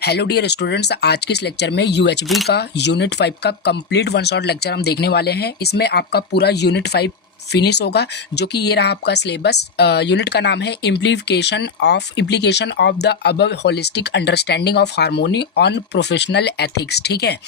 Hello dear students, आज के इस लेक्चर में यूएचबी का यूनिट 5 का कंप्लीट वन शॉट लेक्चर हम देखने वाले हैं। इसमें आपका पूरा यूनिट 5 फिनिश होगा, जो कि ये रहा आपका सिलेबस। यूनिट का नाम है implication of the above holistic understanding of harmony on professional ethics. ठीक है,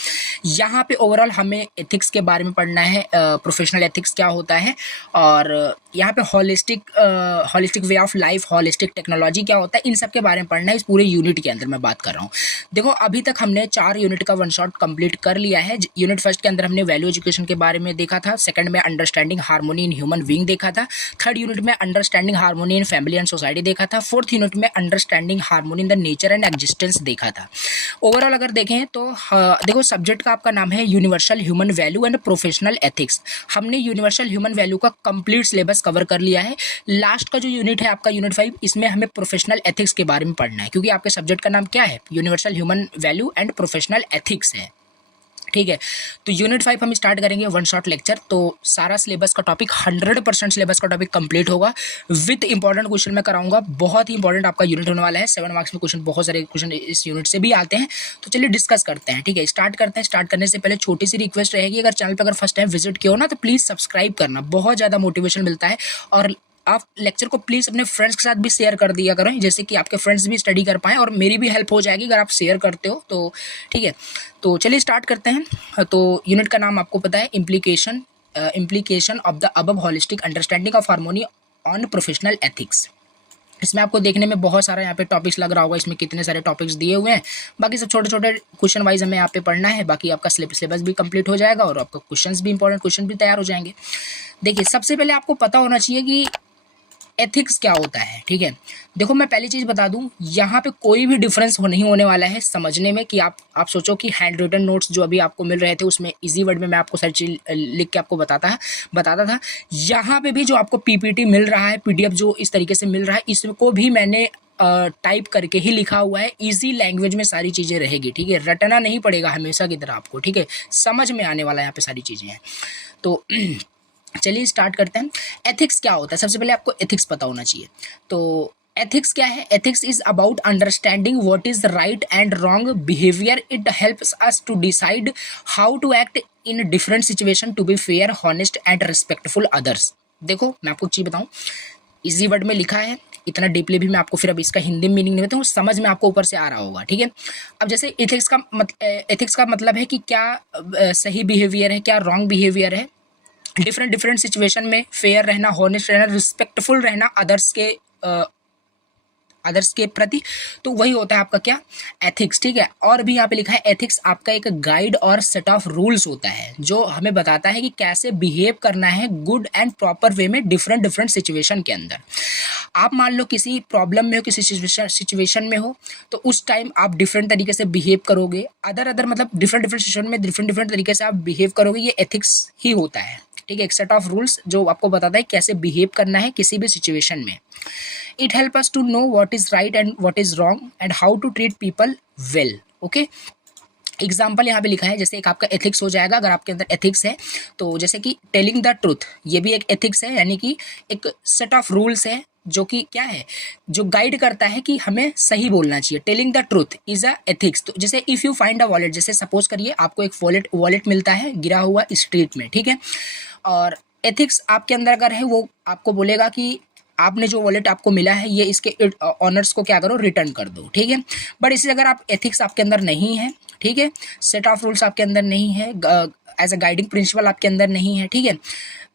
यहाँ पे ओवरऑल हमें एथिक्स के बारे में पढ़ना है, प्रोफेशनल एथिक्स क्या होता है, और यहाँ पे holistic way of life, holistic technology क्या होता है, इन सब के बारे में पढ़ना है। इस पूरे यूनिट के अंदर मैं बात कर रहा हूँ। देखो, अभी तक हमने 4 यूनिट का वन शॉट कंप्लीट कर लिया है। यूनिट फर्स्ट के अंदर हमने वैल्यू एजुकेशन के बारे में देखा था, सेकंड में understanding harmony in human being देखा था, थर्ड यूनिट में understanding harmony in family and society देखा था, फोर्थ यूनिट में understanding harmony in the nature and existence देखा था। ओवरऑल अगर देखें तो देखो, सब्जेक्ट का आपका नाम है universal human value and professional ethics. हमने यूनिवर्सल ह्यूमन वैल्यू का कंप्लीट सिलेबस कवर कर लिया है। लास्ट का जो यूनिट है आपका यूनिट 5, इसमें हमें प्रोफेशनल एथिक्स के बारे में पढ़ना है, क्योंकि आपके सब्जेक्ट का नाम क्या है, universal human value and professional ethics है। ठीक है, तो यूनिट 5 हम स्टार्ट करेंगे वन शॉट लेक्चर। तो सारा सिलेबस का टॉपिक 100% सिलेबस का टॉपिक कंप्लीट होगा, विद इंपॉर्टेंट क्वेश्चन मैं कराऊंगा। बहुत ही इंपॉर्टेंट आपका यूनिट होने वाला है। 7 मार्क्स में क्वेश्चन, बहुत सारे क्वेश्चन इस यूनिट से भी आते हैं। तो चलिए डिस्कस करते हैं। ठीक है, स्टार्ट करते हैं। स्टार्ट करने से पहले छोटी सी रिक्वेस्ट रहेगी, अगर चैनल पर अगर फर्स्ट टाइम विजिट किया हो ना, तो प्लीज़ सब्सक्राइब करना, बहुत ज़्यादा मोटिवेशन मिलता है। और आप लेक्चर को प्लीज़ अपने फ्रेंड्स के साथ भी शेयर कर दिया करें, जैसे कि आपके फ्रेंड्स भी स्टडी कर पाएँ, और मेरी भी हेल्प हो जाएगी अगर आप शेयर करते हो तो। ठीक है, तो चलिए स्टार्ट करते हैं। तो यूनिट का नाम आपको पता है, implication of the above holistic understanding of harmony on professional ethics. इसमें आपको देखने में बहुत सारा यहाँ पे टॉपिक्स लग रहा होगा, इसमें कितने सारे टॉपिक्स दिए हुए हैं। बाकी सब छोटे छोटे क्वेश्चन वाइज हमें यहाँ पे पढ़ना है। बाकी आपका सिलेबस भी कंप्लीट हो जाएगा और आपका क्वेश्चंस भी, इंपॉर्टेंट क्वेश्चन भी तैयार हो जाएंगे। देखिए, सबसे पहले आपको पता होना चाहिए कि एथिक्स क्या होता है। ठीक है, देखो मैं पहली चीज़ बता दूं, यहाँ पे कोई भी डिफरेंस नहीं होने वाला है समझने में। कि आप सोचो कि हैंड रिटन नोट्स जो अभी आपको मिल रहे थे, उसमें इजी वर्ड में मैं आपको सारी चीज लिख के आपको बताता था। यहाँ पे भी जो आपको पीपीटी मिल रहा है, पीडीएफ जो इस तरीके से मिल रहा है, इसको भी मैंने टाइप करके ही लिखा हुआ है। इजी लैंग्वेज में सारी चीज़ें रहेगी। ठीक है, रटना नहीं पड़ेगा हमेशा की तरह आपको। ठीक है, समझ में आने वाला यहाँ पे सारी चीज़ें हैं। तो चलिए स्टार्ट करते हैं। एथिक्स क्या होता है, सबसे पहले आपको एथिक्स पता होना चाहिए। तो एथिक्स क्या है? Ethics is about understanding what is right and wrong behaviour. It helps us to decide how to act in different situation to be fair, honest and respectful others. देखो, मैं आपको एक चीज़ बताऊँ, इजी वर्ड में लिखा है, इतना डीपली भी मैं आपको फिर अब इसका हिंदी मीनिंग नहीं बताऊँ, समझ में आपको ऊपर से आ रहा होगा। ठीक है, अब जैसे एथिक्स का मतलब है कि क्या सही बिहेवियर है, क्या रॉन्ग बिहेवियर है, डिफरेंट सिचुएशन में फेयर रहना, हॉनेस्ट रहना, रिस्पेक्टफुल रहना अदर्स के प्रति। तो वही होता है आपका क्या, एथिक्स। ठीक है, और भी यहाँ पे लिखा है, एथिक्स आपका एक गाइड और सेट ऑफ रूल्स होता है, जो हमें बताता है कि कैसे बिहेव करना है गुड एंड प्रॉपर वे में डिफरेंट सिचुएशन के अंदर। आप मान लो किसी प्रॉब्लम में हो, किसी सिचुएशन में हो, तो उस टाइम आप डिफरेंट तरीके से बिहेव करोगे। अदर मतलब डिफरेंट सिचुएशन में डिफरेंट तरीके से आप बिहेव करोगे, ये एथिक्स ही होता है। ठीक है, एक सेट ऑफ रूल्स जो आपको बताता है कैसे बिहेव करना है किसी भी सिचुएशन में। It help us to know what is right and what is wrong and how to treat people well. Okay, example यहाँ पे लिखा है, जैसे एक आपका एथिक्स हो जाएगा, अगर आपके अंदर एथिक्स है तो जैसे कि टेलिंग द ट्रूथ, ये भी एक एथिक्स है, यानी कि एक सेट ऑफ रूल्स है जो कि क्या है, जो गाइड करता है कि हमें सही बोलना चाहिए। Telling the truth is a ethics. तो जैसे if you find a wallet, जैसे सपोज करिए आपको एक वॉलेट मिलता है गिरा हुआ स्ट्रीट में। ठीक है, और एथिक्स आपके अंदर अगर है, वो आपको बोलेगा कि आपने जो वॉलेट आपको मिला है, ये इसके ऑनर्स को क्या करो, रिटर्न कर दो। ठीक है, बट इसी अगर आप एथिक्स आपके अंदर नहीं है, ठीक है, सेट ऑफ रूल्स आपके अंदर नहीं है, एज अ गाइडिंग प्रिंसिपल आपके अंदर नहीं है, ठीक है,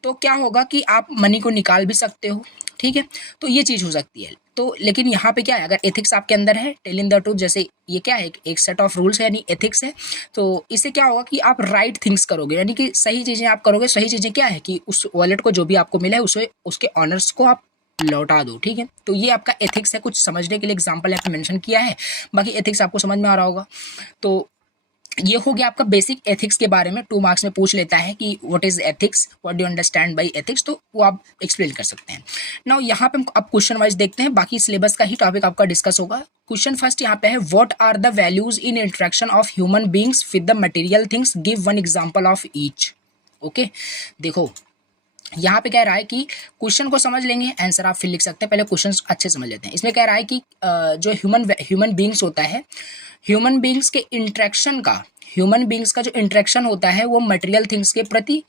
तो क्या होगा कि आप मनी को निकाल भी सकते हो। ठीक है, तो ये चीज़ हो सकती है। तो लेकिन यहाँ पे क्या है, अगर एथिक्स आपके अंदर है, टेलिंग द ट्रूथ, जैसे ये क्या है, एक सेट ऑफ रूल्स है, यानी एथिक्स है, तो इससे क्या होगा कि आप राइट थिंग्स करोगे, यानी कि सही चीज़ें आप करोगे। सही चीज़ें क्या है कि उस वॉलेट को जो भी आपको मिला है उसे, उसके ऑनर्स को आप लौटा दो। ठीक है, तो ये आपका एथिक्स है। कुछ समझने के लिए एग्जाम्पल यहाँ पे मेंशन किया है, बाकी एथिक्स आपको समझ में आ रहा होगा। तो ये हो गया आपका बेसिक एथिक्स के बारे में। 2 मार्क्स में पूछ लेता है कि what is ethics, what do you understand by ethics, तो वो आप एक्सप्लेन कर सकते हैं। नाउ यहाँ पे हम अब क्वेश्चन वाइज देखते हैं, बाकी सिलेबस का ही टॉपिक आपका डिस्कस होगा। क्वेश्चन फर्स्ट यहाँ पे है, what are the values in interaction of human beings with the material things, give one example of each. Okay, देखो यहाँ पे कह रहा है कि क्वेश्चन को समझ लेंगे, आंसर आप फिर लिख सकते हैं। पहले क्वेश्चन अच्छे समझ लेते हैं। इसमें कह रहा है कि जो ह्यूमन बींग्स होता है, ह्यूमन बींग्स के इंटरेक्शन का, ह्यूमन बींग्स का जो इंटरेक्शन होता है वो मटेरियल थिंग्स के प्रति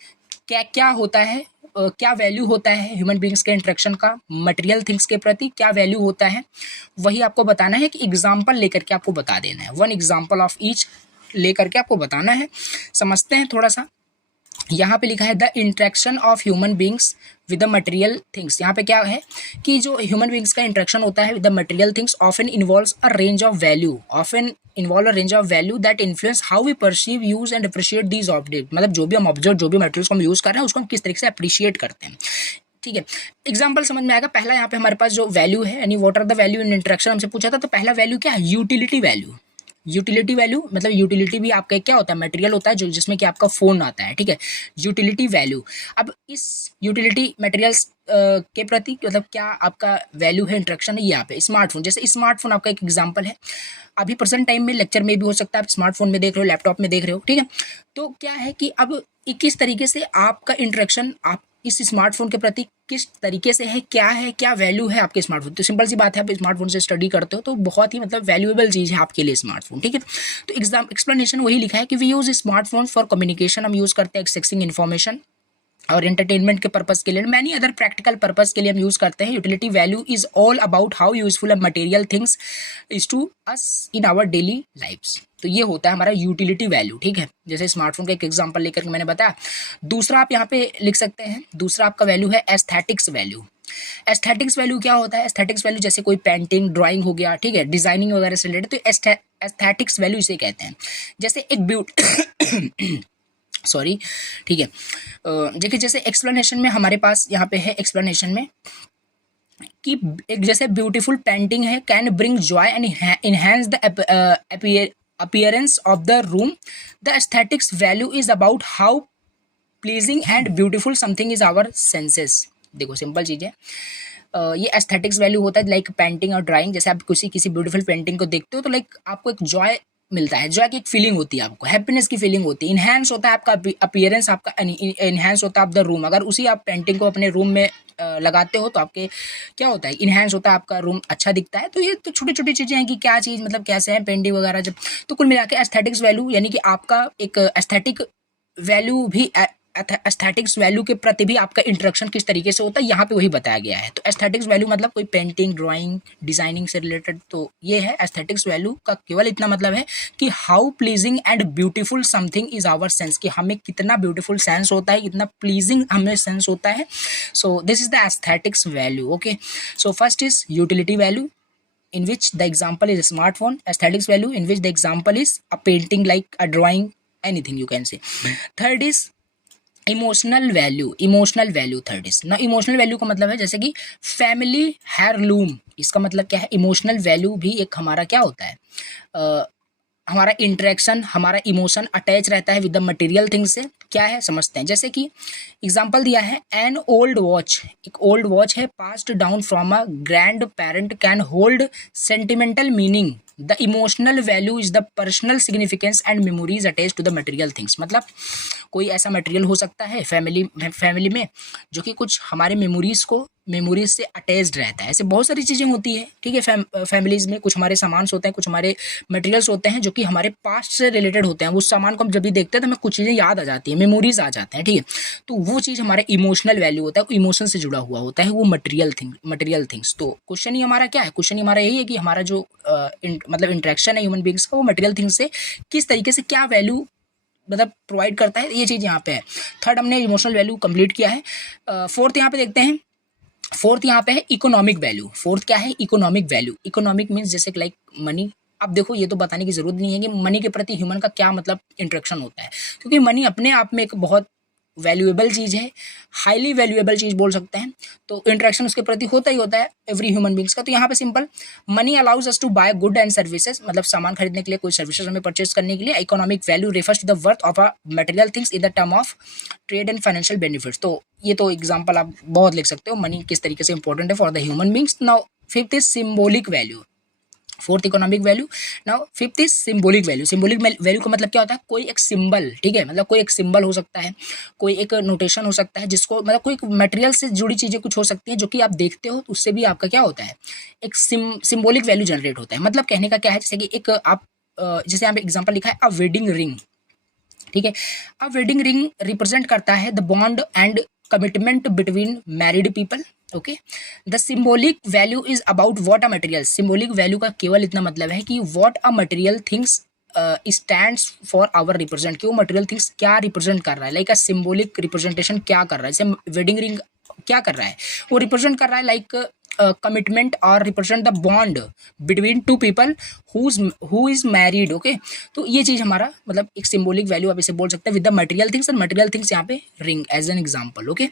क्या क्या होता है, क्या वैल्यू होता है ह्यूमन बींग्स के इंटरेक्शन का मटेरियल थिंग्स के प्रति क्या वैल्यू होता है, वही आपको बताना है कि एग्जाम्पल लेकर के आपको बता देना है। वन एग्जाम्पल ऑफ ईच लेकर के आपको बताना है। समझते हैं थोड़ा सा। यहाँ पे लिखा है the interaction of human beings with the material things. यहाँ पे क्या है कि जो ह्यूमन बींग्स का इंट्रैक्शन होता है with the material things often involves a range of value, often involve a range of value that influence how we perceive, use and appreciate these object. मतलब जो भी हम ऑब्जर्व, जो भी मटेरियल्स को हम यूज कर रहे हैं उसको हम किस तरीके से अप्रिशिएट करते हैं। ठीक है, एग्जाम्पल समझ में आएगा। पहला यहाँ पे हमारे पास जो वैल्यू है, यानी what are the value in interaction हमसे पूछा था, तो पहला वैल्यू क्या है, यूटिलिटी वैल्यू। यूटिलिटी वैल्यू मतलब यूटिलिटी भी आपका क्या होता है, मटेरियल होता है जो जिसमें कि आपका फोन आता है। ठीक है, यूटिलिटी वैल्यू। अब इस यूटिलिटी मटेरियल्स के प्रति मतलब क्या आपका वैल्यू है, इंटरेक्शन है। यहाँ पे स्मार्टफोन, जैसे स्मार्टफोन आपका एक एग्जांपल है। अभी प्रेजेंट टाइम में लेक्चर में भी हो सकता है आप स्मार्टफोन में देख रहे हो, लैपटॉप में देख रहे हो। ठीक है, तो क्या है कि अब किस तरीके से आपका इंटरेक्शन आप इस स्मार्टफोन के प्रति किस तरीके से है, क्या है, क्या वैल्यू है आपके स्मार्टफोन। तो सिंपल सी बात है, आप स्मार्टफोन से स्टडी करते हो तो बहुत ही मतलब वैल्यूएबल चीज़ है आपके लिए स्मार्टफोन। ठीक है, तो एक्सप्लेनेशन वही लिखा है कि we use smartphone for communication, हम यूज़ करते हैं एक्सेसिंग इन्फॉर्मेशन और एंटरटेनमेंट के पर्पस के लिए, मैनी अदर प्रैक्टिकल पर्पस के लिए हम यूज़ करते हैं। Utility value is all about how useful a material things is to us in our daily lifes. तो ये होता है हमारा यूटिलिटी वैल्यू। ठीक है, जैसे स्मार्टफोन का एक एग्जांपल लेकर के मैंने बताया। दूसरा आप यहाँ पे लिख सकते हैं, दूसरा आपका वैल्यू है एस्थेटिक्स वैल्यू। एस्थेटिक्स वैल्यू क्या होता है, एस्थेटिक्स वैल्यू जैसे कोई पेंटिंग, ड्राइंग हो गया, ठीक है, डिजाइनिंग वगैरह से रिलेटेड, तो एस्थेटिक्स वैल्यू इसे कहते हैं। जैसे एक ब्यूटी सॉरी, ठीक है, देखिए जैसे एक्सप्लेनेशन में हमारे पास यहाँ पे है एक्सप्लेनेशन में कि एक जैसे ब्यूटीफुल पेंटिंग है can bring Joy and enhance the appearance of the room. The aesthetics value is about how pleasing and beautiful something is our senses. देखो सिंपल चीज़ है, ये एस्थेटिक्स वैल्यू होता है लाइक पेंटिंग और ड्राइंग। जैसे आप किसी ब्यूटीफुल पेंटिंग को देखते हो तो लाइक आपको एक जॉय मिलता है, जॉय की एक फीलिंग होती है, आपको हैप्पीनेस की फीलिंग होती है। इनहेंस होता है आपका अपीयरेंस, आपका इनहेंस होता है आप द रूम। अगर उसी आप पेंटिंग को अपने रूम में लगाते हो तो आपके क्या होता है, इनहेंस होता है, आपका रूम अच्छा दिखता है। तो ये तो छोटी छोटी चीज़ें हैं कि क्या चीज़ मतलब कैसे है पेंटिंग वगैरह जब, तो कुल मिला के एस्थेटिक्स वैल्यू यानी कि आपका एक एस्थेटिक वैल्यू भी, एस्थेटिक्स वैल्यू के प्रति भी आपका इंटरेक्शन किस तरीके से होता है यहाँ पे वही बताया गया है। तो एस्थेटिक्स वैल्यू मतलब कोई पेंटिंग, ड्राइंग, डिजाइनिंग से रिलेटेड, तो ये है एस्थेटिक्स वैल्यू का केवल इतना मतलब है कि how pleasing and beautiful something is our sense, कि हमें कितना ब्यूटीफुल सेंस होता है, कितना प्लीजिंग हमें सेंस होता है। So this is the aesthetics value. Okay, so first is utility value in which the example is a smartphone, aesthetics value in which the example is a painting like a drawing, anything you can say. Third is emotional value, emotional value third is ना। Emotional value का मतलब है जैसे कि family heirloom, इसका मतलब क्या है, इमोशनल वैल्यू भी एक हमारा क्या होता है, हमारा इंटरेक्शन, हमारा इमोशन अटैच रहता है विद द मटेरियल थिंग से। क्या है समझते हैं, जैसे कि एग्जांपल दिया है एन ओल्ड वॉच, एक ओल्ड वॉच है passed down from a grand parent can hold sentimental meaning, the emotional value is the personal significance and memories attach to the material things. मतलब कोई ऐसा मटेरियल हो सकता है फैमिली में जो कि कुछ हमारे मेमोरीज से अटैच्ड रहता है। ऐसे बहुत सारी चीज़ें होती है। ठीक है, फैमिलीज में कुछ हमारे सामान होते हैं, कुछ हमारे मटेरियल्स होते हैं जो कि हमारे पास्ट से रिलेटेड होते हैं। उस सामान को हम जब भी देखते हैं तो हमें कुछ चीज़ें याद आ जाती हैं, मेमोरीज आ जाते हैं। ठीक है, तो वो चीज़ हमारे इमोशनल वैल्यू होता है, इमोशन से जुड़ा हुआ होता है वो मटेरियल थिंग्स। तो क्वेश्चन ही हमारा क्या है, क्वेश्चन ही हमारा यही है कि हमारा जो मतलब इंटरेक्शन है ह्यूमन बींग्स का वो मटेरियल थिंग्स से किस तरीके से क्या वैल्यू मतलब प्रोवाइड करता है, ये चीज़ यहाँ पे है। थर्ड हमने इमोशनल वैल्यू कंप्लीट किया है। फोर्थ यहाँ पे देखते हैं, फोर्थ यहाँ पे है इकोनॉमिक वैल्यू। फोर्थ क्या है, इकोनॉमिक वैल्यू। इकोनॉमिक मीन्स जैसे लाइक मनी। अब देखो ये तो बताने की जरूरत नहीं है कि मनी के प्रति ह्यूमन का क्या मतलब इंटरेक्शन होता है, क्योंकि मनी अपने आप में एक बहुत वैल्यूएबल चीज़ है, हाईली वैल्यूएबल चीज़ बोल सकते हैं। तो इंटरेक्शन उसके प्रति होता ही होता है एवरी ह्यूमन बींग्स का। तो यहाँ पे simple money allows us to buy good and services, मतलब सामान खरीदने के लिए, कोई सर्विसेज हमें परचेज करने के लिए। Economic value refers to the worth of a material things in the term of trade and financial benefits. तो ये तो एग्जाम्पल आप बहुत लिख सकते हो, मनी किस तरीके से इंपॉर्टेंट है for the human beings. Now fifth is symbolic value. Fourth economic value. Now fifth is symbolic value. Symbolic value का मतलब क्या होता है, कोई एक सिंबल, ठीक है, मतलब कोई एक सिंबल हो सकता है, कोई एक नोटेशन हो सकता है, जिसको मतलब कोई मटेरियल से जुड़ी चीज़ें कुछ हो सकती हैं जो कि आप देखते हो तो उससे भी आपका क्या होता है, एक सिंबॉलिक वैल्यू जनरेट होता है। मतलब कहने का क्या है, जैसे कि एक आप जैसे यहाँ पे एग्जाम्पल लिखा है अ वेडिंग रिंग, ठीक है। अब वेडिंग रिंग रिप्रेजेंट करता है the bond and commitment between married people, okay. The symbolic value is about what a material. Symbolic value का केवल इतना मतलब है कि what a material things stands for our represent, कि वो मटेरियल थिंग्स क्या रिप्रेजेंट कर रहा है, लाइक अ सिंबॉलिक रिप्रेजेंटेशन क्या कर रहा है। जैसे वेडिंग रिंग क्या कर रहा है, वो रिप्रेजेंट कर रहा है लाइक कमिटमेंट और represent the bond between two people who is married, okay. तो ये चीज़ हमारा मतलब एक सिंबॉलिक वैल्यू आप इसे बोल सकते हैं with the material things, and material things यहाँ पे ring as an example, okay.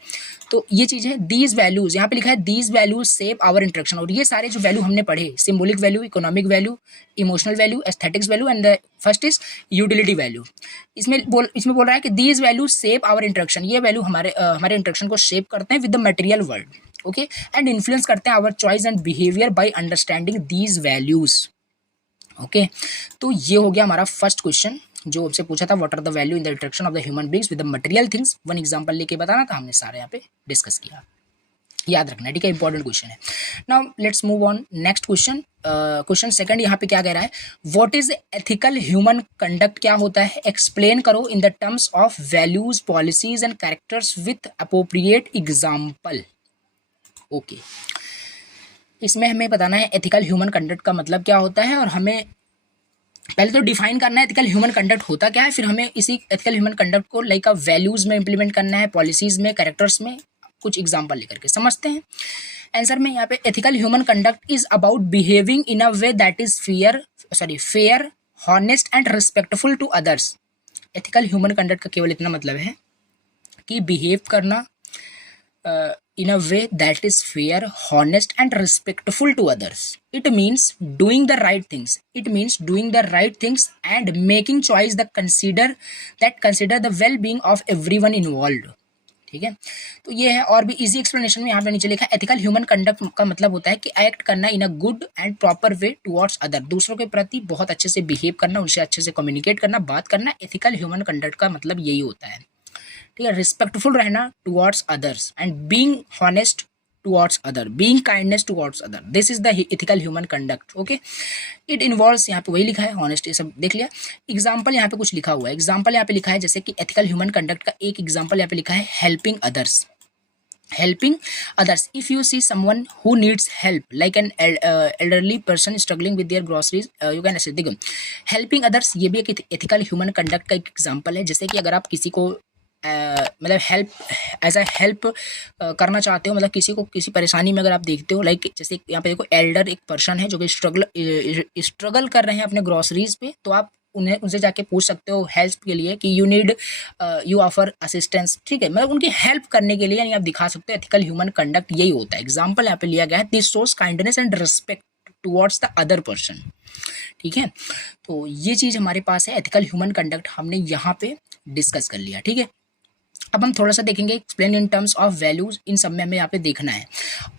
तो ये चीज़ है, दीज वैल्यूज यहाँ पे लिखा है these values save our interaction. और ये सारे जो वैल्यू हमने पढ़े, symbolic value, economic value, emotional value, aesthetics value, and the first is utility value. इसमें बोल रहा है कि these value save our interaction, ये वैल्यू हमारे इंटरेक्शन को शेप करते हैं with the material world, okay, and influence करते हैं our choice and behaviour by understanding these values, okay. तो ये हो गया हमारा फर्स्ट क्वेश्चन जो हमसे पूछा था, what are the value in the interaction of the human beings with the material things. One example लेके बताना था, हमने सारे यहाँ पे डिस्कस किया, याद रखना, ठीक है, इंपॉर्टेंट क्वेश्चन है। Now let's move on next question. Question second यहाँ पे क्या कह रहा है, what is ethical human conduct, क्या होता है, एक्सप्लेन करो in the terms of values, policies and characters with appropriate example, okay. इसमें हमें बताना है एथिकल ह्यूमन कंडक्ट का मतलब क्या होता है, और हमें पहले तो डिफाइन करना है एथिकल ह्यूमन कंडक्ट होता क्या है, फिर हमें इसी एथिकल ह्यूमन कंडक्ट को लाइक वैल्यूज में इंप्लीमेंट करना है, पॉलिसीज में, कैरेक्टर्स में, कुछ एग्जांपल लेकर के समझते हैं। आंसर में यहाँ पे ethical human conduct is about behaving in a way that is fair, honest and respectful to others. Ethical human conduct का केवल इतना मतलब है कि बिहेव करना in a way that is fair, honest and respectful to others. It means doing the right things. It means doing the right things and making choice that consider the well-being of everyone involved. ठीक है, तो ये है। और भी easy explanation में यहाँ पे नीचे लिखा है, एथिकल ह्यूमन कंडक्ट का मतलब होता है कि एक्ट करना in a good and proper way towards other, दूसरों के प्रति बहुत अच्छे से बिहेव करना, उनसे अच्छे से कम्युनिकेट करना, बात करना। एथिकल ह्यूमन कंडक्ट का मतलब यही होता है, ठीक है। रिस्पेक्टफुल रहना towards others and being honest towards other, being kindness towards other, this is the ethical human conduct, okay. It involves, यहाँ पे वही लिखा है, हॉनेस्ट, ये सब देख लिया। एग्जाम्पल यहाँ पे कुछ लिखा हुआ है, एग्जाम्पल यहाँ पे लिखा है जैसे कि एथिकल ह्यूमन कंडक्ट का एक एग्जाम्पल यहाँ पे लिखा है, helping others. helping others, if you see someone who needs help like an elderly person struggling with their groceries, you can say, देखो helping others ये भी एक ethical human conduct का एक एग्जांपल है। जैसे कि अगर आप किसी को मतलब हेल्प एज अ हेल्प करना चाहते हो, मतलब किसी को किसी परेशानी में अगर आप देखते हो, लाइक जैसे यहाँ पे देखो एल्डर एक पर्सन है जो कि स्ट्रगल कर रहे हैं अपने ग्रोसरीज पे, तो आप उनसे जाके पूछ सकते हो हेल्प के लिए कि यू ऑफर असिस्टेंस, ठीक है, मतलब उनकी हेल्प करने के लिए, यानी आप दिखा सकते हो एथिकल ह्यूमन कंडक्ट यही होता है। एग्जाम्पल यहाँ पे लिया गया है, this shows kindness and respect towards the other person, ठीक है। तो ये चीज़ हमारे पास है, एथिकल ह्यूमन कंडक्ट हमने यहाँ पे डिस्कस कर लिया, ठीक है। अब हम थोड़ा सा देखेंगे explain in terms of values, इन सब में हमें यहाँ पे देखना है।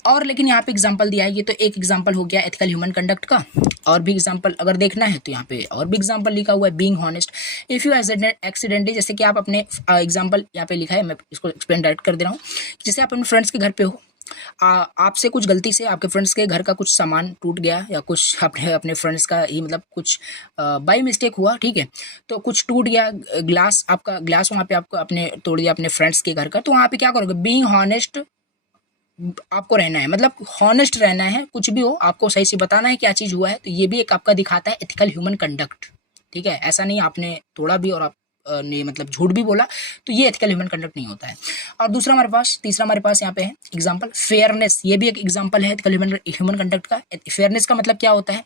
और लेकिन यहाँ पे एग्जांपल दिया है, ये तो एक एग्जांपल हो गया एथिकल ह्यूमन कंडक्ट का, और भी एग्जांपल अगर देखना है तो यहाँ पे और भी एग्जांपल लिखा हुआ है, being honest. If you accidentally, जैसे कि आप अपने एग्जांपल यहाँ पे लिखा है, मैं इसको एक्सप्लेन डायरेक्ट कर दे रहा हूँ। जैसे आप अपने फ्रेंड्स के घर पे हो, आपसे कुछ गलती से आपके फ्रेंड्स के घर का कुछ सामान टूट गया, या कुछ अपने फ्रेंड्स का ही मतलब कुछ बाई मिस्टेक हुआ, ठीक है, तो कुछ टूट गया, ग्लास आपका ग्लास वहाँ पे आपको अपने तोड़ दिया अपने फ्रेंड्स के घर का, तो वहाँ पे क्या करोगे, बीइंग हॉनेस्ट आपको रहना है, मतलब हॉनेस्ट रहना है, कुछ भी हो आपको सही से बताना है क्या चीज़ हुआ है। तो ये भी एक आपका दिखाता है एथिकल ह्यूमन कंडक्ट, ठीक है। ऐसा नहीं आपने तोड़ा भी और आप ने मतलब झूठ भी बोला, तो ये एथिकल ह्यूमन कंडक्ट नहीं होता है। और दूसरा हमारे पास, तीसरा हमारे पास यहाँ पे है एग्जांपल फेयरनेस, ये भी एक एग्जांपल है एथिकल ह्यूमन कंडक्ट का। फेयरनेस का मतलब क्या होता है,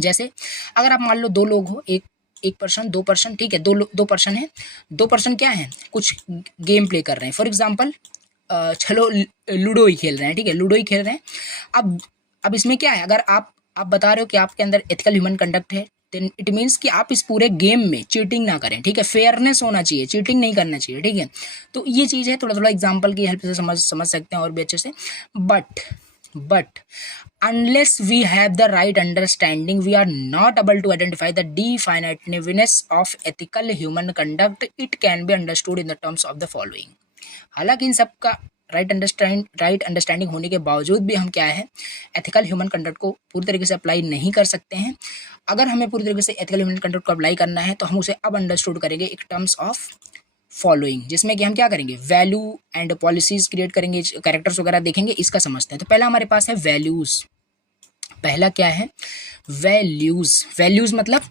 जैसे अगर आप मान लो दो लोग हो, एक पर्सन, दो पर्सन, ठीक है, दो पर्सन है, दो पर्सन क्या है, कुछ गेम प्ले कर रहे हैं, फॉर एग्जाम्पल चलो लूडो ही खेल रहे हैं, ठीक है, लूडो ही खेल रहे हैं। अब इसमें क्या है, अगर आप बता रहे हो कि आपके अंदर एथिकल ह्यूमन कंडक्ट है, देन इट मीन्स कि आप इस पूरे गेम में चीटिंग ना करें, ठीक है, फेयरनेस होना चाहिए, चीटिंग नहीं करना चाहिए, ठीक है। तो ये चीज़ है, थोड़ा थोड़ा एग्जांपल की हेल्प से समझ सकते हैं और भी अच्छे से। but unless we have the right understanding, we are not able to identify the definitiveness of ethical human conduct. It can be understood in the terms of the following. हालांकि इन सब का राइट अंडरस्टैंडिंग होने के बावजूद भी हम क्या है, एथिकल ह्यूमन कंडक्ट को पूरी तरीके से अप्लाई नहीं कर सकते हैं. अगर हमें पूरी तरीके से एथिकल ह्यूमन कंडक्ट को अप्लाई करना है तो हम उसे अब अंडरस्टूड करेंगे एक टर्म्स ऑफ फॉलोइंग, जिसमें कि हम क्या करेंगे, वैल्यू एंड पॉलिसीज क्रिएट करेंगे, कैरेक्टर्स वगैरह देखेंगे. इसका समझते हैं. तो पहला हमारे पास है वैल्यूज. पहला क्या है, वैल्यूज. वैल्यूज मतलब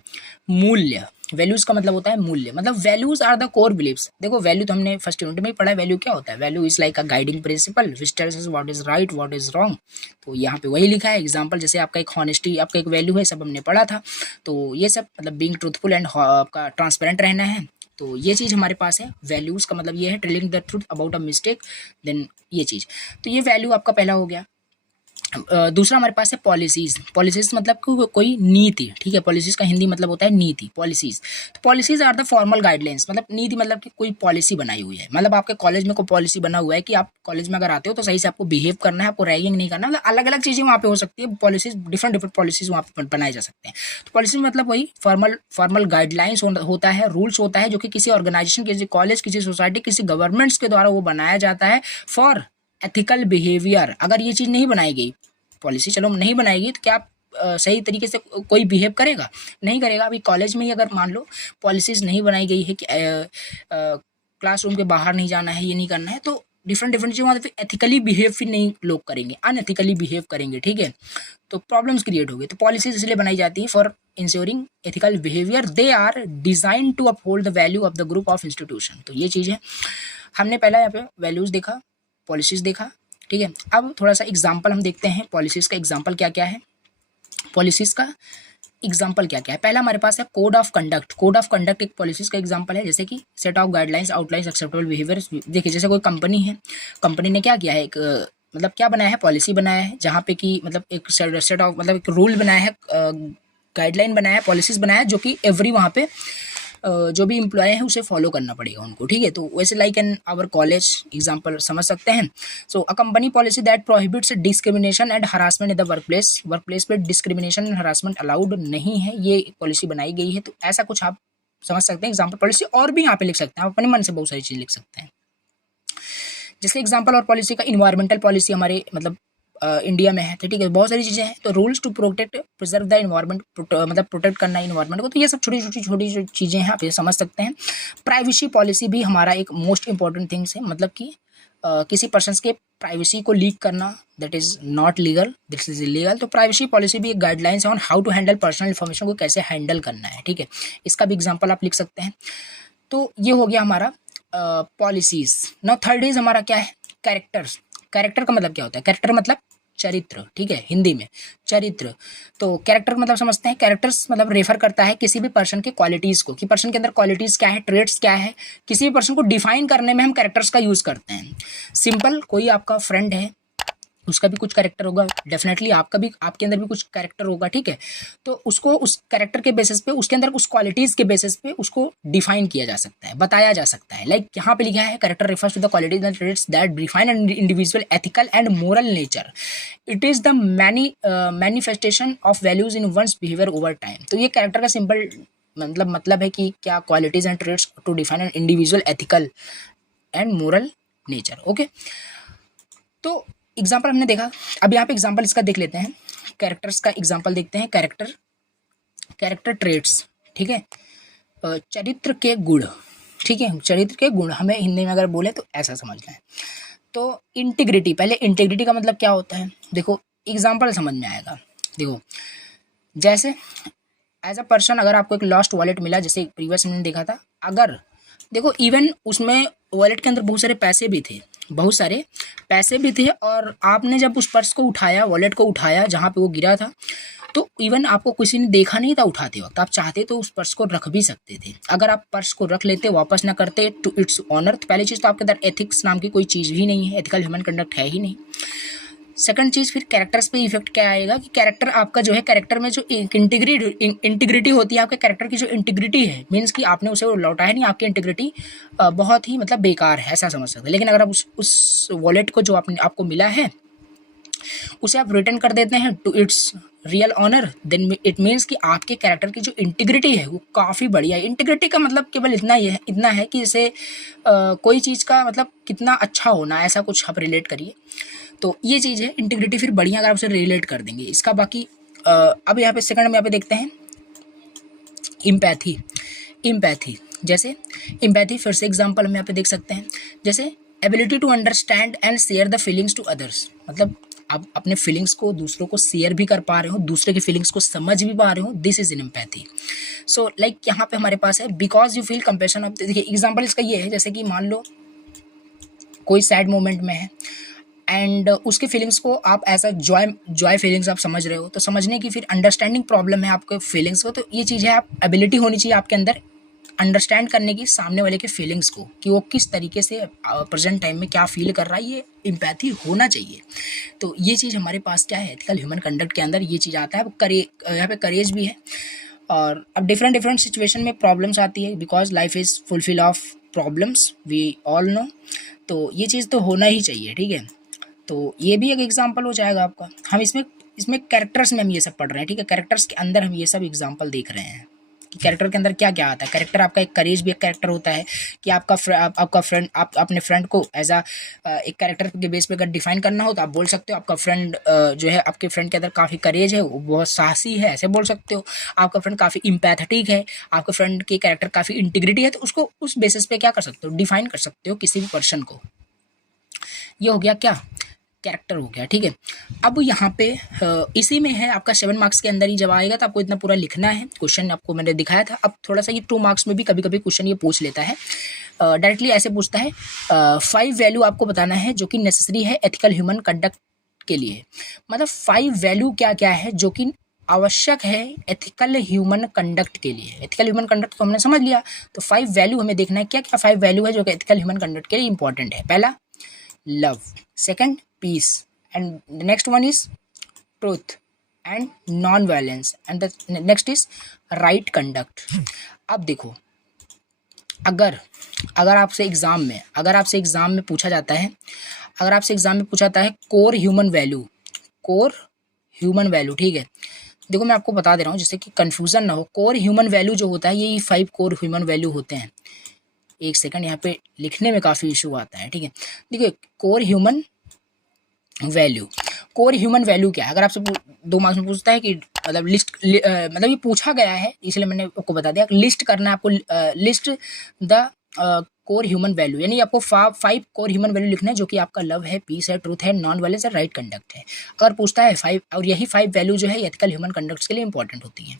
मूल्य. वैल्यूज का मतलब होता है मूल्य, मतलब values are the core beliefs. देखो वैल्यू तो हमने फर्स्ट यूनिट में ही पढ़ा है. वैल्यू क्या होता है, value is like a guiding principal which tells us what is right what is wrong. तो यहाँ पे वही लिखा है. एग्जांपल जैसे आपका एक हॉनेस्टी, आपका एक वैल्यू है, सब हमने पढ़ा था. तो ये सब मतलब बीइंग ट्रूथफुल एंड आपका ट्रांसपेरेंट रहना है. तो ये चीज़ हमारे पास है. वैल्यूज का मतलब ये है telling the truth about a mistake, then ये चीज़. तो ये वैल्यू आपका पहला हो गया. दूसरा हमारे पास है पॉलिसीज. पॉलिसीज मतलब कोई नीति. ठीक है, पॉलिसीज का हिंदी मतलब होता है नीति, पॉलिसीज. तो policies are the formal guidelines. मतलब नीति मतलब कि कोई पॉलिसी बनाई हुई है. मतलब आपके कॉलेज में कोई पॉलिसी बना हुआ है कि आप कॉलेज में अगर आते हो तो सही से आपको बिहेव करना है, आपको रैगिंग नहीं करना. मतलब अलग अलग चीज़ें वहाँ पे हो सकती है. पॉलिसीज डिफरेंट पॉलिसीज वहाँ पे बनाए जा सकते हैं. तो पॉलिसी मतलब वही फॉर्मल गाइडलाइंस होता है, रूल्स होता है, जो कि किसी ऑर्गेनाइजेशन, किसी कॉलेज, किसी सोसाइटी, किसी गवर्नमेंट्स के द्वारा वो बनाया जाता है फॉर एथिकल बिहेवियर. अगर ये चीज़ नहीं बनाई गई, पॉलिसी चलो नहीं बनाएगी, तो क्या आप सही तरीके से कोई बिहेव करेगा? नहीं करेगा. अभी कॉलेज में ही अगर मान लो पॉलिसीज नहीं बनाई गई है कि क्लासरूम के बाहर नहीं जाना है, ये नहीं करना है, तो डिफरेंट चीज़ वहाँ पे एथिकली बिहेव फिर नहीं लोग करेंगे, अनएथिकली बिहेव करेंगे. ठीक है, तो प्रॉब्लम्स क्रिएट हो गई. तो पॉलिसीज इसलिए बनाई जाती है for ensuring ethical behaviour. They are design to uphold the value of the group of institution. तो ये चीज़ है. हमने पहला यहाँ पे वैल्यूज देखा, पॉलिसीज देखा. ठीक है, अब थोड़ा सा एग्जाम्पल हम देखते हैं. पॉलिसीज का एग्जाम्पल क्या क्या है, पॉलिसीज का एग्जाम्पल क्या क्या है. पहला हमारे पास है code of conduct. Code of conduct एक पॉलिसीज का एग्जाम्पल है. जैसे कि set of guidelines outlines acceptable behaviour. देखिए जैसे कोई कंपनी है, कंपनी ने क्या किया है, एक मतलब क्या बनाया है, पॉलिसी बनाया है, जहाँ पे कि मतलब एक सेट ऑफ मतलब एक रूल बनाया है, गाइडलाइन बनाया है, पॉलिसीज बनाया है, जो कि एवरी वहाँ पे जो भी एम्प्लॉय है उसे फॉलो करना पड़ेगा उनको. ठीक है, तो वैसे like an our college example समझ सकते हैं. So a company policy that prohibits discrimination and harassment in the workplace पे डिस्क्रिमिनेशन एंड हरासमेंट अलाउड नहीं है, ये पॉलिसी बनाई गई है. तो ऐसा कुछ आप समझ सकते हैं एग्जाम्पल पॉलिसी. और भी यहाँ पे लिख सकते हैं, आप अपने मन से बहुत सारी चीज़ लिख सकते हैं. जैसे एग्जाम्पल और पॉलिसी का इन्वायरमेंटल पॉलिसी हमारे मतलब इंडिया में है. तो ठीक है, बहुत सारी चीज़ें हैं. तो rules to protect preserve the environment, मतलब प्रोटेक्ट करना इन्वायरमेंट को. तो ये सब छोटी चीज़ें हैं, आप ये समझ सकते हैं. प्राइवेसी पॉलिसी भी हमारा एक मोस्ट इंपॉर्टेंट थिंग्स है. मतलब कि किसी पर्सन के प्राइवेसी को लीक करना, that is not legal, this is illegal. तो प्राइवेसी पॉलिसी भी एक गाइडलाइंस है on how to handle personal information को कैसे हैंडल करना है. ठीक है, इसका भी एग्जाम्पल आप लिख सकते हैं. तो ये हो गया हमारा पॉलिसीज. नाउ थर्ड इज हमारा क्या है, कैरेक्टर्स. कैरेक्टर का मतलब क्या होता है, कैरेक्टर मतलब चरित्र. ठीक है, हिंदी में चरित्र. तो कैरेक्टर मतलब समझते हैं, कैरेक्टर्स मतलब रेफर करता है किसी भी पर्सन के क्वालिटीज़ को, कि पर्सन के अंदर क्वालिटीज़ क्या है, ट्रेड्स क्या है. किसी भी पर्सन को डिफाइन करने में हम कैरेक्टर्स का यूज़ करते हैं. सिंपल, कोई आपका फ्रेंड है, उसका भी कुछ कैरेक्टर होगा, डेफिनेटली आपका भी, आपके अंदर भी कुछ कैरेक्टर होगा. ठीक है, तो उसको उस कैरेक्टर के बेसिस पे, उसके अंदर उस क्वालिटीज़ के बेसिस पे उसको डिफाइन किया जा सकता है, बताया जा सकता है. लाइक यहाँ पे लिखा है, character refers to the qualities and traits that define an individual ethical and moral nature. It is the manifestation of values in one's behaviour over time. तो ये कैरेक्टर का सिंपल मतलब है कि क्या qualities and traits to define an individual ethical and moral nature. Okay, तो example हमने देखा. अब यहाँ पे एग्जाम्पल इसका देख लेते हैं. कैरेक्टर्स का एग्जाम्पल देखते हैं. Character traits. ठीक है, चरित्र के गुण. ठीक है, चरित्र के गुण हमें हिंदी में अगर बोले तो ऐसा समझना है. तो इंटीग्रिटी, पहले इंटीग्रिटी का मतलब क्या होता है, देखो एग्जाम्पल समझ में आएगा. देखो जैसे एज अ पर्सन, अगर आपको एक लॉस्ट वॉलेट मिला, जैसे प्रीवियस हमने देखा था, अगर देखो इवन उसमें वॉलेट के अंदर बहुत सारे पैसे भी थे, और आपने जब उस पर्स को उठाया, वॉलेट को उठाया जहाँ पे वो गिरा था, तो इवन आपको किसी ने देखा नहीं था उठाते वक्त, आप चाहते तो उस पर्स को रख भी सकते थे. अगर आप पर्स को रख लेते, वापस ना करते, टू इट्स ऑनर. तो पहली चीज़ तो आपके अंदर एथिक्स नाम की कोई चीज़ ही नहीं है, एथिकल ह्यूमन कंडक्ट है ही नहीं. सेकंड चीज़, फिर कैरेक्टर्स पे इफेक्ट क्या आएगा कि कैरेक्टर आपका जो है, कैरेक्टर में जो इंटीग्रिटी होती है, आपके कैरेक्टर की जो इंटीग्रिटी है, मीन्स कि आपने उसे लौटाया नहीं, आपकी इंटीग्रिटी बहुत ही मतलब बेकार है, ऐसा समझ सकते हैं. लेकिन अगर आप उस वॉलेट को जो आपको मिला है, उसे आप रिटर्न कर देते हैं to its real owner, then it means कि आपके कैरेक्टर की जो इंटीग्रिटी है वो काफ़ी बढ़िया है। इंटीग्रिटी का मतलब केवल इतना है कि इसे कोई चीज़ का मतलब कितना अच्छा होना, ऐसा कुछ आप रिलेट करिए। तो ये चीज़ है इंटीग्रिटी, फिर बढ़िया अगर आप उसे रिलेट कर देंगे इसका। बाकी अब यहाँ पे सेकंड में यहाँ पे देखते हैं इम्पैथी। जैसे इम्पैथी फिर से एग्जांपल हम यहाँ पे देख सकते हैं, जैसे ability to understand and share the feelings to others, मतलब आप अपने फीलिंग्स को दूसरों को शेयर भी कर पा रहे हो, दूसरे की फीलिंग्स को समझ भी पा रहे हो, this is in empathy. So like यहाँ पे हमारे पास है because you feel compassion of, देखिए एग्जांपल इसका ये है, जैसे कि मान लो कोई सैड मोमेंट में है एंड उसके फीलिंग्स को आप ऐसा जॉय फीलिंग्स आप समझ रहे हो, तो समझने की फिर अंडरस्टैंडिंग प्रॉब्लम है आपके फीलिंग्स को, तो ये चीज़ है, आप एबिलिटी होनी चाहिए आपके अंदर अंडरस्टैंड करने की सामने वाले के फीलिंग्स को, कि वो किस तरीके से प्रेजेंट टाइम में क्या फील कर रहा है, ये एम्पैथी होना चाहिए। तो ये चीज़ हमारे पास क्या है, एथिकल ह्यूमन कंडक्ट के अंदर ये चीज़ आता है। अब यहाँ पे करेज भी है, और अब डिफरेंट सिचुएशन में प्रॉब्लम्स आती है, because life is fulfil of problems, we all know. तो ये चीज़ तो होना ही चाहिए, ठीक है। तो ये भी एक एग्जाम्पल हो जाएगा आपका। हम इसमें कैरेक्टर्स में हम ये सब पढ़ रहे हैं, ठीक है। कैरेक्टर्स के अंदर हम ये सब एग्जाम्पल देख रहे हैं कि कैरेक्टर के अंदर क्या क्या आता है। कैरेक्टर आपका एक करेज भी एक कैरेक्टर होता है, कि आपका फ्रेंड, आप अपने फ्रेंड को एज एक कैरेक्टर के बेस पे अगर डिफाइन करना हो तो आप बोल सकते हो आपका फ्रेंड जो है, आपके फ्रेंड के अंदर काफ़ी करेज है, वो बहुत साहसी है, ऐसे बोल सकते हो। आपका फ्रेंड काफ़ी इम्पैथेटिक है, आपके फ्रेंड की कैरेक्टर काफ़ी इंटीग्रिटी है, तो उसको उस बेसिस पे क्या कर सकते हो, डिफाइन कर सकते हो किसी भी पर्सन को। ये हो गया क्या, कैरेक्टर हो गया, ठीक है। अब यहाँ पे इसी में है आपका 7 मार्क्स के अंदर ही जब आएगा तो आपको इतना पूरा लिखना है। क्वेश्चन आपको मैंने दिखाया था। अब थोड़ा सा ये 2 मार्क्स में भी कभी कभी क्वेश्चन ये पूछ लेता है, डायरेक्टली ऐसे पूछता है 5 वैल्यू आपको बताना है जो कि नेसेसरी है एथिकल ह्यूमन कंडक्ट के लिए। मतलब 5 वैल्यू क्या क्या है जो कि आवश्यक है एथिकल ह्यूमन कंडक्ट के लिए। एथिकल ह्यूमन कंडक्ट तो हमने समझ लिया, तो 5 वैल्यू हमें देखना है क्या क्या 5 वैल्यू है जो कि एथिकल ह्यूमन कंडक्ट के लिए इंपॉर्टेंट है। पहला love, second peace, and the next one is truth and non-violence, and the next is right conduct। अब देखो, अगर आपसे एग्जाम में पूछा जाता है, कोर ह्यूमन वैल्यू, ठीक है। देखो मैं आपको बता दे रहा हूँ जिससे कि कंफ्यूजन ना हो। कोर ह्यूमन वैल्यू जो होता है, ये 5 कोर ह्यूमन वैल्यू होते हैं। एक सेकंड, यहाँ पे लिखने में काफ़ी इशू आता है, ठीक है। देखिए कोर ह्यूमन वैल्यू क्या है, अगर आपसे 2 मार्क्स में पूछता है कि मतलब मतलब ये पूछा गया है इसलिए मैंने आपको बता दिया। लिस्ट करना है आपको, list the core human value, यानी आपको 5 कोर ह्यूमन वैल्यू लिखना है जो कि आपका लव है, पीस है, ट्रूथ है, नॉन वायलेंस है, राइट कंडक्ट है। अगर पूछता है 5, और यही 5 वैल्यू जो है एथिकल ह्यूमन कंडक्ट के लिए इंपॉर्टेंट होती हैं।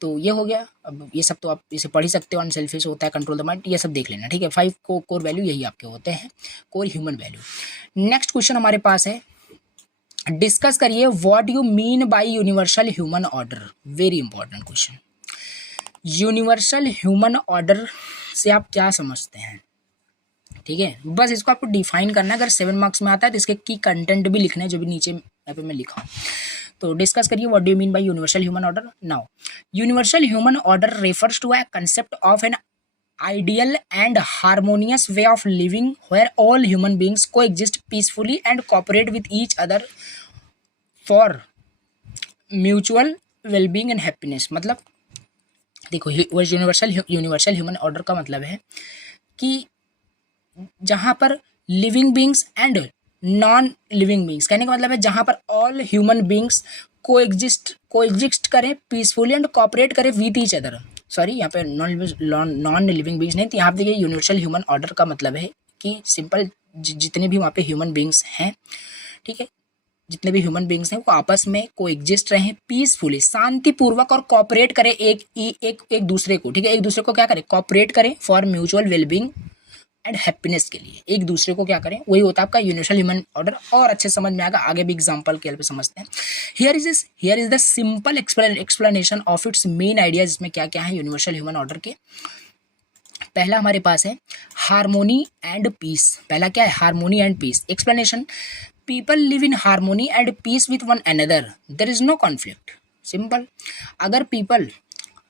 तो ये हो गया। अब ये सब तो आप इसे पढ़ ही सकते हो, अनसेल्फिश होता है, कंट्रोल द माइंड, ये सब देख लेना, ठीक है। 5 कोर वैल्यू यही आपके होते हैं, core human value. Next question हमारे पास है, डिस्कस करिए what you mean by universal human order. Very important question. Universal human order से आप क्या समझते हैं, ठीक है। बस इसको आपको डिफाइन करना है। अगर 7 मार्क्स में आता है तो इसके की कंटेंट भी लिखना है जो भी नीचे यहाँ पे मैं लिखा हूँ। तो डिस्कस करिए what do you mean by universal human order. Now universal human order refers to a concept of an ideal and harmonious way of living where all human beings coexist peacefully and cooperate with each other for mutual well-being and happiness। मतलब देखो universal human order का मतलब है कि जहाँ पर living beings and non living beings, कहने का मतलब है जहाँ पर ऑल ह्यूमन बींग्स कोएग्जिस्ट करें पीसफुली एंड कॉपरेट करें विद ईच अदर। सॉरी, यहाँ पे नॉन लिविंग बींग्स नहीं, तो यहाँ पे देखिए यूनिवर्सल ह्यूमन ऑर्डर का मतलब है कि सिंपल जितने भी वहाँ पे ह्यूमन बींग्स हैं, ठीक है, जितने भी ह्यूमन बींग्स हैं वो आपस में कोएग्जिस्ट रहें पीसफुली, शांतिपूर्वक, और कॉपरेट करें एक दूसरे को, ठीक है। एक दूसरे को क्या करें, कॉपरेट करें for mutual wellbeing and happiness के लिए, एक दूसरे को क्या करें, वही होता है आपका यूनिवर्सल ह्यूमन ऑर्डर। और अच्छे समझ में आएगा, आगे भी एग्जांपल के हेल्प से समझते हैं। Here is the simple explanation of its main idea, जिसमें क्या क्या है यूनिवर्सल ह्यूमन ऑर्डर के। पहला हमारे पास है हार्मोनी एंड पीस। पहला क्या है, harmony and peace. Explanation, people live in harmony and peace with one another, there is no conflict. Simple, अगर पीपल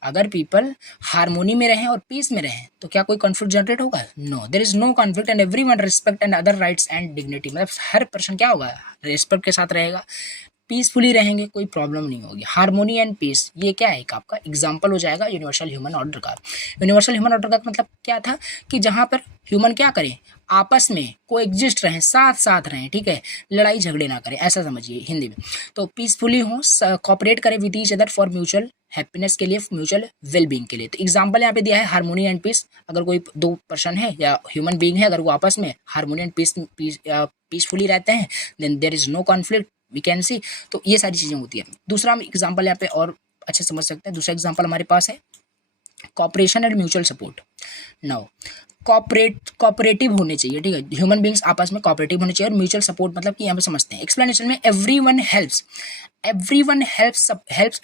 अगर पीपल हारमोनी में रहें और पीस में रहें तो क्या कोई कॉन्फ्लिक्ट जनरेट होगा? No, there is no conflict and everyone respect and other rights and dignity. मतलब हर पर्सन क्या होगा? रिस्पेक्ट के साथ रहेगा, पीसफुली रहेंगे, कोई प्रॉब्लम नहीं होगी। हारमोनी एंड पीस ये क्या है? एक आपका एग्जाम्पल हो जाएगा यूनिवर्सल ह्यूमन ऑर्डर का। यूनिवर्सल ह्यूमन ऑर्डर का मतलब क्या था कि जहाँ पर ह्यूमन क्या करें, आपस में कोएग्जिस्ट रहें, साथ साथ रहें, ठीक है, लड़ाई झगड़े ना करें, ऐसा समझिए हिंदी में। तो पीसफुली हो, कॉपरेट करें with each other for mutual happiness के लिए, म्यूचुअल वेल बीइंग के लिए। तो एग्जाम्पल यहाँ पे दिया है हारमोनी एंड पीस। अगर कोई दो पर्सन है या ह्यूमन बीइंग है, अगर वो आपस में हारमोनी एंड पीसफुली रहते हैं, then there is no conflict we can see. तो ये सारी चीज़ें होती है। दूसरा हम एग्जाम्पल यहाँ पे और अच्छे समझ सकते हैं। दूसरा एग्जाम्पल हमारे पास है cooperation and mutual support. Now cooperative होने चाहिए, ठीक है, ह्यूमन बींग्स आपस में कॉपरेटिव होने चाहिए। और म्यूचुअल सपोर्ट मतलब कि यहाँ पे समझते हैं एक्सप्लेनेशन में, everyone helps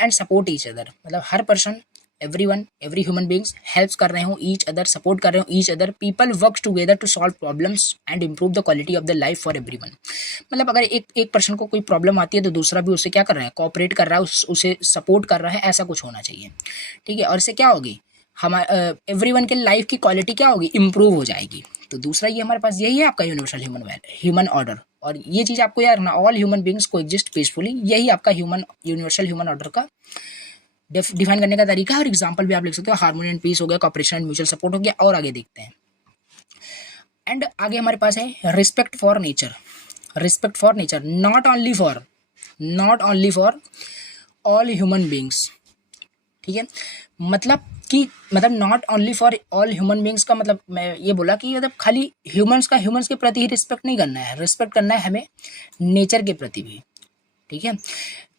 and support each other. मतलब हर person, every human beings helps कर रहे हो ईच अदर, सपोर्ट कर रहे हो each other. People works together to solve problems and improve the quality of the life for everyone. मतलब अगर एक पर्सन को कोई प्रॉब्लम आती है तो दूसरा भी उससे क्या कर रहा है? कॉपरेट कर रहा है, उसे सपोर्ट कर रहा है, ऐसा कुछ होना चाहिए, ठीक है। और इससे क्या होगी? हमारे एवरीवन के लाइफ की क्वालिटी क्या होगी? इम्प्रूव हो जाएगी। तो दूसरा ये हमारे पास यही है आपका यूनिवर्सल ह्यूमन ऑर्डर। और ये चीज़ आपको याद रखना, ऑल ह्यूमन बींग्स को एग्जिस्ट पीसफुली, यही आपका यूनिवर्सल ह्यूमन ऑर्डर का डिफाइन करने का तरीका है। और एग्जाम्पल भी आप लिख सकते हो, हार्मोनी एंड पीस हो गया, कॉपरेशन एंड म्यूचुअल सपोर्ट हो गया। और आगे देखते हैं, एंड आगे हमारे पास है respect for nature. Respect for nature not only for all human beings, ठीक है। मतलब not only for all human beings का मतलब मैं ये बोला कि मतलब खाली ह्यूमंस के प्रति ही रिस्पेक्ट नहीं करना है, रिस्पेक्ट करना है हमें नेचर के प्रति भी, ठीक है।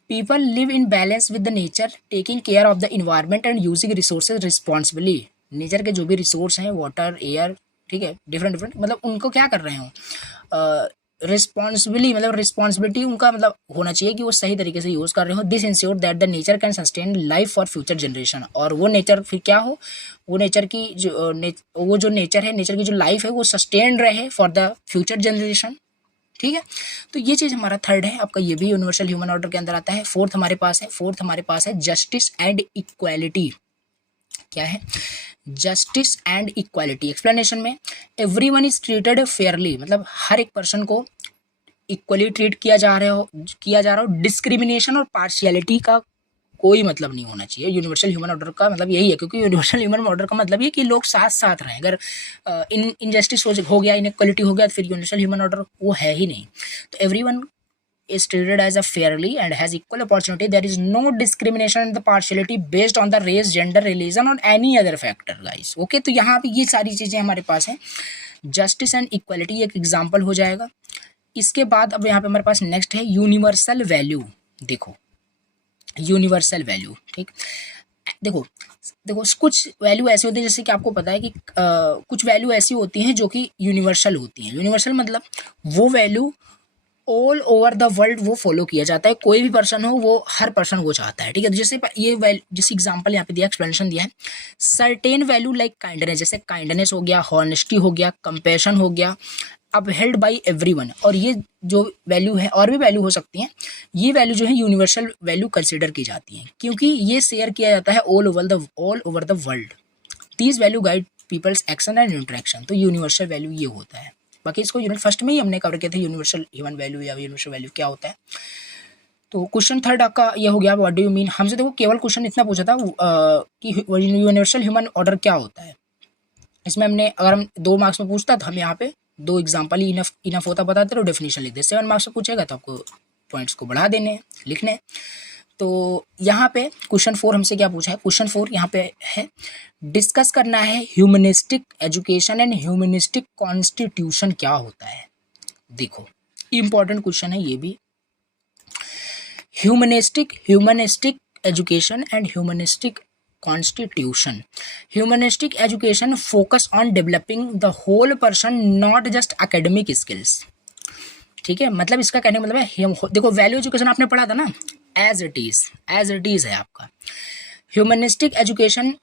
People live in balance with the nature, taking care of the environment and using resources responsibly. Nature के जो भी रिसोर्स हैं, वाटर, एयर, ठीक है, डिफरेंट मतलब उनको क्या कर रहे हो? रिस्पॉन्सिबिली, मतलब रिस्पॉन्सिबिलिटी उनका मतलब होना चाहिए कि वो सही तरीके से यूज़ कर रहे हो। This ensure that the nature can sustain life for future generation. और वो नेचर फिर क्या हो? वो नेचर की जो नेचर है, नेचर की जो लाइफ है वो सस्टेन रहे फॉर द फ्यूचर जनरेशन, ठीक है। तो ये चीज़ हमारा थर्ड है आपका, ये भी यूनिवर्सल ह्यूमन ऑर्डर के अंदर आता है। फोर्थ हमारे पास है जस्टिस एंड इक्वालिटी। क्या है? Justice and equality. एक्सप्लेनेशन में, एवरीवन इज ट्रीटेड फेयरली, मतलब हर एक पर्सन को इक्वली ट्रीट किया जा रहा हो। डिस्क्रिमिनेशन और पार्शियलिटी का कोई मतलब नहीं होना चाहिए। यूनिवर्सल ह्यूमन ऑर्डर का मतलब यही है, क्योंकि यूनिवर्सल ह्यूमन ऑर्डर का मतलब ये कि लोग साथ साथ रहें। अगर इनजस्टिस हो गया, इनइक्वालिटी हो गया, तो फिर यूनिवर्सल ह्यूमन ऑर्डर वो है ही नहीं। तो everyone is treated as a fairly and has equal opportunity. There is no discrimination and the partiality based on the race, gender, religion or any other factor, guys. Okay, तो यहाँ पे ये सारी चीज़ें हमारे पास हैं। जस्टिस एंड इक्वालिटी एक example हो जाएगा। इसके बाद अब यहाँ पे हमारे पास नेक्स्ट है यूनिवर्सल वैल्यू। देखो यूनिवर्सल वैल्यू, ठीक, देखो कुछ वैल्यू ऐसी होती है, जैसे कि आपको पता है कि कुछ वैल्यू ऐसी होती हैं जो कि यूनिवर्सल होती हैं। यूनिवर्सल मतलब वो value all over the world वो फॉलो किया जाता है। कोई भी पर्सन हो, वो हर पर्सन वो चाहता है, ठीक है। जैसे जिस एग्जांपल यहाँ पे दिया, एक्सप्लेनेशन दिया है, सर्टेन वैल्यू लाइक काइंडनेस, जैसे काइंडनेस हो गया, हॉनेस्टी हो गया, कंपैशन हो गया, अपहेल्ड बाय एवरीवन। और ये जो वैल्यू है, और भी वैल्यू हो सकती हैं, ये वैल्यू जो है यूनिवर्सल वैल्यू कंसिडर की जाती हैं, क्योंकि ये शेयर किया जाता है all over the world. These value guide people's action and interaction. तो यूनिवर्सल वैल्यू ये होता है। बाकी इसको यूनिट फर्स्ट में ही हमने कवर किया था, यूनिवर्सल ह्यूमन वैल्यू या यूनिवर्सल वैल्यू क्या होता है। तो क्वेश्चन थर्ड आपका ये हो गया, व्हाट डू यू मीन। हमसे देखो केवल क्वेश्चन इतना पूछा था कि यूनिवर्सल ह्यूमन ऑर्डर क्या होता है। इसमें हमने, अगर हम 2 मार्क्स में पूछता तो हम यहाँ पे 2 एग्जाम्पल ही इनफ होता, बताते रहो, डेफिनेशन लिख दे। 7 मार्क्स में पूछेगा तो आपको पॉइंट्स को बढ़ा देने, लिखने। तो यहाँ पे क्वेश्चन 4 हमसे क्या पूछा है? क्वेश्चन 4 यहाँ पे है, डिस्कस करना है humanistic education and humanistic constitution क्या होता है। देखो इंपॉर्टेंट क्वेश्चन है ये भी। Humanistic education and humanistic constitution. Humanistic education focus on developing the whole person, not just academic skills, ठीक है। मतलब इसका कहने का मतलब है, देखो वैल्यू एजुकेशन आपने पढ़ा था ना, एज इट इज है आपका। Humanistic education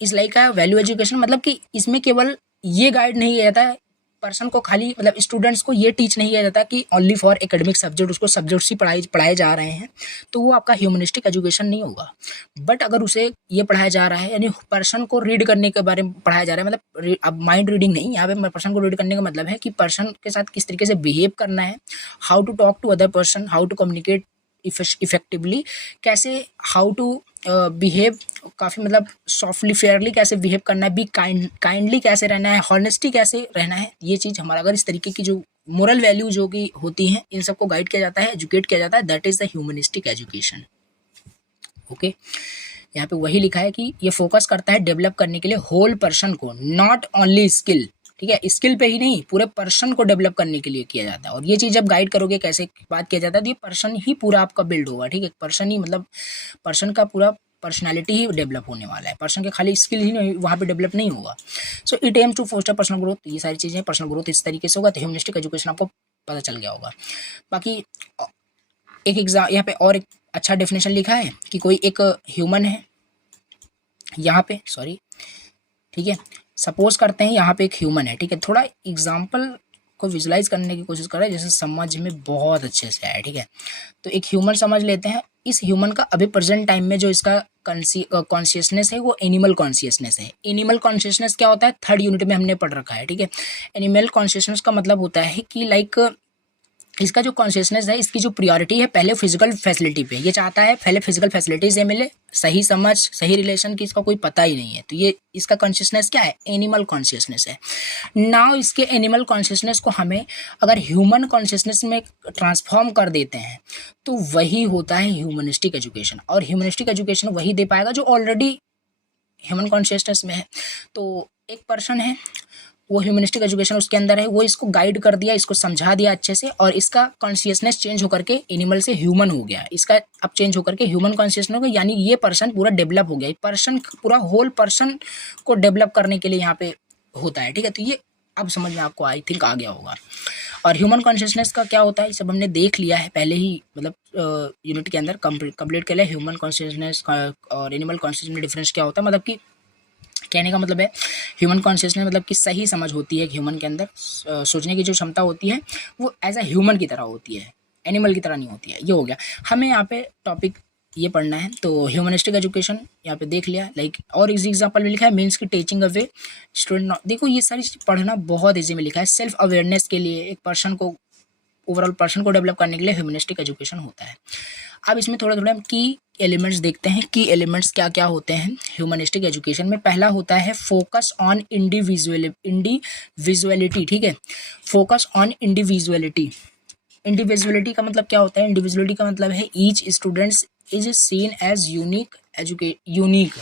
is like a value education, मतलब कि इसमें केवल ये गाइड नहीं किया जाता है पर्सन को खाली मतलब स्टूडेंट्स को ये टीच नहीं किया जाता कि ओनली फॉर एकेडमिक सब्जेक्ट उसको सब्जेक्ट्स ही पढ़ाए जा रहे हैं, तो वो आपका ह्यूमनिस्टिक एजुकेशन नहीं होगा। बट अगर उसे ये पढ़ाया जा रहा है यानी पर्सन को रीड करने के बारे में पढ़ाया जा रहा है, मतलब अब माइंड रीडिंग नहीं, यहाँ पे पर्सन को रीड करने का मतलब है कि पर्सन के साथ किस तरीके से बिहेव करना है, how to talk to other person, how to communicate effectively, कैसे हाउ टू बिहेव काफ़ी मतलब सॉफ्टली फेयरली कैसे बिहेव करना है, बी काइंडली कैसे रहना है, हॉनेस्टी कैसे रहना है। ये चीज़ हमारा अगर इस तरीके की जो मोरल वैल्यू जो कि होती हैं इन सबको गाइड किया जाता है, एजुकेट किया जाता है, that is the humanistic education. Okay, यहाँ पे वही लिखा है कि ये फोकस करता है डेवलप करने के लिए होल पर्सन को, नॉट ओनली स्किल। ठीक है, स्किल पे ही नहीं पूरे पर्सन को डेवलप करने के लिए किया जाता है। और ये चीज़ जब गाइड करोगे कैसे बात किया जाता है तो ये पर्सन ही पूरा आपका बिल्ड होगा। ठीक है, पर्सन ही मतलब पर्सन का पूरा पर्सनालिटी ही डेवलप होने वाला है, पर्सन के खाली स्किल ही नहीं वहाँ पे डेवलप नहीं होगा। So it aims to foster personal growth. ये सारी चीज़ें पर्सनल ग्रोथ इस तरीके से होगा, तो ह्यूमनिस्टिक एजुकेशन आपको पता चल गया होगा। बाकी एक एग्जाम यहाँ पे और एक अच्छा डेफिनेशन लिखा है कि कोई एक ह्यूमन है यहाँ पे, सॉरी, ठीक है, सपोज करते हैं यहाँ पे एक ह्यूमन है। ठीक है, थोड़ा एग्जाम्पल को विजुलाइज करने की कोशिश कर रहे हैं जैसे समझ में बहुत अच्छे से आए। ठीक है, तो एक ह्यूमन समझ लेते हैं। इस ह्यूमन का अभी प्रेजेंट टाइम में जो इसका कॉन्शियसनेस है वो एनिमल कॉन्शियसनेस है। एनिमल कॉन्शियसनेस क्या होता है, थर्ड यूनिट में हमने पढ़ रखा है। ठीक है, एनिमल कॉन्शियसनेस का मतलब होता है कि लाइक इसका जो कॉन्शियसनेस है इसकी जो प्रायोरिटी है पहले फिजिकल फैसिलिटी पे, ये चाहता है पहले फिजिकल फैसिलिटीज ये मिले, सही समझ सही रिलेशन की इसका कोई पता ही नहीं है, तो ये इसका कॉन्शियसनेस क्या है, एनिमल कॉन्शियसनेस है। नाउ इसके एनिमल कॉन्शियसनेस को हमें अगर ह्यूमन कॉन्शियसनेस में ट्रांसफॉर्म कर देते हैं तो वही होता है ह्यूमनिस्टिक एजुकेशन। और ह्यूमनिस्टिक एजुकेशन वही दे पाएगा जो ऑलरेडी ह्यूमन कॉन्शियसनेस में है। तो एक पर्सन है वो ह्यूमनिस्टिक एजुकेशन उसके अंदर है, वो इसको गाइड कर दिया, इसको समझा दिया अच्छे से, और इसका कॉन्शियसनेस चेंज होकर के एनिमल से ह्यूमन हो गया, इसका अब चेंज होकर के ह्यूमन कॉन्शियसनेस हो गया, यानी ये पर्सन पूरा डेवलप हो गया। पर्सन पूरा होल पर्सन को डेवलप करने के लिए यहाँ पे होता है। ठीक है, तो ये अब समझ में आपको आई थिंक आ गया होगा। और ह्यूमन कॉन्शियसनेस का क्या होता है ये सब हमने देख लिया है पहले ही, मतलब यूनिट के अंदर कंप्लीट कर लिया। ह्यूमन कॉन्शियसनेस और एनिमल कॉन्शियसनेस में डिफरेंस क्या होता है, मतलब कि कहने का मतलब है ह्यूमन कॉन्शियसनेस मतलब कि सही समझ होती है ह्यूमन के अंदर, सोचने की जो क्षमता होती है वो एज अ ह्यूमन की तरह होती है, एनिमल की तरह नहीं होती है। ये हो गया, हमें यहाँ पे टॉपिक ये पढ़ना है। तो ह्यूमनिस्टिक एजुकेशन यहाँ पे देख लिया, लाइक और इस एग्जांपल में लिखा है मीन्स की टीचिंग अवे स्टूडेंट। देखो ये सारी पढ़ना बहुत ईजी में लिखा है, सेल्फ अवेयरनेस के लिए एक पर्सन को ओवरऑल पर्सन को डेवलप करने के लिए ह्यूमनिस्टिक एजुकेशन होता है। अब इसमें थोड़ा थोड़ा हम की एलिमेंट्स देखते हैं, की एलिमेंट्स क्या क्या होते हैं ह्यूमनिस्टिक एजुकेशन में। पहला होता है फोकस ऑन इंडिविजुअलिटी। ठीक है, फोकस ऑन इंडिविजुअलिटी। इंडिविजुअलिटी का मतलब क्या होता है, इंडिविजुअलिटी का मतलब है each students is seen as unique unique.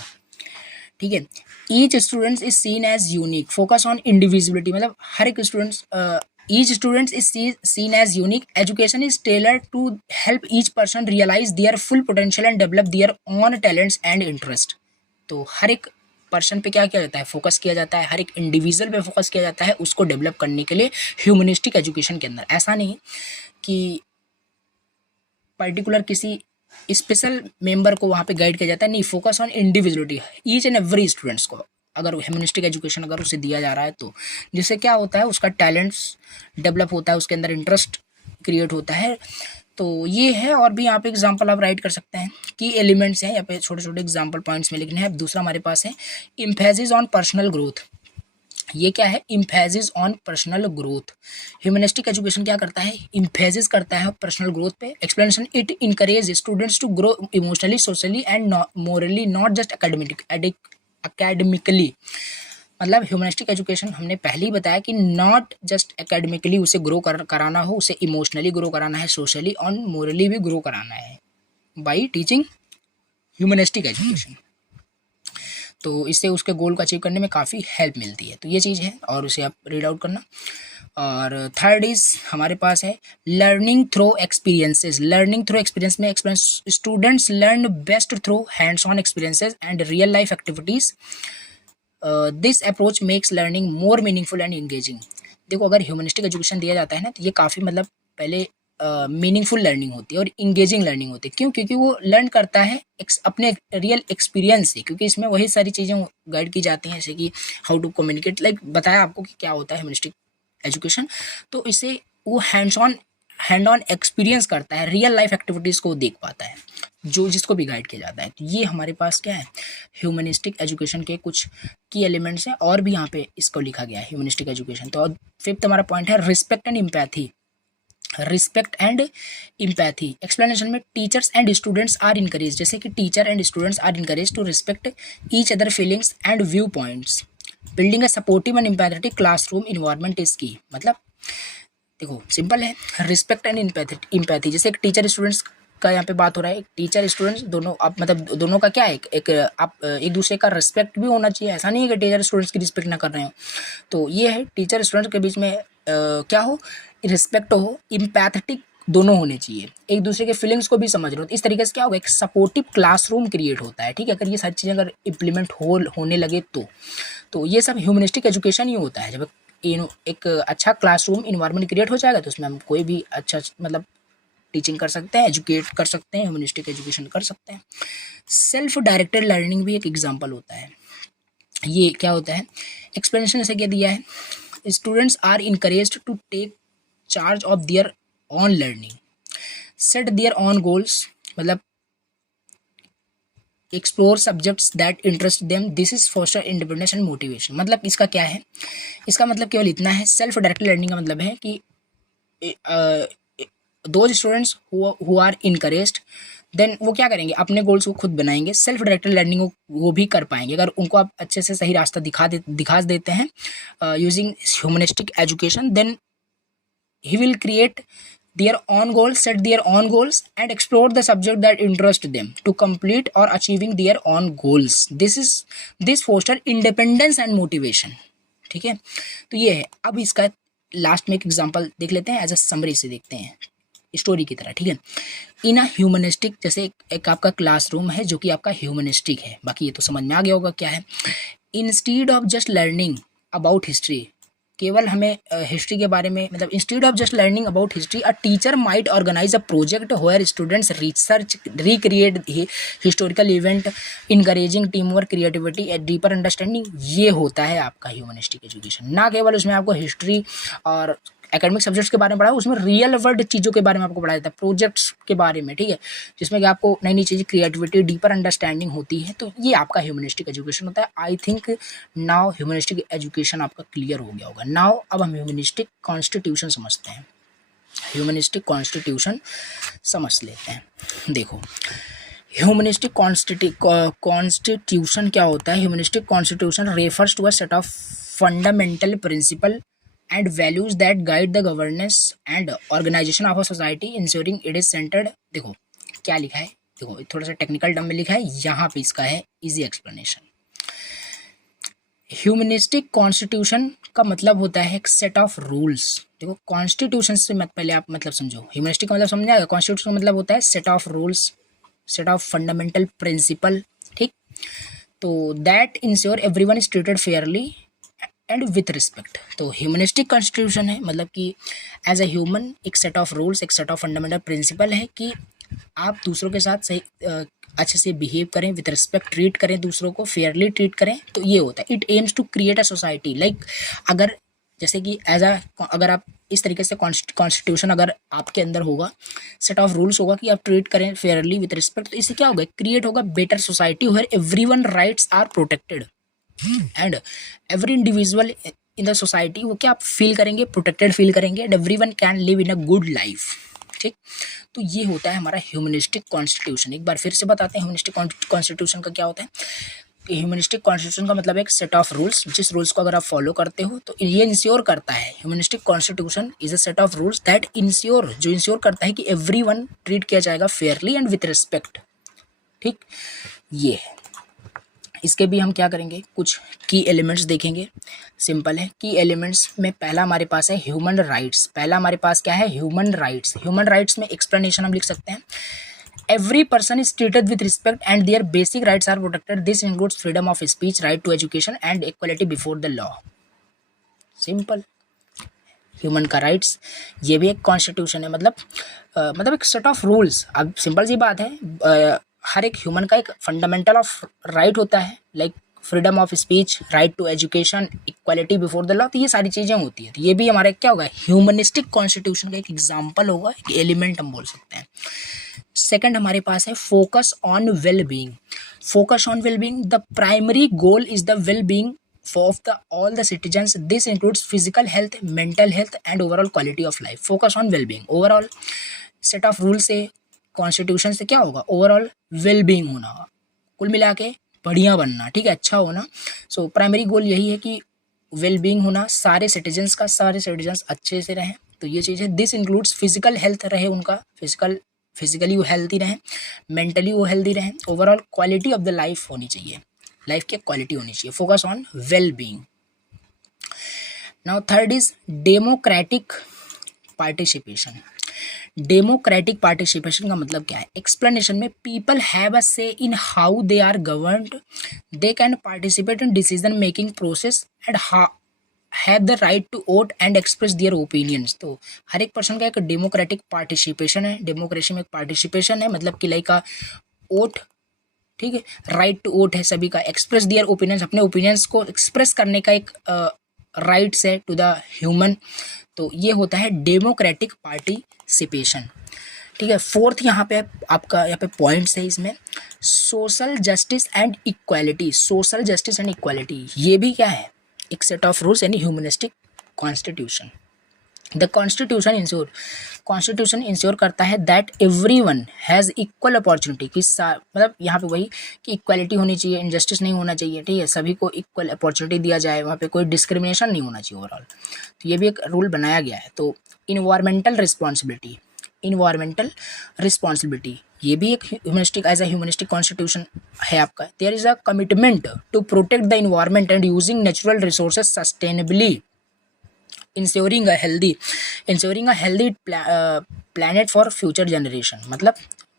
ठीक है, each students is seen as unique. Focus on individuality मतलब हर एक students each student is seen as unique. Education is tailored to help each person realize their full potential and develop their own talents and interest. तो हर एक person पे क्या किया जाता है, फोकस किया जाता है, हर एक इंडिविजुअल पे फोकस किया जाता है उसको डेवलप करने के लिए ह्यूमनिस्टिक एजुकेशन के अंदर। ऐसा नहीं कि पर्टिकुलर किसी स्पेशल मेंबर को वहाँ पे गाइड किया जाता है, नहीं, focus on individuality, each and every students को अगर ह्यूमनिस्टिक एजुकेशन अगर उसे दिया जा रहा है तो जिससे क्या होता है उसका टैलेंट्स डेवलप होता है, उसके अंदर इंटरेस्ट क्रिएट होता है। तो ये है, और भी यहाँ पे एग्जांपल आप राइट कर सकते हैं कि एलिमेंट्स हैं यहाँ पे छोटे छोटे एग्जांपल पॉइंट्स में लिखने हैं। दूसरा हमारे पास है एम्फेसिस ऑन पर्सनल ग्रोथ। ये क्या है, emphasis on personal growth. Humanistic education क्या करता है, एम्फेसिस करता है पर्सनल ग्रोथ पे। Explanation, it encourage students to grow emotionally, socially and morally, not just academically. मतलब ह्यूमनिस्टिक एजुकेशन हमने पहले ही बताया कि नॉट जस्ट एकेडमिकली उसे ग्रो कराना हो, उसे इमोशनली ग्रो कराना है, सोशली और मोरली भी ग्रो कराना है बाय टीचिंग ह्यूमनिस्टिक एजुकेशन। तो इससे उसके गोल को अचीव करने में काफ़ी हेल्प मिलती है। तो ये चीज़ है और उसे आप रीड आउट करना। और थर्ड इज हमारे पास है learning through experiences. Learning through experience में experience, students learn best through hands on experiences and real life activities. This approach makes learning more meaningful and engaging. देखो अगर ह्यूमनिस्टिक एजुकेशन दिया जाता है ना तो ये काफ़ी मतलब पहले मीनिंगफुल लर्निंग होती है और इंगेजिंग लर्निंग होती है। क्यों? क्योंकि वो लर्न करता है अपने रियल एक्सपीरियंस से, क्योंकि इसमें वही सारी चीज़ें गाइड की जाती हैं जैसे कि हाउ टू कम्युनिकेट, लाइक बताया आपको कि क्या होता है ह्यूमनिस्टिक एजुकेशन, तो इसे वो हैंड ऑन एक्सपीरियंस करता है, रियल लाइफ एक्टिविटीज़ को देख पाता है, जो जिसको भी गाइड किया जाता है। तो ये हमारे पास क्या है, ह्यूमनिस्टिक एजुकेशन के कुछ की एलिमेंट्स हैं, और भी यहाँ पे इसको लिखा गया है ह्यूमनिस्टिक एजुकेशन। तो फिफ्थ हमारा पॉइंट है respect and empathy. Respect and empathy explanation में teachers and students are encourage, जैसे कि teacher and students are encourage to respect each other feelings and viewpoints. Building a supportive and empathetic classroom environment is key. मतलब देखो simple है, respect and empathy, जैसे एक teacher students का यहाँ पे बात हो रहा है, एक टीचर स्टूडेंट्स दोनों, आप मतलब दोनों का क्या है, एक आप एक दूसरे का रिस्पेक्ट भी होना चाहिए। ऐसा नहीं है कि टीचर स्टूडेंट्स की रिस्पेक्ट ना कर रहे हो। तो ये है टीचर स्टूडेंट्स के बीच में क्या हो, रिस्पेक्ट हो, इम्पैथेटिक दोनों होने चाहिए, एक दूसरे के फीलिंग्स को भी समझ रहे हो। तो इस तरीके से क्या होगा, एक सपोर्टिव क्लासरूम क्रिएट होता है। ठीक है, अगर ये सारी चीज़ें अगर इम्प्लीमेंट होने लगे तो ये सब ह्यूमनिस्टिक एजुकेशन ही होता है। जब एक अच्छा क्लासरूम इन्वायरमेंट क्रिएट हो जाएगा तो उसमें हम कोई भी अच्छा मतलब टीचिंग कर सकते हैं, एजुकेट कर सकते हैं, ह्यूमनिस्टिक एजुकेशन कर सकते हैं। सेल्फ डायरेक्टेड लर्निंग भी एक एग्जांपल होता है। ये क्या होता है, एक्सप्लेनेशन ऐसे क्या दिया है, students are encouraged to take charge of their own learning, set their own goals, मतलब explore subjects that interest them, this is foster independence and motivation. मतलब इसका क्या है, इसका मतलब केवल इतना है, सेल्फ डायरेक्टेड लर्निंग का मतलब है कि those students who are encouraged, then वो क्या करेंगे, अपने गोल्स को खुद बनाएंगे, सेल्फ डायरेक्टेड लर्निंग वो भी कर पाएंगे अगर उनको आप अच्छे से सही रास्ता दिखा देते हैं using humanistic education. Then he will create their own goals, set their own goals and explore the subject that interest them to complete or achieving their own goals. This foster independence and motivation. ठीक है, तो ये है। अब इसका last में एक example देख लेते हैं, एज अ समरी से देखते हैं स्टोरी की तरह। ठीक है, इन अ ह्यूमनिस्टिक, जैसे एक आपका क्लासरूम है जो कि आपका ह्यूमनिस्टिक है, बाकी ये तो समझ में आ गया होगा क्या है। Instead of just learning about history, केवल हमें हिस्ट्री के बारे में, मतलब instead of just learning about history a teacher might organise a project where students research recreate historical event, encouraging team work, creativity and deeper understanding. ये होता है आपका ह्यूमनिस्टिक एजुकेशन। ना केवल उसमें आपको हिस्ट्री और एकेडमिक सब्जेक्ट्स के बारे में पढ़ाया, उसमें रियल वर्ल्ड चीज़ों के बारे में आपको पढ़ाया जाता है, प्रोजेक्ट्स के बारे में। ठीक है, जिसमें कि आपको नई नई चीज़ें, क्रिएटिविटी, डीपर अंडरस्टैंडिंग होती है। तो ये आपका ह्यूमनिस्टिक एजुकेशन होता है। I think now humanistic education आपका क्लियर हो गया होगा। नाउ अब हम ह्यूमनिस्टिक कॉन्स्टिट्यूशन समझते हैं, ह्यूमनिस्टिक कॉन्स्टिट्यूशन समझ लेते हैं। देखो ह्यूमनिस्टिक कॉन्स्टिट्यूशन क्या होता है। Humanistic constitution refers to a set of fundamental principle and values that guide the governance and organization of a society ensuring it is centered। देखो क्या लिखा है, देखो थोड़ा सा टेक्निकल टर्म में लिखा है, यहाँ पे इसका है इजी एक्सप्लेनेशन। ह्यूमनिस्टिक कॉन्स्टिट्यूशन का मतलब होता है एक सेट ऑफ रूल्स। देखो कॉन्स्टिट्यूशन से मत पहले आप मतलब समझो, ह्यूमनिस्टिक का मतलब समझ आएगा। कॉन्स्टिट्यूशन का मतलब होता है set of rules, set of fundamental principal. ठीक, तो that ensure everyone is treated Fairlie and with respect. तो ह्यूमनिस्टिक कॉन्स्टिट्यूशन है मतलब कि एज ए ह्यूमन एक सेट ऑफ रूल्स, एक सेट ऑफ फंडामेंटल प्रिंसिपल है कि आप दूसरों के साथ सही अच्छे से बिहेव करें, विथ रिस्पेक्ट ट्रीट करें, दूसरों को फेयरली ट्रीट करें। तो ये होता है, it aims to create a society like, अगर जैसे कि अगर आप इस तरीके से कॉन्स्टिट्यूशन अगर आपके अंदर होगा, सेट ऑफ रूल्स होगा कि आप ट्रीट करें फेयरली विथ रिस्पेक्ट, तो इससे क्या होगा, क्रिएट होगा better society where everyone rights are protected and every individual in the society वो क्या फील करेंगे, प्रोटेक्टेड फील करेंगे and everyone can live in a good life. ठीक, तो ये होता है हमारा ह्यूमनिस्टिक कॉन्स्टिट्यूशन। एक बार फिर से बताते हैं ह्यूमनिस्टिक कॉन्स्टिट्यूशन का क्या होता है। ह्यूमनिस्टिक कॉन्स्टिट्यूशन का मतलब एक सेट ऑफ रूल्स, जिस रूल्स को अगर आप फॉलो करते हो तो ये इंश्योर करता है। Humanistic constitution is a set of rules that ensure, जो इंश्योर करता है कि एवरीवन ट्रीट किया जाएगा फेयरली एंड विथ रिस्पेक्ट। ठीक, ये है। इसके भी हम क्या करेंगे, कुछ की एलिमेंट्स देखेंगे। सिंपल है, की एलिमेंट्स में पहला हमारे पास है ह्यूमन राइट्स। पहला हमारे पास क्या है, ह्यूमन राइट्स। ह्यूमन राइट्स में एक्सप्लेनेशन हम लिख सकते हैं, every person is treated with respect and their basic rights are protected, this includes freedom of speech, right to education and equality before the law. Simple, human का rights ये भी एक constitution है, मतलब एक सेट ऑफ रूल्स। अब simple सी बात है, हर एक ह्यूमन का एक फंडामेंटल ऑफ राइट होता है, like freedom of speech, right to education, equality before the law, तो ये सारी चीज़ें होती हैं। तो ये भी हमारा क्या होगा, ह्यूमनिस्टिक कॉन्स्टिट्यूशन का एक एग्जाम्पल होगा, एक एलिमेंट हम बोल सकते हैं। सेकंड हमारे पास है focus on well being. Focus on well being, the primary goal is the well being of the all the citizens. This includes physical health, mental health and overall quality of life. Focus on well-being. Overall set of rules से constitution से क्या होगा, overall well being होना, कुल मिला के बढ़िया बनना, ठीक है, अच्छा होना। सो प्राइमरी गोल यही है कि वेल बीइंग होना, सारे सिटीजन्स का, सारे सिटीजन्स अच्छे से रहें, तो ये चीज़ है। दिस इंक्लूड्स फिजिकल हेल्थ रहे उनका, फिजिकली वो हेल्दी रहें, मेंटली वो हेल्दी रहें, overall quality of the life होनी चाहिए, लाइफ की क्वालिटी होनी चाहिए। Focus on well being. Now third is democratic participation. Democratic participation का मतलब क्या है, एक्सप्लेनेशन में people have a say in how they are governed, they can participate in decision making process and have the right to vote and express their opinions. तो हर एक person का एक डेमोक्रेटिक पार्टिसिपेशन है, डेमोक्रेसी में एक participation है, मतलब कि लाइक का वोट, ठीक है, राइट टू वोट है सभी का, एक्सप्रेस दियर ओपिनियंस, अपने ओपिनियंस को एक्सप्रेस करने का एक राइट्स है टू द ह्यूमन। तो ये होता है डेमोक्रेटिक पार्टिसिपेशन, ठीक है। फोर्थ यहाँ पे आपका यहाँ पे पॉइंट्स है इसमें, social justice and equality. Social justice and equality ये भी क्या है, एक सेट ऑफ रूल्स, यानी humanistic constitution. The constitution ensure करता है that everyone has equal opportunity, कि मतलब यहाँ पे वही कि इक्वालिटी होनी चाहिए, इनजस्टिस नहीं होना चाहिए, ठीक है, सभी को इक्वल अपॉर्चुनिटी दिया जाए, वहाँ पे कोई डिस्क्रिमिनेशन नहीं होना चाहिए ओवरऑल। तो ये भी एक रूल बनाया गया है। तो इन्वायरमेंटल रिस्पॉन्सिबिलिटी ये भी एक humanistic, as a humanistic constitution है आपका। There is a commitment to protect the environment and using natural resources sustainably, ensuring a healthy planet for future generation. मतलब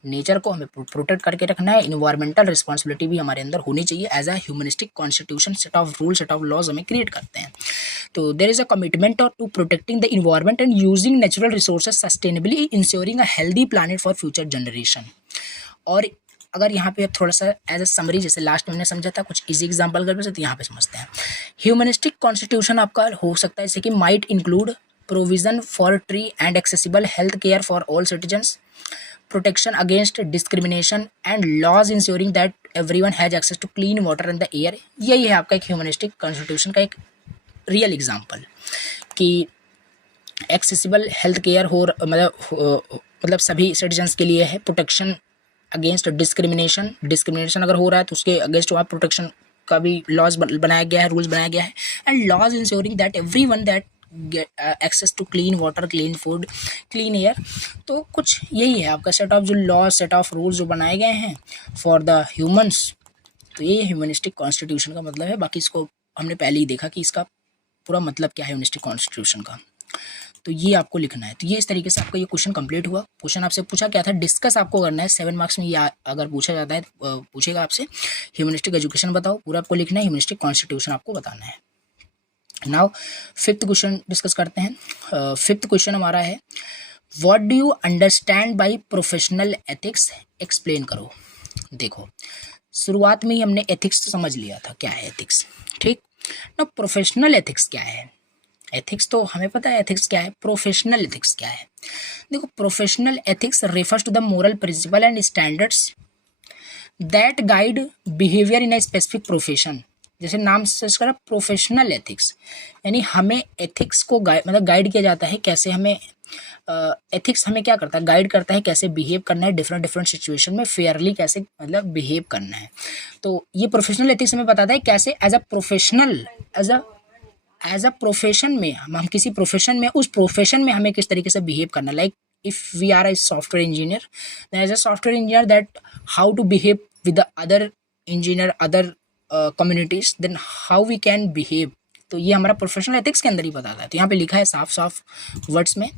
नेचर को हमें प्रोटेक्ट करके रखना है, इन्वायरमेंटल रिस्पॉन्सिबिलिटी भी हमारे अंदर होनी चाहिए। As a humanistic constitution set of rule, set of laws हमें क्रिएट करते हैं। तो there is a commitment to protecting the environment and using natural resources sustainably, ensuring a healthy planet for future generation. और अगर यहाँ पे थोड़ा सा एज अ समरी, जैसे लास्ट में हमने समझा था, कुछ इजी एग्जांपल कर सकते, तो यहाँ पे समझते हैं। ह्यूमनिस्टिक कॉन्स्टिट्यूशन आपका हो सकता है जैसे कि might include provision for tree and accessible health care for all citizens, protection against discrimination and laws ensuring that everyone has access to clean water and the air. यही है आपका एक ह्यूमनिस्टिक कॉन्स्टिट्यूशन का एक रियल एग्जाम्पल, कि accessible health care हो, मतलब सभी सिटीजन्स के लिए है, प्रोटेक्शन अगेंस्ट डिस्क्रिमिनेशन अगर हो रहा है तो उसके अगेंस्ट वहाँ प्रोटेक्शन का भी लॉज बनाया गया है, रूल्स बनाया गया है, and laws ensuring that everyone that access to clean water, clean food, clean air. तो कुछ यही है आपका सेट ऑफ जो लॉज, सेट ऑफ रूल्स जो बनाए गए हैं फॉर द ह्यूमंस। तो ये ह्यूमनिस्टिक कॉन्स्टिट्यूशन का मतलब है। बाकी इसको हमने पहले ही देखा कि इसका पूरा मतलब क्या है ह्यूमनिस्टिक कॉन्स्टिट्यूशन का। तो ये आपको लिखना है। तो ये इस तरीके से आपका ये क्वेश्चन कंप्लीट हुआ। क्वेश्चन आपसे पूछा क्या था, डिस्कस आपको करना है 7 मार्क्स में। ये अगर पूछा जाता है पूछेगा आपसे ह्यूमनिस्टिक एजुकेशन बताओ, पूरा आपको लिखना है, ह्यूमनिस्टिक कॉन्स्टिट्यूशन आपको बताना है। नाउ फिफ्थ क्वेश्चन डिस्कस करते हैं। फिफ्थ क्वेश्चन हमारा है, what do you understand by professional ethics, explain करो। देखो शुरुआत में ही हमने एथिक्स तो समझ लिया था, क्या है एथिक्स, ठीक ना। प्रोफेशनल एथिक्स क्या है, एथिक्स तो हमें पता है एथिक्स क्या है, प्रोफेशनल एथिक्स क्या है। देखो professional ethics refers to the moral principle and standards that guide behaviour in a specific profession. जैसे नाम से इसका प्रोफेशनल एथिक्स, यानी हमें एथिक्स को गाइड किया जाता है, कैसे हमें एथिक्स हमें क्या करता है, गाइड करता है कैसे बिहेव करना है डिफरेंट सिचुएशन में, फेयरली कैसे मतलब बिहेव करना है। तो ये प्रोफेशनल एथिक्स हमें बताता है कैसे as a professional, as a profession में हम किसी प्रोफेशन में, उस प्रोफेशन में हमें किस तरीके से बिहेव करना। Like if we are a software engineer, as a software engineer that how to behave with the other engineer, other communities, then how we can behave. तो ये हमारा प्रोफेशनल एथिक्स के अंदर ही बताता है। तो यहाँ पे लिखा है साफ वर्ड्स में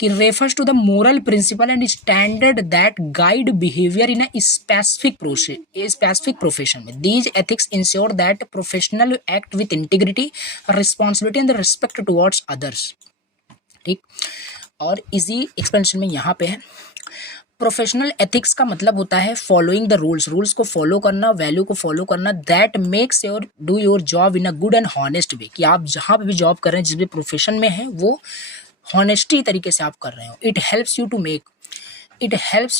कि refers to the moral principle and standard that guide behaviour in a specific profession में। These ethics ensure that professional act with integrity, responsibility and respect towards others. ठीक, और इजी एक्सप्लेनेशन में यहाँ पे है, प्रोफेशनल एथिक्स का मतलब होता है फॉलोइंग द रूल्स, रूल्स को फॉलो करना, वैल्यू को फॉलो करना, that makes your do your job in a good and honest way, कि आप जहाँ पे भी जॉब कर रहे हैं, जिस भी प्रोफेशन में है, वो हॉनेस्टी तरीके से आप कर रहे हो। It helps you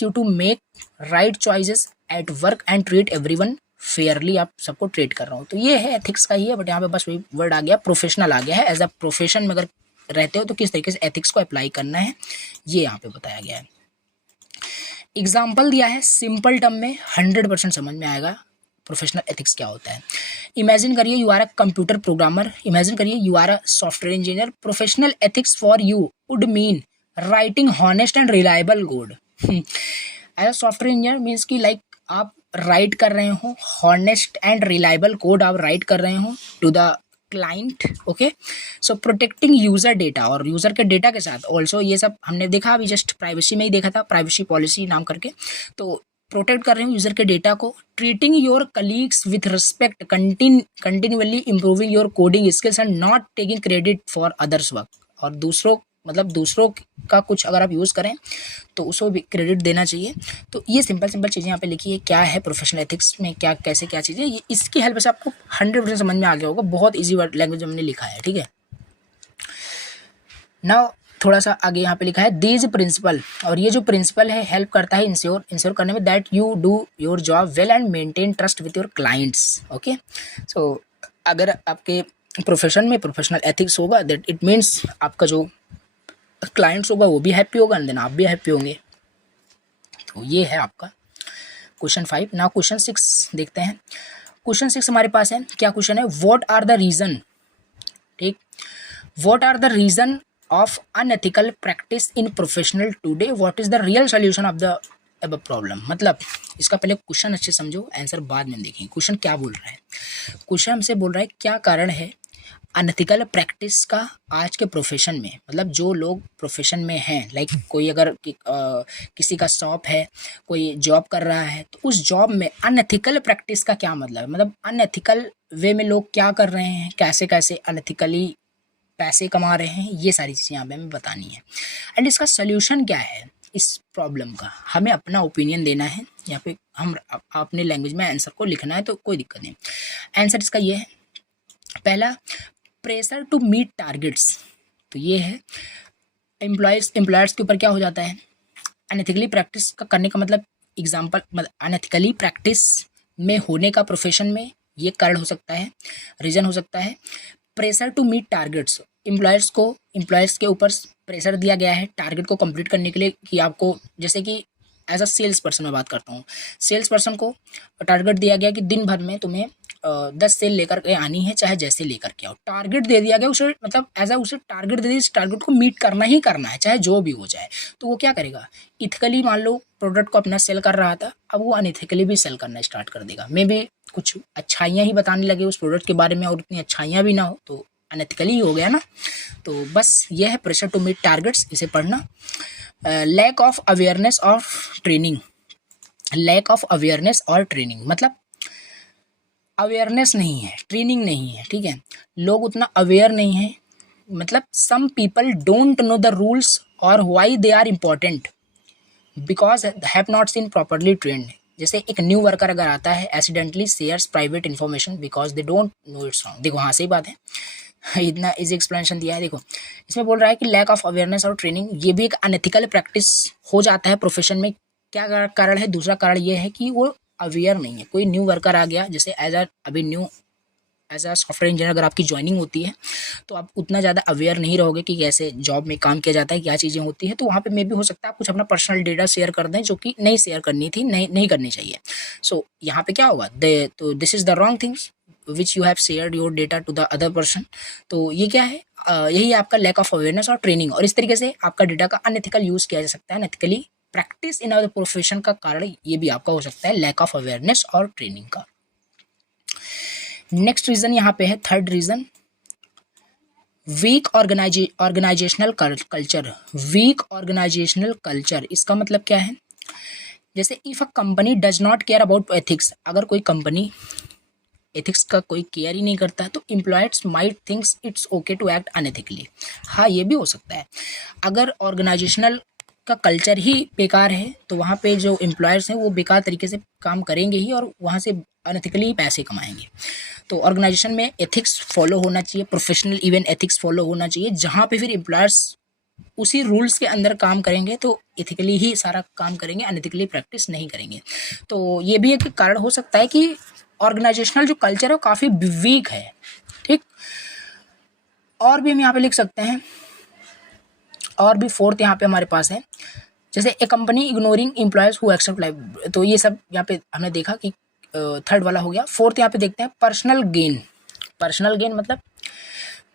to make right choices at work and treat everyone fairly, आप सबको ट्रीट कर रहा हूँ। तो ये है एथिक्स का ही है, बट यहाँ पे बस वही वर्ड आ गया, प्रोफेशनल आ गया है। एज अ प्रोफेशन में अगर रहते हो तो किस तरीके से एथिक्स को अप्लाई करना है, ये यहाँ पे बताया गया है। एग्जाम्पल दिया है सिंपल टर्म में, 100% समझ में आएगा प्रोफेशनल एथिक्स क्या होता है। इमेजिन करिए you are a computer programmer, imagine करिए you are a software engineer. Professional ethics for you would mean writing honest and reliable code. As a software engineer means कि लाइक आप write कर रहे हो हॉनेस्ट एंड रिलायबल कोड, आप write कर रहे हो to the client. Okay, so protecting user data, और यूजर के डेटा के साथ ऑल्सो, ये सब हमने देखा अभी जस्ट प्राइवेसी में ही देखा था, प्राइवेसी पॉलिसी नाम करके। तो प्रोटेक्ट कर रहे हो यूजर के डेटा को। Treating your colleagues with respect, continually improving your coding skills and not taking credit for others work. और दूसरों दूसरों का कुछ अगर आप यूज़ करें तो उसको भी क्रेडिट देना चाहिए। तो ये सिंपल चीज़ें यहाँ पे लिखी है, क्या है प्रोफेशनल एथिक्स में, क्या कैसे क्या चीज़ें, ये इसकी हेल्प से आपको 100% समझ में आ गया होगा। बहुत ईजी वर्ड लैंग्वेज हमने लिखा है, ठीक है। नाउ थोड़ा सा आगे यहाँ पे लिखा है दीज प्रिंसिपल, और ये जो प्रिंसिपल है हेल्प करता है इंश्योर करने में that you do your job well and maintain trust with your clients. Okay, so अगर आपके प्रोफेशन में प्रोफेशनल एथिक्स होगा, दैट इट मीन्स आपका जो क्लाइंट्स होगा वो भी हैप्पी होगा एंड देन आप भी हैप्पी होंगे। तो ये है आपका क्वेश्चन 5। नाउ क्वेश्चन 6 देखते हैं। क्वेश्चन 6 हमारे पास है, क्या क्वेश्चन है, व्हाट आर द रीजन, ठीक, what are the reason of unethical practice in professional today, what is the real solution of the uh problem. मतलब इसका पहले क्वेश्चन अच्छे समझो, आंसर बाद में देखेंगे। क्वेश्चन क्या बोल रहा है, क्वेश्चन हमसे बोल रहा है क्या कारण है अनएथिकल प्रैक्टिस का आज के प्रोफेशन में। मतलब जो लोग प्रोफेशन में हैं, लाइक कोई अगर किसी का शॉप है, कोई जॉब कर रहा है, तो उस जॉब में अनएथिकल प्रैक्टिस का क्या मतलब है, मतलब अनएथिकल वे में लोग क्या कर रहे हैं, कैसे कैसे अनएथिकली पैसे कमा रहे हैं, ये सारी चीज़ें यहाँ पे हमें बतानी है। एंड इसका सोल्यूशन क्या है इस प्रॉब्लम का, हमें अपना ओपिनियन देना है। यहाँ पे हम अपने लैंग्वेज में आंसर को लिखना है, तो कोई दिक्कत नहीं। आंसर इसका ये है, पहला प्रेशर टू मीट टारगेट्स। तो ये है एम्प्लॉयर्स के ऊपर क्या हो जाता है, अनएथिकली प्रैक्टिस का करने का मतलब एग्जाम्पल, अनएथिकली प्रैक्टिस में होने का प्रोफेशन में ये कारण हो सकता है, रीजन हो सकता है। Pressure to meet targets, employers के ऊपर प्रेशर दिया गया है टारगेट को कंप्लीट करने के लिए, कि आपको जैसे कि एज अ सेल्स पर्सन मैं बात करता हूँ, सेल्स पर्सन को टारगेट दिया गया कि दिन भर में तुम्हें 10 सेल लेकर के आनी है, चाहे जैसे लेकर के आओ। टारगेट दे दिया गया उसे, मतलब एज अ उसे टारगेट दे दिया, इस टारगेट को मीट करना ही करना है, चाहे जो भी हो जाए। तो वो क्या करेगा, इथिकली मान लो प्रोडक्ट को अपना सेल कर रहा था, अब वो अनइथिकली भी सेल करना स्टार्ट कर देगा। मे बी कुछ अच्छाइयाँ ही बताने लगे उस प्रोडक्ट के बारे में, और उतनी अच्छाइयाँ भी ना हो, तो अनइथिकली ही हो गया ना। तो बस ये है प्रेशर टू मीट टारगेट्स, इसे पढ़ना। Lack of awareness of training, lack of awareness और ट्रेनिंग, मतलब अवेयरनेस नहीं है, ट्रेनिंग नहीं है, ठीक है, लोग उतना अवेयर नहीं है। मतलब some people don't know the rules और why they are important because have not seen properly trained. जैसे एक न्यू वर्कर अगर आता है, accidentally shares private information because they don't know it's wrong. देखो हाँ, सही बात है, इतना इजी एक्सप्लेनेशन दिया है। देखो इसमें बोल रहा है कि लैक ऑफ अवेयरनेस और ट्रेनिंग, ये भी एक अनएथिकल प्रैक्टिस हो जाता है प्रोफेशन में। क्या कारण है, दूसरा कारण ये है कि वो अवेयर नहीं है। कोई न्यू वर्कर आ गया, जैसे एज अ सॉफ्टवेयर इंजीनियर अगर आपकी ज्वाइनिंग होती है, तो आप उतना ज़्यादा अवेयर नहीं रहोगे कि कैसे जॉब में काम किया जाता है, क्या चीज़ें होती है। तो वहाँ पे मे भी हो सकता है आप कुछ अपना पर्सनल डेटा शेयर कर दें, जो कि नहीं शेयर करनी थी, नहीं करनी चाहिए। सो यहाँ पे क्या होगा, तो this is the wrong things which you have shared your data to the other person. तो ये क्या है, यही है आपका लैक ऑफ अवेयरनेस और ट्रेनिंग। और इस तरीके से आपका डेटा का अनएथिकल यूज़ किया जा सकता है। Unethically practice in our profession का कारण ये भी आपका हो सकता है लैक ऑफ अवेयरनेस और ट्रेनिंग का। नेक्स्ट रीजन यहाँ पे है, third reason, weak organisational culture. Weak organisational culture, इसका मतलब क्या है, जैसे if a company does not care about ethics, अगर कोई कंपनी एथिक्स का कोई केयर ही नहीं करता, तो employers might thinks it's okay to act unethically. हाँ, ये भी हो सकता है। अगर ऑर्गेनाइजेशनल का कल्चर ही बेकार है तो वहाँ पे जो एम्प्लॉयर्स हैं वो बेकार तरीके से काम करेंगे ही और वहाँ से अनएथिकली पैसे कमाएंगे। तो ऑर्गेनाइजेशन में एथिक्स फॉलो होना चाहिए, प्रोफेशनल इवन एथिक्स फॉलो होना चाहिए, जहाँ पे फिर एम्प्लॉयर्स उसी रूल्स के अंदर काम करेंगे तो एथिकली ही सारा काम करेंगे, अनएथिकली प्रैक्टिस नहीं करेंगे। तो ये भी एक कारण हो सकता है कि ऑर्गेनाइजेशनल जो कल्चर है वो काफ़ी वीक है। ठीक, और भी हम यहाँ पे लिख सकते हैं, और भी फोर्थ यहाँ पे हमारे पास है, जैसे a company ignoring employees who accept life. तो ये सब यहाँ पे हमने देखा कि थर्ड वाला हो गया। फोर्थ यहाँ पे देखते हैं पर्सनल गेन। पर्सनल गेन मतलब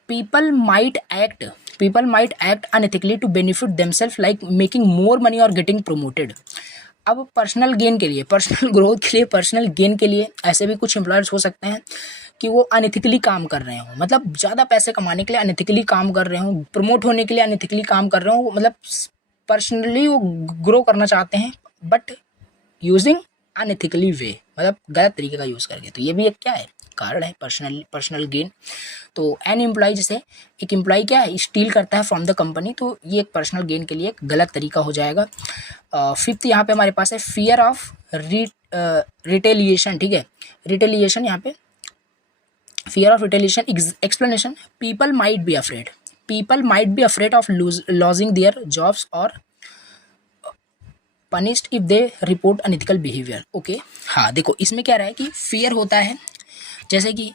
people might act people might act unethically to benefit themselves like making more money or getting promoted। अब पर्सनल गेन के लिए, पर्सनल ग्रोथ के लिए, पर्सनल गेन के लिए ऐसे भी कुछ एम्प्लॉयर्स हो सकते हैं कि वो अनएथिकली काम कर रहे हों, मतलब ज़्यादा पैसे कमाने के लिए अनएथिकली काम कर रहे हों, प्रमोट होने के लिए अनएथिकली काम कर रहे हों, मतलब पर्सनली वो ग्रो करना चाहते हैं बट यूजिंग अनएथिकली वे, मतलब गलत तरीके का यूज़ करके। तो ये भी एक क्या है, कारण है पर्सनल गेन। तो एन एम्प्लॉय, जैसे एक एम्प्लॉय क्या है स्टील करता है फ्रॉम द कंपनी, तो ये एक पर्सनल गेन के लिए एक गलत तरीका हो जाएगा। फिफ्थ यहाँ पे हमारे पास है फियर ऑफ रिटेलिएशन। ठीक है, रिटेलिएशन, यहाँ पे fear of retaliation explanation, people might be afraid of losing their jobs और punished if they report unethical behaviour. Okay, हाँ देखो इसमें क्या रहा है कि फियर होता है, जैसे कि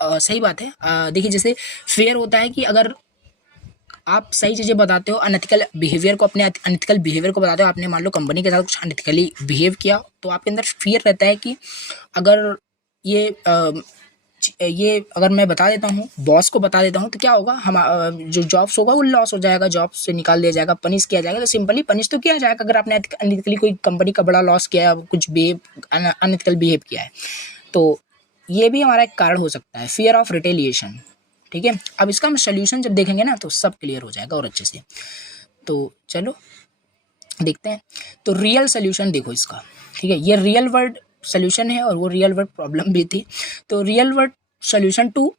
सही बात है, देखिए जैसे फेयर होता है कि अगर आप सही चीज़ें बताते हो, अनएथिकल बिहेवियर को, अपने अनएथिकल बिहेवियर को बताते हो, आपने मान लो कंपनी के साथ कुछ अनएथिकली बिहेव किया तो आपके अंदर फियर रहता है कि अगर ये अगर मैं बता देता हूँ, बॉस को बता देता हूँ, तो क्या होगा, हम जो जॉब्स होगा वो लॉस हो जाएगा, जॉब से निकाल दिया जाएगा, पनिश किया जाएगा। तो सिंपली पनिश तो किया जाएगा अगर आपने अनएथिकली कोई कंपनी का बड़ा लॉस किया है, कुछ अनएथिकल बिहेव किया है। तो ये भी हमारा एक कारण हो सकता है, फियर ऑफ रिटेलिएशन। ठीक है, अब इसका हम सोल्यूशन जब देखेंगे ना तो सब क्लियर हो जाएगा और अच्छे से। तो चलो देखते हैं। तो रियल सोल्यूशन देखो इसका, ठीक है, ये रियल वर्ल्ड सोल्यूशन है और वो रियल वर्ल्ड प्रॉब्लम भी थी। तो real world solution to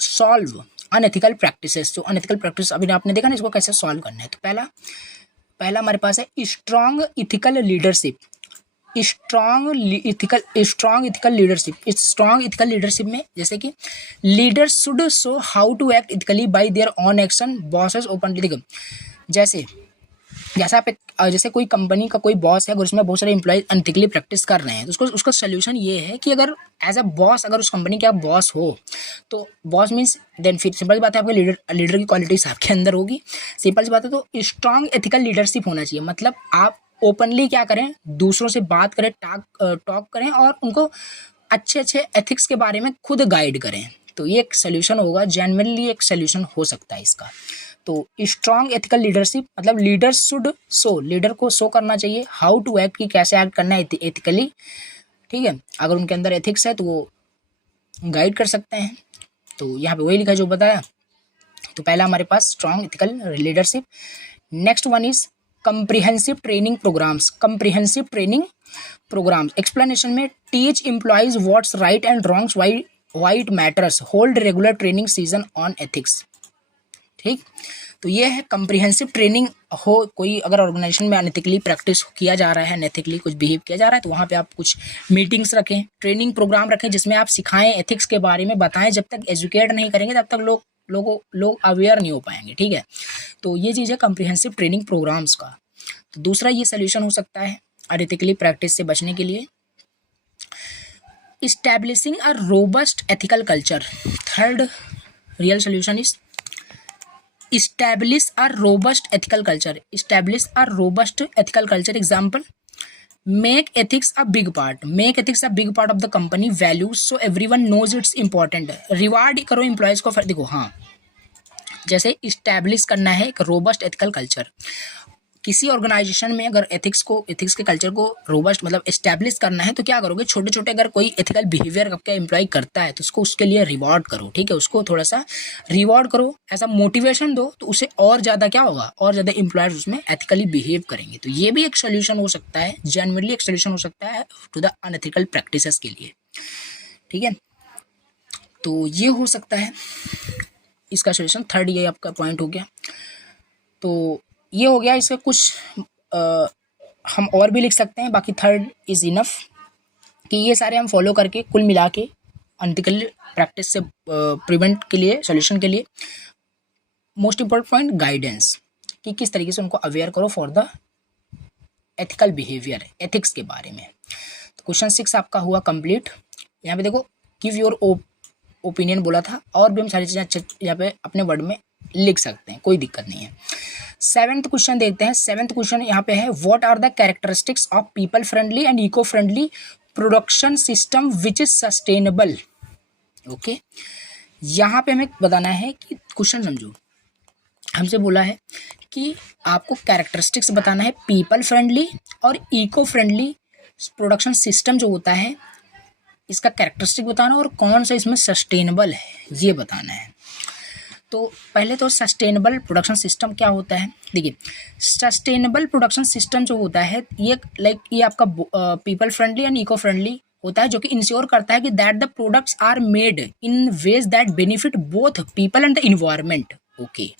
solve unethical practices. तो अनएथिकल प्रैक्टिस अभी आपने देखा ना, इसको कैसे सॉल्व करना है। तो पहला हमारे पास है strong ethical leadership. Strong ethical leadership में जैसे कि leaders should show how to act ethically by their own action, bosses openly. देखो जैसे कोई कंपनी का कोई बॉस है, अगर उसमें बहुत सारे एम्प्लॉय अनएथिकली प्रैक्टिस कर रहे हैं तो उसका सोल्यूशन ये है कि अगर एज अ बॉस, अगर उस कंपनी के आप बॉस हो तो बॉस मीन्स देन फिर सिंपल सी बात है, आपके लीडर की क्वालिटीज आपके अंदर होगी, सिंपल सी बात है। तो स्ट्रॉन्ग एथिकल लीडरशिप होना चाहिए, मतलब आप ओपनली क्या करें, दूसरों से बात करें, टॉक करें और उनको अच्छे एथिक्स के बारे में खुद गाइड करें। तो ये एक सोल्यूशन होगा, जेन्युइनली एक सोल्यूशन हो सकता है इसका। तो स्ट्रॉन्ग एथिकल लीडरशिप मतलब लीडर्स शुड शो, लीडर को शो करना चाहिए हाउ टू एक्ट, कि कैसे एक्ट करना है एथिकली। ठीक है, अगर उनके अंदर एथिक्स है तो वो गाइड कर सकते हैं। तो यहाँ पे वही लिखा है जो बताया। तो पहला हमारे पास strong ethical leadership. Next one is comprehensive training programmes. Explanation में teach employees what's right and wrongs, why it matters, hold regular training session on ethics. ठीक, तो ये है कंप्रिहेंसिव ट्रेनिंग हो, कोई अगर ऑर्गेनाइजेशन में अनएथिकली प्रैक्टिस किया जा रहा है, अनएथिकली कुछ बिहेव किया जा रहा है, तो वहाँ पे आप कुछ मीटिंग्स रखें, ट्रेनिंग प्रोग्राम रखें जिसमें आप सिखाएं, एथिक्स के बारे में बताएं। जब तक एजुकेट नहीं करेंगे तब तक लोग अवेयर नहीं हो पाएंगे। ठीक है, तो ये चीज़ है कंप्रिहेंसिव ट्रेनिंग प्रोग्राम्स का। तो दूसरा ये सोल्यूशन हो सकता है अनएथिकली प्रैक्टिस से बचने के लिए, establishing a robust ethical culture. Third real solution is establish a robust ethical culture. Example, make ethics a big part of the company values so everyone knows it's important. Reward करो employees को। देखो हाँ, जैसे establish करना है एक robust ethical culture, किसी organisation में अगर एथिक्स के कल्चर को रोबस्ट मतलब एस्टैब्लिश करना है तो क्या करोगे, छोटे छोटे अगर कोई एथिकल बिहेवियर आपका एम्प्लॉय करता है तो उसको उसके लिए रिवॉर्ड करो। ठीक है, उसको थोड़ा सा रिवॉर्ड करो, ऐसा मोटिवेशन दो, तो उसे और ज़्यादा क्या होगा, और ज़्यादा एम्प्लॉयर्स उसमें एथिकली बिहेव करेंगे। तो ये भी एक सोल्यूशन हो सकता है, जेन्युइनली एक सोल्यूशन हो सकता है टू द अनएथिकल प्रैक्टिसेस के लिए। ठीक है, तो ये हो सकता है इसका सोल्यूशन। थर्ड ये आपका पॉइंट हो गया। तो ये हो गया। इसके कुछ हम और भी लिख सकते हैं, बाकी थर्ड इज इनफ कि ये सारे हम फॉलो करके कुल मिला के अनथिकल प्रैक्टिस से प्रिवेंट के लिए, सॉल्यूशन के लिए मोस्ट इंपॉर्टेंट पॉइंट गाइडेंस, कि किस तरीके से उनको अवेयर करो for the ethical behaviour, ethics के बारे में। तो क्वेश्चन 6 आपका हुआ कंप्लीट। यहाँ पे देखो गिव योर ओपिनियन बोला था, और भी हम सारी चीज़ें यहाँ पे अपने वर्ड में लिख सकते हैं, कोई दिक्कत नहीं है। 7th क्वेश्चन देखते हैं। 7th क्वेश्चन यहाँ पे है what are the characteristics of people friendly and eco friendly production system which is sustainable. Okay, यहाँ पे हमें बताना है कि क्वेश्चन समझो, हमसे बोला है कि आपको कैरेक्टरिस्टिक्स बताना है पीपल फ्रेंडली और इको फ्रेंडली प्रोडक्शन सिस्टम जो होता है, इसका कैरेक्टरिस्टिक बताना और कौन सा इसमें सस्टेनेबल है ये बताना है। तो पहले तो सस्टेनेबल प्रोडक्शन सिस्टम क्या होता है, देखिए सस्टेनेबल प्रोडक्शन सिस्टम जो होता है ये आपका people friendly and eco friendly होता है, जो कि इंश्योर करता है कि that the products are made in ways that benefit both people and the environment. Okay,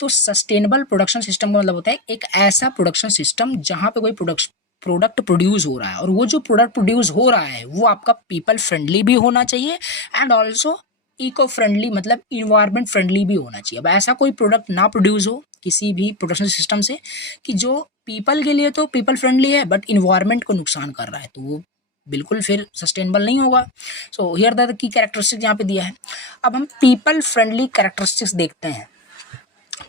तो सस्टेनेबल प्रोडक्शन सिस्टम का मतलब होता है एक ऐसा प्रोडक्शन सिस्टम जहाँ पे कोई प्रोडक्ट प्रोड्यूस हो रहा है, और वो जो प्रोडक्ट प्रोड्यूस हो रहा है वो आपका पीपल फ्रेंडली भी होना चाहिए एंड ऑल्सो इको फ्रेंडली, मतलब इन्वायरमेंट फ्रेंडली भी होना चाहिए। अब ऐसा कोई प्रोडक्ट ना प्रोड्यूस हो किसी भी प्रोडक्शन सिस्टम से कि जो पीपल के लिए तो पीपल फ्रेंडली है बट इन्वायरमेंट को नुकसान कर रहा है, तो वो बिल्कुल फिर सस्टेनेबल नहीं होगा। So here the key characteristics यहाँ पे दिया है। अब हम पीपल फ्रेंडली कैरेक्टरिस्टिक्स देखते हैं।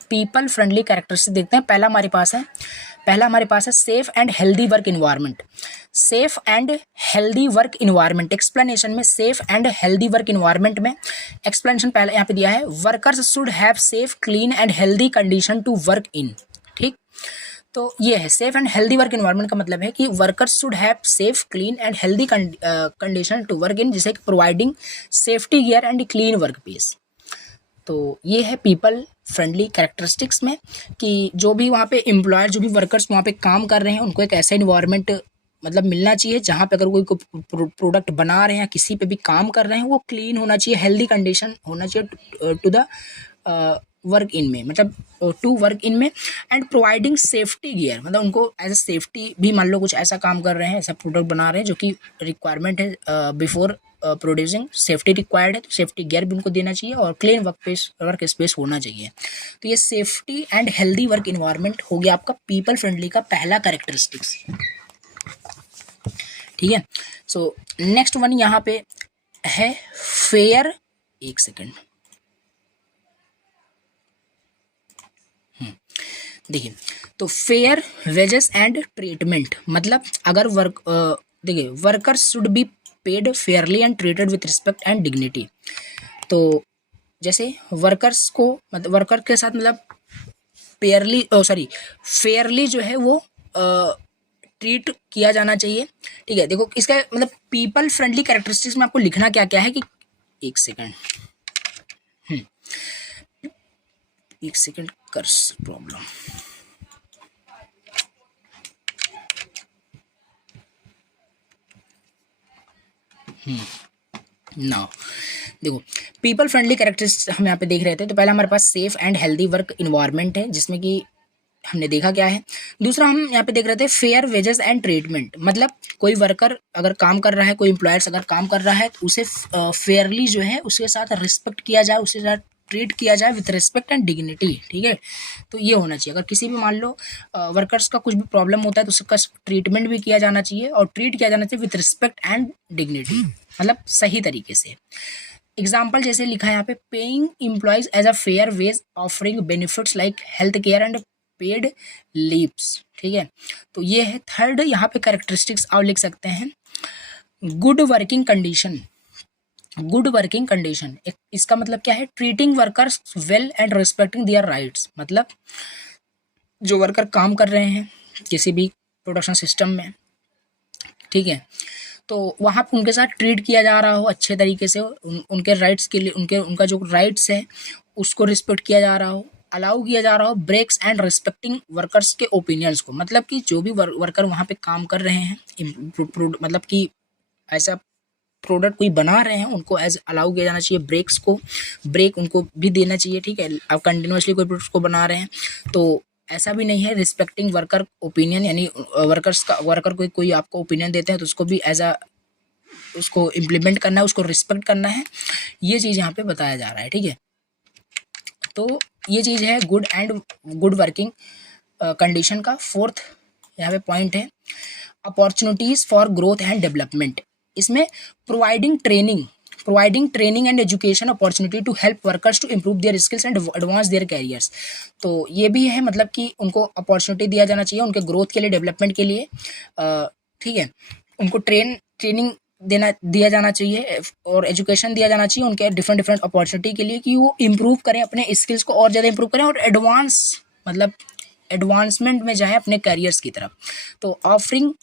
पीपल फ्रेंडली कैरेक्टरिस्टिक्स देखते हैं। पहला हमारे पास है safe and healthy work environment. Safe and healthy work environment, explanation में safe and healthy work environment में एक्सप्लेनेशन पहले यहाँ पे दिया है, workers should have safe clean and healthy condition to work in. ठीक, तो ये है safe and healthy work environment का मतलब है कि workers should have safe clean and healthy condition to work in, जैसे providing safety gear and clean work place. तो ये है पीपल फ्रेंडली कैरेक्टरिस्टिक्स में कि जो भी वहाँ पे एम्प्लॉयर, जो भी वर्कर्स वहाँ पे काम कर रहे हैं, उनको एक ऐसा इन्वायरमेंट मतलब मिलना चाहिए जहाँ पे अगर कोई प्रोडक्ट बना रहे हैं, किसी पे भी काम कर रहे हैं, वो क्लीन होना चाहिए, हेल्दी कंडीशन होना चाहिए टू द वर्क इन में, मतलब टू वर्क इन में। एंड प्रोवाइडिंग सेफ्टी गियर, मतलब उनको एज ए सेफ्टी भी, मान लो कुछ ऐसा काम कर रहे हैं, ऐसा प्रोडक्ट बना रहे हैं जो कि रिक्वायरमेंट है बिफोर प्रोड्यूसिंग, सेफ्टी रिक्वायर्ड है, तो सेफ्टी गियर भी उनको देना चाहिए और क्लीन वर्क स्पेस होना चाहिए। तो ये safety and healthy work environment हो गया आपका पीपल फ्रेंडली का पहला कैरेक्टरिस्टिक्स। ठीक है, सो नेक्स्ट वन यहाँ पे है फेयर, एक सेकेंड, देखिए तो फेयर वेजेस एंड ट्रीटमेंट, मतलब अगर देखिए workers should be paid Fairlie and treated with respect and dignity. तो जैसे वर्कर्स को, मतलब वर्कर के साथ मतलब फेयरली जो है वो ट्रीट किया जाना चाहिए। ठीक है, देखो इसका मतलब पीपल फ्रेंडली कैरेक्टरिस्टिक्स में आपको लिखना क्या क्या है कि एक सेकेंड कर्स प्रॉब्लम, नाउ देखो पीपल फ्रेंडली कैरेक्टरिस्टिक्स हम यहाँ पे देख रहे थे। तो पहला हमारे पास safe and healthy work environment है, जिसमें कि हमने देखा क्या है। दूसरा हम यहाँ पे देख रहे थे फेयर वेजेस एंड ट्रीटमेंट, मतलब कोई वर्कर अगर काम कर रहा है, कोई एम्प्लॉयर्स अगर काम कर रहा है तो उसे फेयरली जो है उसके साथ रिस्पेक्ट किया जाए, उसके साथ ट्रीट किया जाए विथ रिस्पेक्ट एंड डिग्निटी। ठीक है, तो ये होना चाहिए। अगर किसी भी मान लो वर्कर्स का कुछ भी प्रॉब्लम होता है तो उसका ट्रीटमेंट भी किया जाना चाहिए और ट्रीट किया जाना चाहिए विथ रिस्पेक्ट एंड डिग्निटी, मतलब सही तरीके से। एग्जाम्पल जैसे लिखा है यहाँ पे, paying employees as a fair wage, offering benefits like health care and paid leaves. ठीक है, तो ये है थर्ड यहाँ पे कैरेक्टरिस्टिक्स आप लिख सकते हैं good working condition. Good working condition इसका मतलब क्या है, treating workers well and respecting their rights, मतलब जो वर्कर काम कर रहे हैं किसी भी प्रोडक्शन सिस्टम में, ठीक है, तो वहाँ पे उनके साथ ट्रीट किया जा रहा हो अच्छे तरीके से, उनके राइट्स के लिए उनका जो राइट्स है उसको रिस्पेक्ट किया जा रहा हो, अलाउ किया जा रहा हो ब्रेक्स एंड रिस्पेक्टिंग वर्कर्स के ओपिनियंस को, मतलब कि जो भी वर्कर वहाँ पे काम कर रहे हैं, मतलब कि ऐसा प्रोडक्ट कोई बना रहे हैं उनको एज अलाउ किया जाना चाहिए, ब्रेक उनको भी देना चाहिए। ठीक है, अब कंटिन्यूसली कोई प्रोडक्ट को बना रहे हैं तो ऐसा भी नहीं है रिस्पेक्टिंग वर्कर ओपिनियन, यानी वर्कर को कोई आपको ओपिनियन देते हैं तो उसको भी एज अ उसको इम्प्लीमेंट करना है, उसको रिस्पेक्ट करना है, ये चीज़ यहाँ पे बताया जा रहा है। ठीक है, तो ये चीज़ है गुड वर्किंग कंडीशन का। फोर्थ यहाँ पे पॉइंट है opportunities for growth and development. इसमें providing training and education opportunity to help workers to improve their skills and advance their careers. तो ये भी है, मतलब कि उनको अपॉर्चुनिटी दिया जाना चाहिए उनके ग्रोथ के लिए, डेवलपमेंट के लिए। ठीक है, उनको ट्रेनिंग दिया जाना चाहिए और एजुकेशन दिया जाना चाहिए उनके डिफरेंट अपॉर्चुनिटी के लिए, कि वो इम्प्रूव करें अपने स्किल्स को और ज़्यादा इम्प्रूव करें और एडवांसमेंट में जाए अपने कैरियर्स की तरफ। तो offering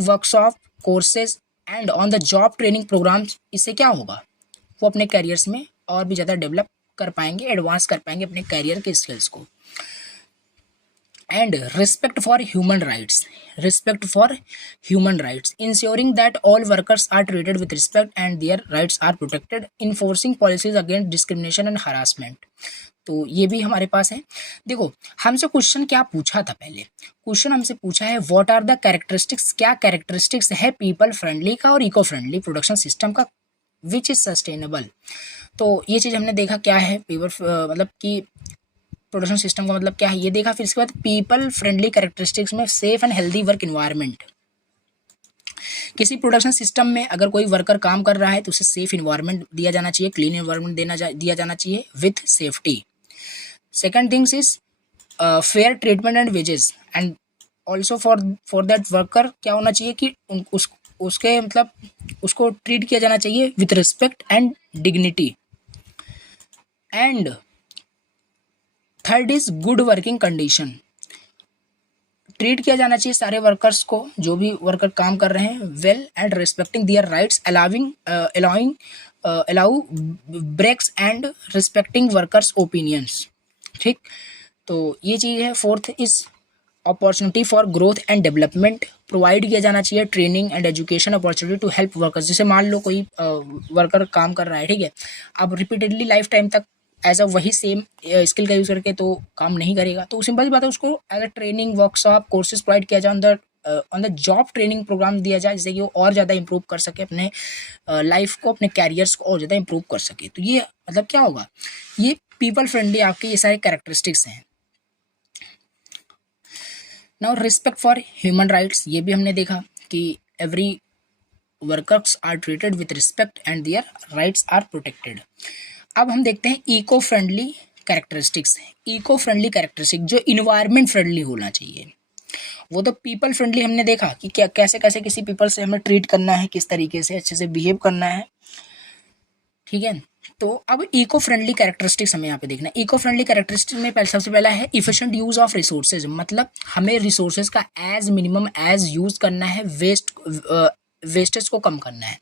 workshop, courses and on the job training programmes, इससे क्या होगा, वो अपने कैरियर्स में और भी ज़्यादा डेवलप कर पाएंगे, एडवांस कर पाएंगे अपने कैरियर के स्किल्स को। And respect for human rights, ensuring that all workers are treated with respect and their rights are protected, enforcing policies against discrimination and harassment. तो ये भी हमारे पास है। देखो, हमसे क्वेश्चन क्या पूछा था, पहले क्वेश्चन हमसे पूछा है व्हाट आर द कैरेक्टरिस्टिक्स, क्या कैरेक्टरिस्टिक्स है पीपल फ्रेंडली का और इको फ्रेंडली प्रोडक्शन सिस्टम का, विच इज सस्टेनेबल। तो ये चीज़ हमने देखा क्या है, मतलब कि प्रोडक्शन सिस्टम का मतलब क्या है, ये देखा। फिर इसके बाद पीपल फ्रेंडली कैरेक्टरिस्टिक्स में safe and healthy work environment. किसी प्रोडक्शन सिस्टम में अगर कोई वर्कर काम कर रहा है तो उसे सेफ इन्वायरमेंट दिया जाना चाहिए, क्लीन इन्वायरमेंट दिया जाना चाहिए with safety. Second things is fair treatment and wages, and also for that worker क्या होना चाहिए कि उसके मतलब उसको ट्रीट किया जाना चाहिए with respect and dignity. And third is good working condition, treat किया जाना चाहिए सारे वर्कर्स को, जो भी वर्कर काम कर रहे हैं, well and respecting their rights, allow breaks and respecting workers opinions. ठीक, तो ये चीज़ है। Fourth is opportunity for growth and development, provide किया जाना चाहिए training and education opportunity to help workers. जैसे मान लो कोई वर्कर काम कर रहा है, ठीक है, अब रिपीटेडली लाइफ टाइम तक एज अ वही सेम स्किल का यूज़ करके तो काम नहीं करेगा, तो सिंपल बात है, उसको as a training, workshop, courses provide किया जाए, on the job training programme दिया जाए, जिससे कि वो और ज़्यादा इंप्रूव कर सके अपने लाइफ को, अपने कैरियर्स को और ज़्यादा इंप्रूव कर सके। तो ये मतलब क्या होगा, ये पीपल फ्रेंडली आपके ये सारे कैरेक्टरिस्टिक्स हैं। Now respect for human rights, ये भी हमने देखा कि every workers are treated with respect and their rights are protected. अब हम देखते हैं eco friendly characteristics. Eco friendly characteristic जो इन्वायरमेंट फ्रेंडली होना चाहिए, वो तो पीपल फ्रेंडली हमने देखा कि क्या कैसे कैसे किसी पीपल से हमें ट्रीट करना है, किस तरीके से अच्छे से बिहेव करना है। ठीक है, तो अब इको फ्रेंडली कैरेक्टरिस्टिक्स हमें यहाँ पे देखना है। इको फ्रेंडली कैरेक्टरिस्टिक्स में सबसे पहला है इफिशिएंट यूज ऑफ रिसोर्सेज, मतलब हमें रिसोर्सेज का एज मिनिमम एज यूज करना है, वेस्टेज को कम करना है।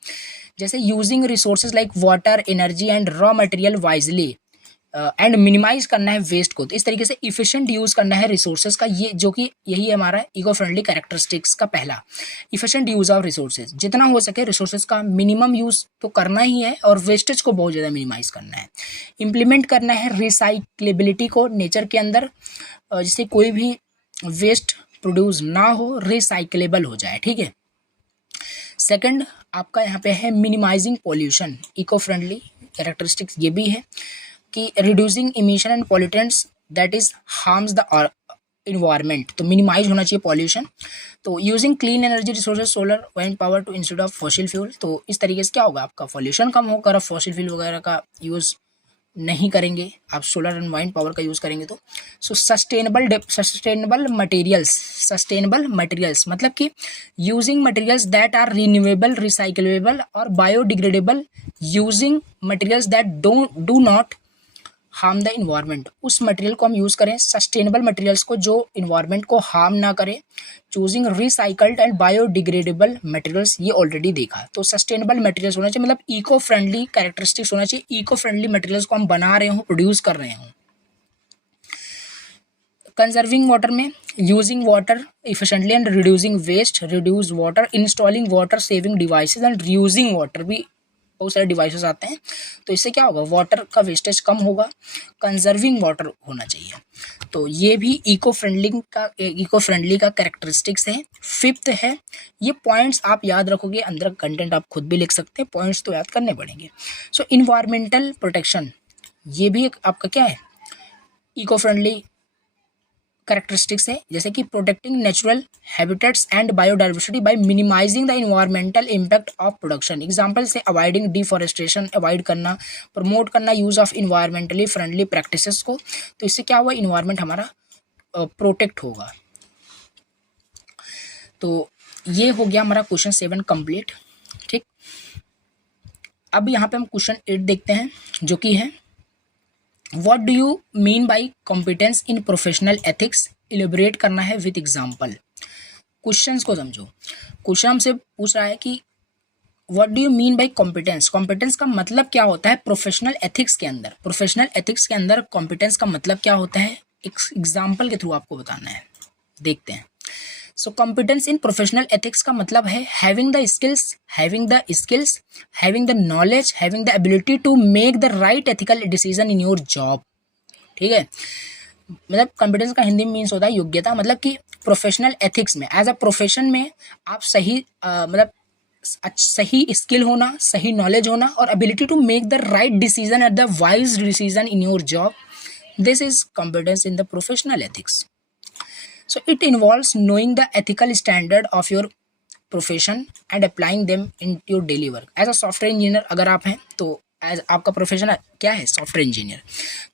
जैसे using resources like water, energy and raw material wisely and minimise करना है वेस्ट को। तो इस तरीके से इफिशिएंट यूज करना है रिसोर्सेज का, ये जो कि यही है हमारा इको फ्रेंडली कैरेक्टरिस्टिक्स का पहला, इफिशिएंट यूज ऑफ रिसोर्सेज। जितना हो सके रिसोर्सेज का मिनिमम यूज तो करना ही है और वेस्टेज को बहुत ज़्यादा मिनिमाइज करना है। इम्प्लीमेंट करना है रिसाइक्लेबिलिटी को नेचर के अंदर, जिससे कोई भी वेस्ट प्रोड्यूस ना हो, रिसाइक्लेबल हो जाए। ठीक है, सेकंड आपका यहाँ पे है minimising pollution, eco friendly characteristics ये भी है कि reducing emission and pollutants that is harms the environment, तो मिनिमाइज होना चाहिए पॉल्यूशन। तो using clean energy resources, solar, wind power to instead of fossil fuel, तो इस तरीके से क्या होगा, आपका पॉल्यूशन कम होगा। अगर फॉसिल फ्यूल वगैरह का यूज़ नहीं करेंगे, आप सोलर एंड वाइंड पावर का यूज़ करेंगे तो। सो सस्टेनेबल मटेरियल्स मतलब कि using materials that are renewable, recyclable और biodegradable, using materials that do not harm the environment, उस मटेरियल को हम यूज़ करें, सस्टेनेबल मटेरियल्स को जो इन्वायरमेंट को हार्म ना करे। Choosing recycled and biodegradable materials, ये ऑलरेडी देखा। तो सस्टेनेबल मटेरियल्स होना चाहिए, मतलब इको फ्रेंडली कैरेक्टरिस्टिक्स होना चाहिए, इको फ्रेंडली मटेरियल्स को हम बना रहे हों, प्रोड्यूस कर रहे हों। कंजर्विंग वाटर में using water efficiently and reducing waste, reduce water, installing water saving devices and reusing water भी बहुत सारे डिवाइसेस आते हैं। तो इससे क्या होगा, वाटर का वेस्टेज कम होगा, कंजर्विंग वाटर होना चाहिए। तो ये भी इको फ्रेंडली का कैरेक्टरिस्टिक्स है। फिफ्थ है, ये पॉइंट्स आप याद रखोगे, अंदर कंटेंट आप खुद भी लिख सकते हैं, पॉइंट्स तो याद करने पड़ेंगे। सो इन्वायरमेंटल प्रोटेक्शन, ये भी एक आपका क्या है, इको फ्रेंडली कैरेक्टरिस्टिक्स है, जैसे कि protecting natural habitats and biodiversity by minimising the environmental impact of production. Example से अवॉइडिंग डिफॉरेस्टेशन, अवॉइड करना, प्रमोट करना use of environmentally friendly practices को। तो इससे क्या हुआ, इन्वायरमेंट हमारा प्रोटेक्ट होगा। तो ये हो गया हमारा क्वेश्चन 7 कंप्लीट। ठीक, अब यहाँ पे हम क्वेश्चन 8 देखते हैं, जो कि है what do you mean bye competence in professional ethics. Elaborate करना है विद एग्जांपल। क्वेश्चंस को समझो। क्वेश्चन हमसे पूछ रहा है कि what do you mean bye competence, competence का मतलब क्या होता है प्रोफेशनल एथिक्स के अंदर। प्रोफेशनल एथिक्स के अंदर कॉम्पिटेंस का मतलब क्या होता है, एक एग्जाम्पल के थ्रू आपको बताना है। देखते हैं। So competence in professional ethics का मतलब है having the skills, having the knowledge, having the ability to make the right ethical decision in your job. ठीक है, मतलब कॉम्पिटेंस का हिंदी में मीन्स होता है योग्यता, मतलब कि प्रोफेशनल एथिक्स में एज अ प्रोफेशन में आप सही मतलब सही स्किल होना, सही नॉलेज होना और ability to make the right decision at the wise decision in your job. This is competence in the professional ethics. So it involves knowing the ethical standard of your profession and applying them in your daily work. As a software engineer अगर आप हैं तो as आपका profession क्या है, software engineer.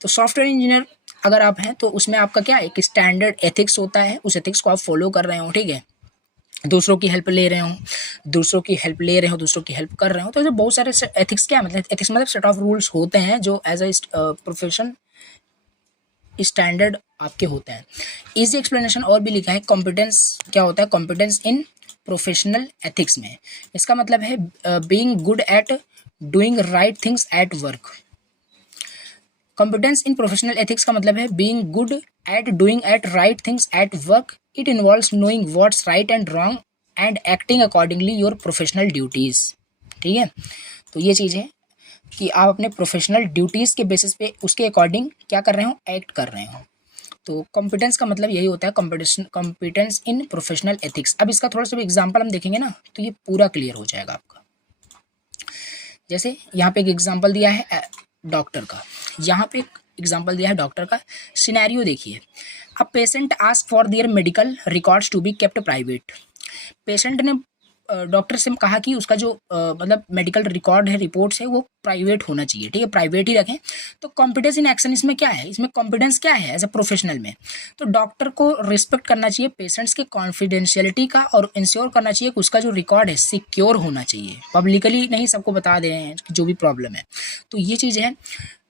तो software engineer अगर आप हैं तो उसमें आपका क्या है, एक स्टैंडर्ड एथिक्स होता है, उस एथिक्स को आप फॉलो कर रहे हो। ठीक है, दूसरों की हेल्प ले रहे हो, दूसरों की हेल्प कर रहे हो। तो बहुत सारे एथिक्स क्या मतलब, एथिक्स मतलब सेट ऑफ रूल्स होते हैं जो एज अ प्रोफेशन स्टैंडर्ड आपके होते हैं। इजी एक्सप्लेनेशन और भी लिखा है, कॉम्पिटेंस क्या होता है, कॉम्पिटेंस इन प्रोफेशनल एथिक्स में इसका मतलब है being good at doing right things at work. Competence in professional ethics का मतलब है being good at doing at right things at work. It involves knowing what's right and wrong and acting accordingly your professional duties. ठीक है, तो ये चीज़ है कि आप अपने प्रोफेशनल ड्यूटीज़ के बेसिस पे उसके अकॉर्डिंग क्या कर रहे हो, एक्ट कर रहे हो। तो कॉम्पिटेंस का मतलब यही होता है, कॉम्पिटेंस इन प्रोफेशनल एथिक्स। अब इसका थोड़ा सा भी एग्जांपल हम देखेंगे ना तो ये पूरा क्लियर हो जाएगा आपका। जैसे यहाँ पे एक एग्जांपल दिया है डॉक्टर का, यहाँ पे एक एग्जांपल दिया है डॉक्टर का। सिनेरियो देखिए, a patient ask for their medical records to be kept private. Patient ने डॉक्टर से कहा कि उसका जो मतलब मेडिकल रिकॉर्ड है, रिपोर्ट्स है, वो प्राइवेट होना चाहिए। ठीक है, प्राइवेट ही रखें। तो कॉम्पिटेंस इन एक्शन इसमें क्या है, इसमें कॉम्पिटेंस क्या है एज अ प्रोफेशनल में, तो डॉक्टर को रिस्पेक्ट करना चाहिए पेशेंट्स के कॉन्फिडेंशियलिटी का और इंश्योर करना चाहिए कि उसका जो रिकॉर्ड है सिक्योर होना चाहिए, पब्लिकली नहीं सबको बता दे रहे हैं कि जो भी प्रॉब्लम है। तो ये चीज़ है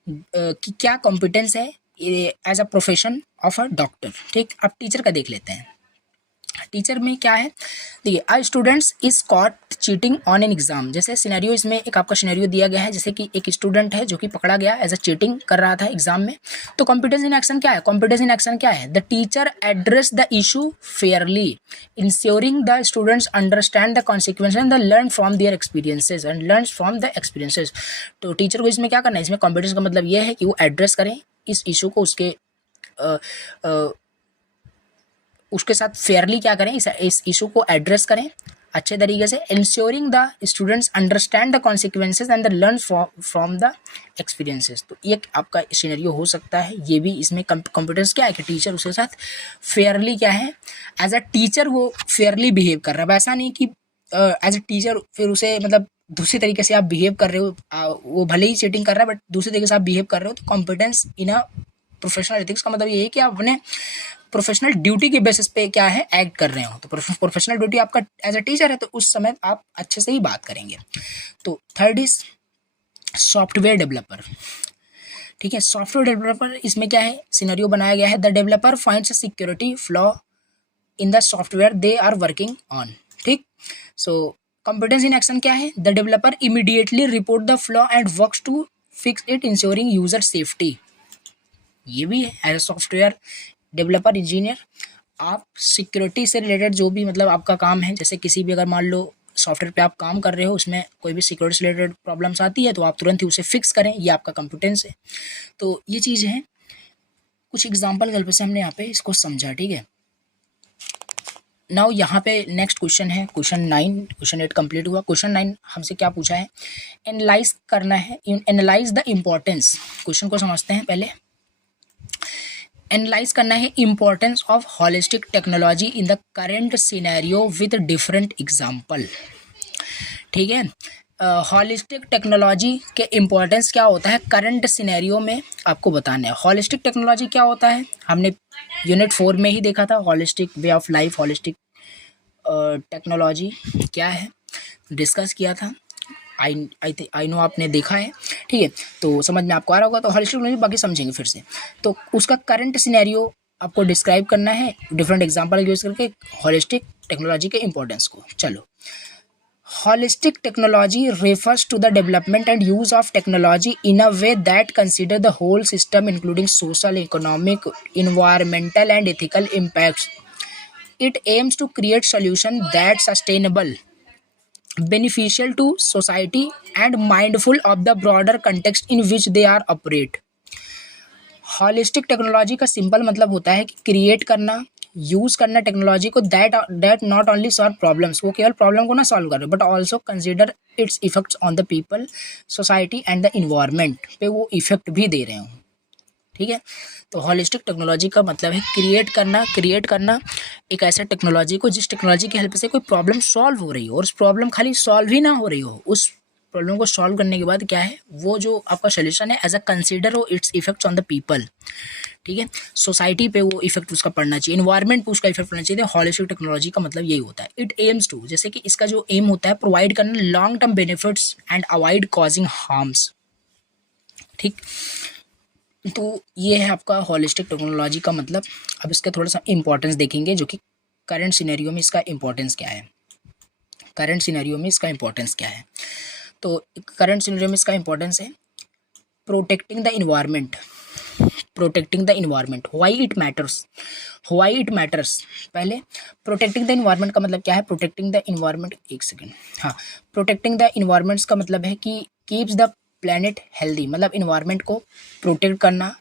कि क्या कॉम्पिटेंस है as a profession of a doctor. ठीक, अब टीचर का देख लेते हैं। टीचर में क्या है, देखिए a students is caught cheating on an exam. जैसे सिनेरियो, इसमें एक आपका सिनेरियो दिया गया है, जैसे कि एक स्टूडेंट है जो कि पकड़ा गया एज अ चीटिंग कर रहा था एग्जाम में। तो कॉम्पिटेंस इन एक्शन क्या है, कॉम्पिटेंस इन एक्शन क्या है, the teacher address the issue Fairlie ensuring the students understand the consequence and the learn from their experiences. तो टीचर को इसमें क्या करना है, इसमें कॉम्पिटेंस का मतलब ये है कि वो एड्रेस करें इस इशू को, उसके साथ फेयरली क्या करें, इस इशू को एड्रेस करें अच्छे तरीके से। Ensuring the students understand the consequences and the learn from the experiences. तो ये आपका सिनेरियो हो सकता है। ये भी इसमें कॉम्पिटेंस क्या है कि टीचर उसके साथ फेयरली क्या है, एज अ टीचर वो फेयरली बिहेव कर रहा है। वैसा नहीं कि एज अ टीचर फिर उसे मतलब दूसरी तरीके से आप बिहेव कर रहे हो, वो भले ही चीटिंग कर रहा है बट दूसरी तरीके से आप बिहेव कर रहे हो। तो competence in a professional ethics का मतलब ये है कि आप अपने प्रोफेशनल ड्यूटी के बेसिस पे क्या है, एक्ट कर रहे हो। तो प्रोफेशनल ड्यूटी आपका एज अ टीचर है तो उस समय आप अच्छे से ही बात करेंगे। तो थर्ड इज सॉफ्टवेयर डेवलपर। ठीक है, सॉफ्टवेयर डेवलपर इसमें क्या है, सिनेरियो बनाया गया है, the developer finds a security flaw in the software they are working on. ठीक, सो कॉम्पिटेंस इन एक्शन क्या है, the developer immediately report the flaw and works to fix it ensuring user safety. ये भी है as a software developer engineer. आप security से related जो भी मतलब आपका काम है, जैसे किसी भी अगर मान लो सॉफ्टवेयर पे आप काम कर रहे हो, उसमें कोई भी सिक्योरिटी से रिलेटेड प्रॉब्लम्स आती है तो आप तुरंत ही उसे फिक्स करें, ये आपका कॉम्पिटेंस है। तो ये चीज़ है, कुछ एग्जाम्पल के हेल्प से हमने यहाँ पे इसको समझा, ठीक है। नाउ यहाँ पे नेक्स्ट क्वेश्चन है क्वेश्चन 9, क्वेश्चन 8 कंप्लीट हुआ। क्वेश्चन 9 हमसे क्या पूछा है, एनालाइज करना है, एनालाइज द इम्पोर्टेंस। क्वेश्चन को समझते हैं पहले। एनालाइज करना है importance of holistic technology in the current scenario with different example, ठीक है। हॉलिस्टिक टेक्नोलॉजी के इम्पोर्टेंस क्या होता है करंट सिनेरियो में आपको बताना है। हॉलिस्टिक टेक्नोलॉजी क्या होता है, हमने यूनिट 4 में ही देखा था, holistic way of life, holistic technology क्या है, डिस्कस किया था। आई नो आपने देखा है, ठीक है, तो समझ में आपको आ रहा होगा। तो हॉलिस्टिक टेक्नोलॉजी बाकी समझेंगे फिर से। तो उसका करंट सिनेरियो आपको डिस्क्राइब करना है डिफरेंट एग्जाम्पल यूज करके हॉलिस्टिक टेक्नोलॉजी के इम्पोर्टेंस को। चलो, holistic technology refers to the development and use of technology in a way that consider the whole system including social, economic, environmental and ethical impacts. It aims to create solutions that sustainable, beneficial to society and mindful of the broader context in which they are operate. Holistic technology का simple मतलब होता है कि create करना, use करना technology को that not only solve problems, वो केवल प्रॉब्लम को ना सॉल्व कर रहे but also consider it's effects on the people, society and the environment पे वो इफेक्ट भी दे रहे हों, ठीक है। तो हॉलिस्टिक टेक्नोलॉजी का मतलब है क्रिएट करना एक ऐसा टेक्नोलॉजी को जिस टेक्नोलॉजी की हेल्प से कोई प्रॉब्लम सॉल्व हो रही हो, और उस प्रॉब्लम खाली सॉल्व ही ना हो रही हो, उस प्रॉब्लम को सॉल्व करने के बाद क्या है वो जो आपका सोल्यूशन है एज अ कंसीडर हो it's effects on the people, ठीक है। सोसाइटी पे वो इफेक्ट उसका पड़ना चाहिए, इन्वायरमेंट पे उसका इफेक्ट पड़ना चाहिए। हॉलिस्टिक टेक्नोलॉजी का मतलब यही होता है। इट एम्स टू, जैसे कि इसका जो एम होता है, प्रोवाइड करना long term benefits and avoid causing harms, ठीक। तो ये है आपका हॉलिस्टिक टेक्नोलॉजी का मतलब। अब इसका थोड़ा सा इंपॉर्टेंस देखेंगे, जो कि करंट सिनेरियो में इसका इंपॉर्टेंस क्या है, करंट सिनेरियो में इसका इंपॉर्टेंस क्या है। तो करंट सिनेरियो में इसका इंपॉर्टेंस है protecting the environment, protecting the environment, why it matters. पहले प्रोटेक्टिंग द इन्वायरमेंट का मतलब क्या है, प्रोटेक्टिंग द इन्वायरमेंट, एक सेकेंड, हाँ, प्रोटेक्टिंग द इन्वायरमेंट्स का मतलब है कि कीप्स द प्लैनेट हेल्दी, मतलब इन्वायरमेंट को प्रोटेक्ट करना,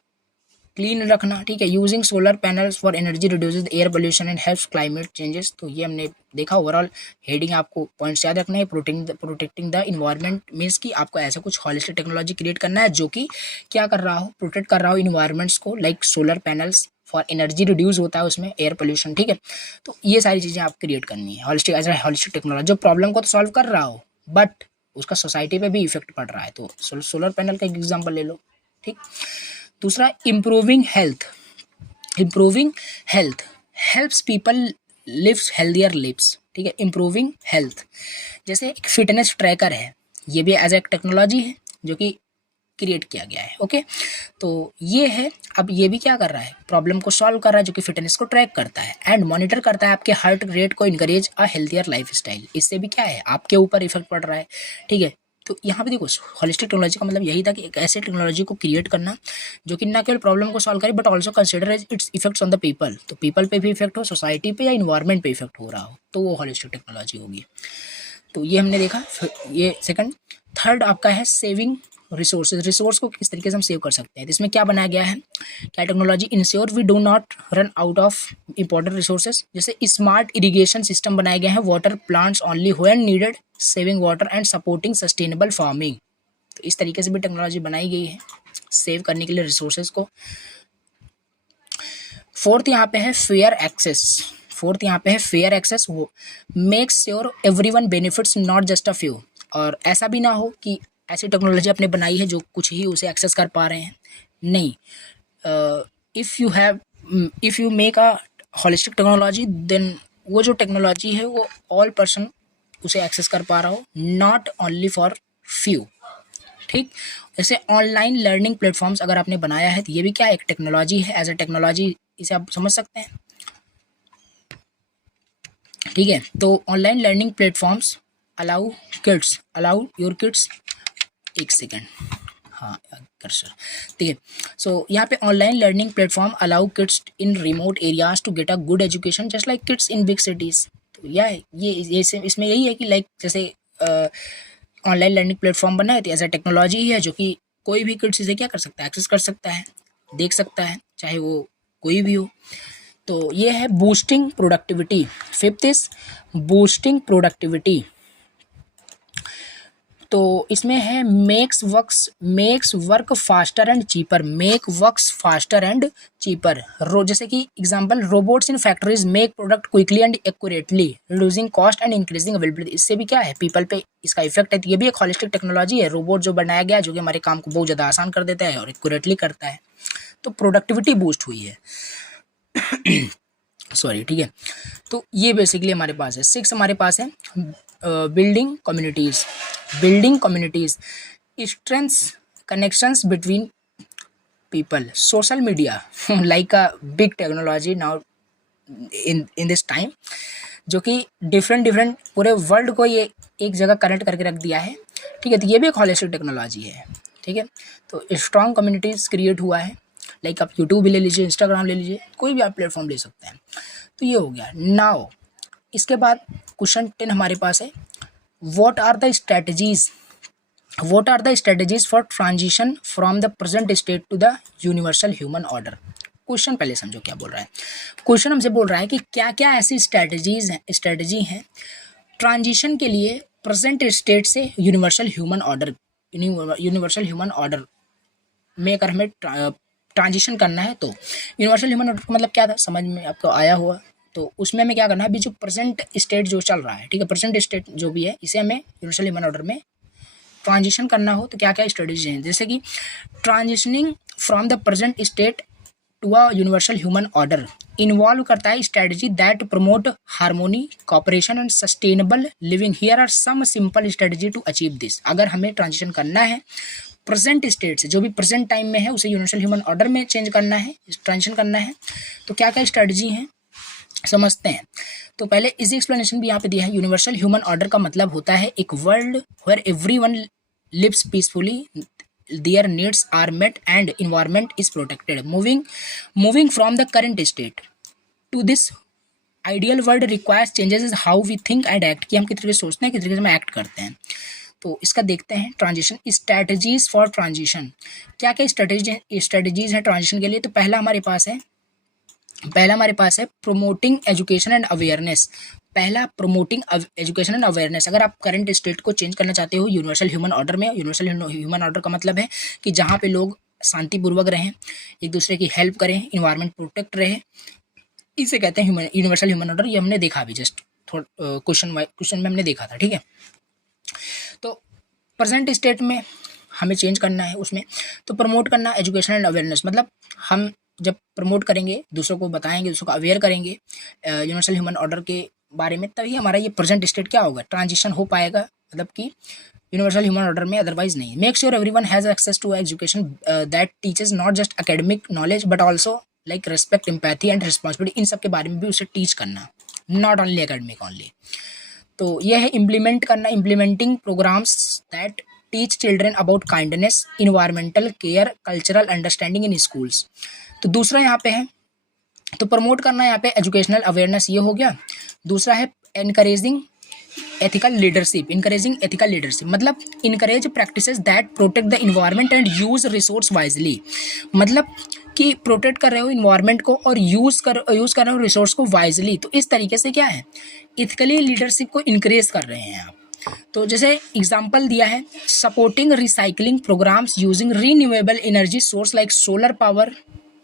क्लीन रखना, ठीक है। Using solar panels for energy reduces air pollution and helps climate changes. तो ये हमने देखा। ओवरऑल हेडिंग आपको पॉइंट्स याद रखना है। प्रोटेक्टिंग द इन्वायरमेंट मीन्स कि आपको ऐसा कुछ हॉलिस्टिक टेक्नोलॉजी क्रिएट करना है जो कि क्या कर रहा हो, प्रोटेक्ट कर रहा हो इन्वायरमेंट्स को, like solar panels for energy reduce होता है उसमें, एयर पोल्यूशन, ठीक है। तो ये सारी चीज़ें आप क्रिएट करनी है holistic as a holistic technology, जो प्रॉब्लम को तो सॉल्व कर रहा हो बट उसका सोसाइटी पे भी इफेक्ट पड़ रहा है। तो सोलर पैनल का एक एग्जाम्पल ले लो, ठीक। दूसरा, improving health helps people lives healthier lives, ठीक है। इम्प्रूविंग हेल्थ, जैसे एक फिटनेस ट्रैकर है, ये भी एज ए टेक्नोलॉजी है जो कि क्रिएट किया गया है, ओके। तो ये है, अब ये भी क्या कर रहा है, प्रॉब्लम को सॉल्व कर रहा है, जो कि फिटनेस को ट्रैक करता है एंड मॉनिटर करता है आपके हार्ट रेट को, इनकरेज अ हेल्थियर लाइफ स्टाइल। इससे भी क्या है, आपके ऊपर इफेक्ट पड़ रहा है, ठीक है। तो यहाँ पे देखो, हॉलिस्टिक टेक्नोलॉजी का मतलब यही था कि एक ऐसे टेक्नोलॉजी को क्रिएट करना जो कि ना केवल प्रॉब्लम को सॉल्व करे but also consider it's effects on the people, तो पीपल पे भी इफेक्ट हो, सोसाइटी पे या इन्वायरमेंट पे इफेक्ट हो रहा हो, तो वो हॉलिस्टिक टेक्नोलॉजी होगी। तो ये हमने देखा, ये सेकंड। थर्ड आपका है सेविंग रिसोर्सेज, रिसोर्स को किस तरीके से हम सेव कर सकते हैं। तो इसमें क्या बनाया गया है, क्या technology ensure we do not run out of important resources, जैसे स्मार्ट इरिगेशन सिस्टम बनाए गए हैं, water plants only when needed, saving water and supporting sustainable farming. तो इस तरीके से भी टेक्नोलॉजी बनाई गई है सेव करने के लिए रिसोर्सेज को। फोर्थ यहाँ पे है फेयर एक्सेस, वो make sure everyone benefits not just a few. और ऐसा भी ना हो कि ऐसी टेक्नोलॉजी आपने बनाई है जो कुछ ही उसे एक्सेस कर पा रहे हैं, नहीं। If you make a holistic technology then वो जो टेक्नोलॉजी है वो ऑल पर्सन उसे एक्सेस कर पा रहा हो, नॉट ओनली फॉर फ्यू, ठीक। जैसे ऑनलाइन लर्निंग प्लेटफॉर्म्स अगर आपने बनाया है तो ये भी क्या एक टेक्नोलॉजी है, एज ए टेक्नोलॉजी इसे आप समझ सकते हैं, ठीक है। तो online learning platforms allow your kids, एक सेकेंड, हाँ कर्सर, ठीक है। सो यहाँ पे online learning platform allow kids in remote areas to get a good education just like kids in big cities. तो ये इसमें यही है कि लाइक जैसे ऑनलाइन लर्निंग प्लेटफॉर्म बना है, तो ऐसा टेक्नोलॉजी ही है जो कि कोई भी किसी से क्या कर सकता है, एक्सेस कर सकता है, देख सकता है, चाहे वो कोई भी हो। तो ये है boosting productivity. Fifth is boosting productivity. तो इसमें है makes work faster and cheaper, make works faster and cheaper. जैसे कि example, robots in factories make product quickly and accurately, reducing cost and increasing availability. इससे भी क्या है, पीपल पे इसका इफेक्ट है। तो ये भी एक होलिस्टिक टेक्नोलॉजी है, रोबोट जो बनाया गया है जो कि हमारे काम को बहुत ज़्यादा आसान कर देता है और एक्यूरेटली करता है, तो प्रोडक्टिविटी बूस्ट हुई है। सॉरी, ठीक है। तो ये बेसिकली हमारे पास है। 6 हमारे पास है building communities, strengths connections between people, social media like a big technology now in this time, जो कि डिफरेंट पूरे वर्ल्ड को ये एक जगह कनेक्ट करके रख दिया है, ठीक है। तो ये भी एक होलिस्टिक टेक्नोलॉजी है, ठीक है। तो स्ट्रॉन्ग कम्युनिटीज क्रिएट हुआ है, लाइक आप यूट्यूब भी ले लीजिए, इंस्टाग्राम ले लीजिए, कोई भी आप प्लेटफॉर्म ले सकते हैं। तो ये हो गया। नाउ इसके बाद क्वेश्चन 10 हमारे पास है, what are the strategies for transition from the present state to the universal human order. Question पहले समझो क्या बोल रहा है। क्वेश्चन हमसे बोल रहा है कि क्या क्या ऐसी स्ट्रेटजी हैं ट्रांजिशन के लिए प्रेजेंट स्टेट से यूनिवर्सल ह्यूमन ऑर्डर में अगर हमें ट्रांजिशन करना है। तो यूनिवर्सल ह्यूमन ऑर्डर का मतलब क्या था, समझ में आपको आया हुआ। तो उसमें हमें क्या करना है, अभी जो प्रेजेंट स्टेट जो चल रहा है, ठीक है, प्रेजेंट स्टेट जो भी है, इसे हमें यूनिवर्सल ह्यूमन ऑर्डर में ट्रांजिशन करना हो तो क्या क्या स्ट्रेटजी हैं। जैसे कि transitioning from the present state to a universal human order involve करता है strategy that promote harmony, cooperation and sustainable living. Here are some simple strategy to achieve this. अगर हमें ट्रांजिशन करना है प्रेजेंट स्टेट से, जो भी प्रेजेंट टाइम में है, उसे यूनिवर्सल ह्यूमन ऑर्डर में चेंज करना है, ट्रांजिशन करना है, तो क्या क्या स्ट्रेटजी हैं समझते हैं। तो पहले इजी एक्सप्लेनेशन भी यहाँ पे दिया है। यूनिवर्सल ह्यूमन ऑर्डर का मतलब होता है एक world where everyone lives peacefully, their needs are met and environment is protected. Moving from the current state to this ideal world requires changes is how we think and act, कि हम किस तरीके से सोचते हैं, किस तरीके से हम एक्ट करते हैं। तो इसका देखते हैं ट्रांजिशन स्ट्रेटजीज फॉर ट्रांजिशन। क्या क्या स्ट्रेटजीज हैं ट्रांजिशन के लिए। तो पहला हमारे पास है प्रोमोटिंग एजुकेशन एंड अवेयरनेस। अगर आप करंट स्टेट को चेंज करना चाहते हो यूनिवर्सल ह्यूमन ऑर्डर में, यूनिवर्सल ह्यूमन ऑर्डर का मतलब है कि जहाँ पे लोग शांतिपूर्वक रहें, एक दूसरे की हेल्प करें, इन्वायरमेंट प्रोटेक्ट रहे, इसे कहते हैं यूनिवर्सल ह्यूमन ऑर्डर। ये हमने देखा अभी जस्ट क्वेश्चन में हमने देखा था, ठीक है। तो प्रेजेंट स्टेट में हमें चेंज करना है उसमें, तो प्रमोट करना एजुकेशन एंड अवेयरनेस, मतलब हम जब प्रमोट करेंगे, दूसरों को बताएंगे, दूसरों को अवेयर करेंगे यूनिवर्सल ह्यूमन ऑर्डर के बारे में, तभी हमारा ये प्रेजेंट स्टेट क्या होगा, ट्रांजिशन हो पाएगा, मतलब कि यूनिवर्सल ह्यूमन ऑर्डर में, अदरवाइज नहीं। Make sure everyone has access to education that teaches not just academic knowledge but also like respect, empathy and responsibility. इन सब के बारे में भी उसे टीच करना, नॉट ओनली एकेडमिक ओनली। तो यह है implementing programmes that teach children about kindness, environmental care, cultural understanding in schools. तो दूसरा यहाँ पे है, तो प्रमोट करना यहाँ पे एजुकेशनल अवेयरनेस, ये हो गया। दूसरा है इनकरेजिंग एथिकल लीडरशिप, मतलब encourage practices that protect the environment and use resource wisely, मतलब कि प्रोटेक्ट कर रहे हो इन्वायरमेंट को और यूज कर रहे हो रिसोर्स को वाइजली। तो इस तरीके से क्या है, इथिकली लीडरशिप को इनकरेज कर रहे हैं आप। तो जैसे एग्जांपल दिया है, supporting recycling programmes using renewable energy source like solar power,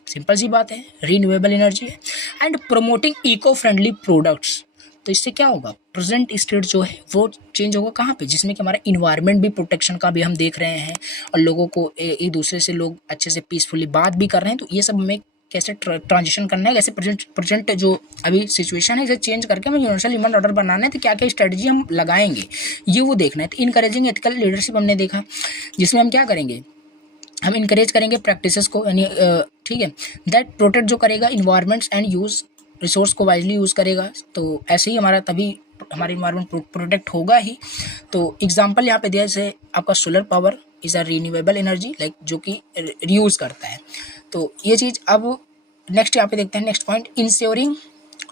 simple सी बात है, रीन्यूएबल एनर्जी है, and promoting eco friendly products. तो इससे क्या होगा, प्रेजेंट स्टेट जो है वो चेंज होगा कहाँ पे, जिसमें कि हमारा इन्वायरमेंट भी प्रोटेक्शन का भी हम देख रहे हैं और लोगों को एक दूसरे से लोग अच्छे से पीसफुली बात भी कर रहे हैं। तो ये सब हमें कैसे ट्रांजिशन करना है, कैसे प्रेजेंट जो अभी सिचुएशन है इसे चेंज करके हमें यूनिवर्सल ह्यूमन ऑर्डर बनाना है, तो क्या क्या स्ट्रेटजी हम लगाएंगे ये वो देखना है। तो इनकरेजिंग एथिकल लीडरशिप हमने देखा, जिसमें हम क्या करेंगे, हम इनकरेज करेंगे प्रैक्टिसेस को, यानी ठीक है, दैट प्रोटेक्ट जो करेगा इन्वायरमेंट्स एंड यूज रिसोर्स को वाइजली यूज़ करेगा। तो ऐसे ही हमारा तभी हमारा इन्वायरमेंट प्रोटेक्ट होगा ही। तो एग्जांपल यहाँ पे दिया, जैसे आपका solar power is a renewable energy, like जो कि रीयूज़ करता है। तो ये चीज़ अब नेक्स्ट यहाँ पे देखते हैं, next point, ensuring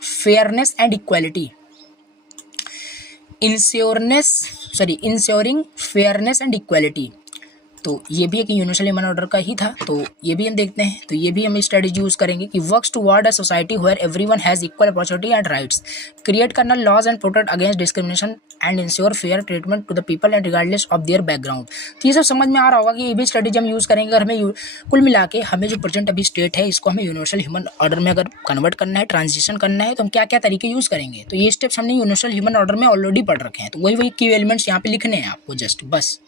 fairness and equality. Ensuring fairness and equality, तो ये भी एक यूनिवर्सल ह्यूमन ऑर्डर का ही था, तो ये भी हम देखते हैं। तो ये भी हम स्ट्रेटेजी यूज करेंगे कि works toward a society where everyone has equal opportunity and rights, create करना laws and protect against discrimination and ensure fair treatment to the people and regardless of their background. तो ये सब समझ में आ रहा होगा कि ये भी स्ट्रेटेजी हम यूज करेंगे। अगर हमें कुल मिला के हमें जो प्रेजेंट अभी स्टेट है इसको हमें यूनिवर्सल ह्यूमन ऑर्डर में अगर कन्वर्ट करना है, ट्रांजिशन करना है, तो हम क्या क्या तरीके यूज करेंगे। तो ये स्टेप्स हमने यूनिवर्सल ह्यूमन ऑर्डर में ऑलरेडी पढ़ रखे हैं, तो वही की एलिमेंट्स यहाँ पे लिखने हैं आपको जस्ट बस,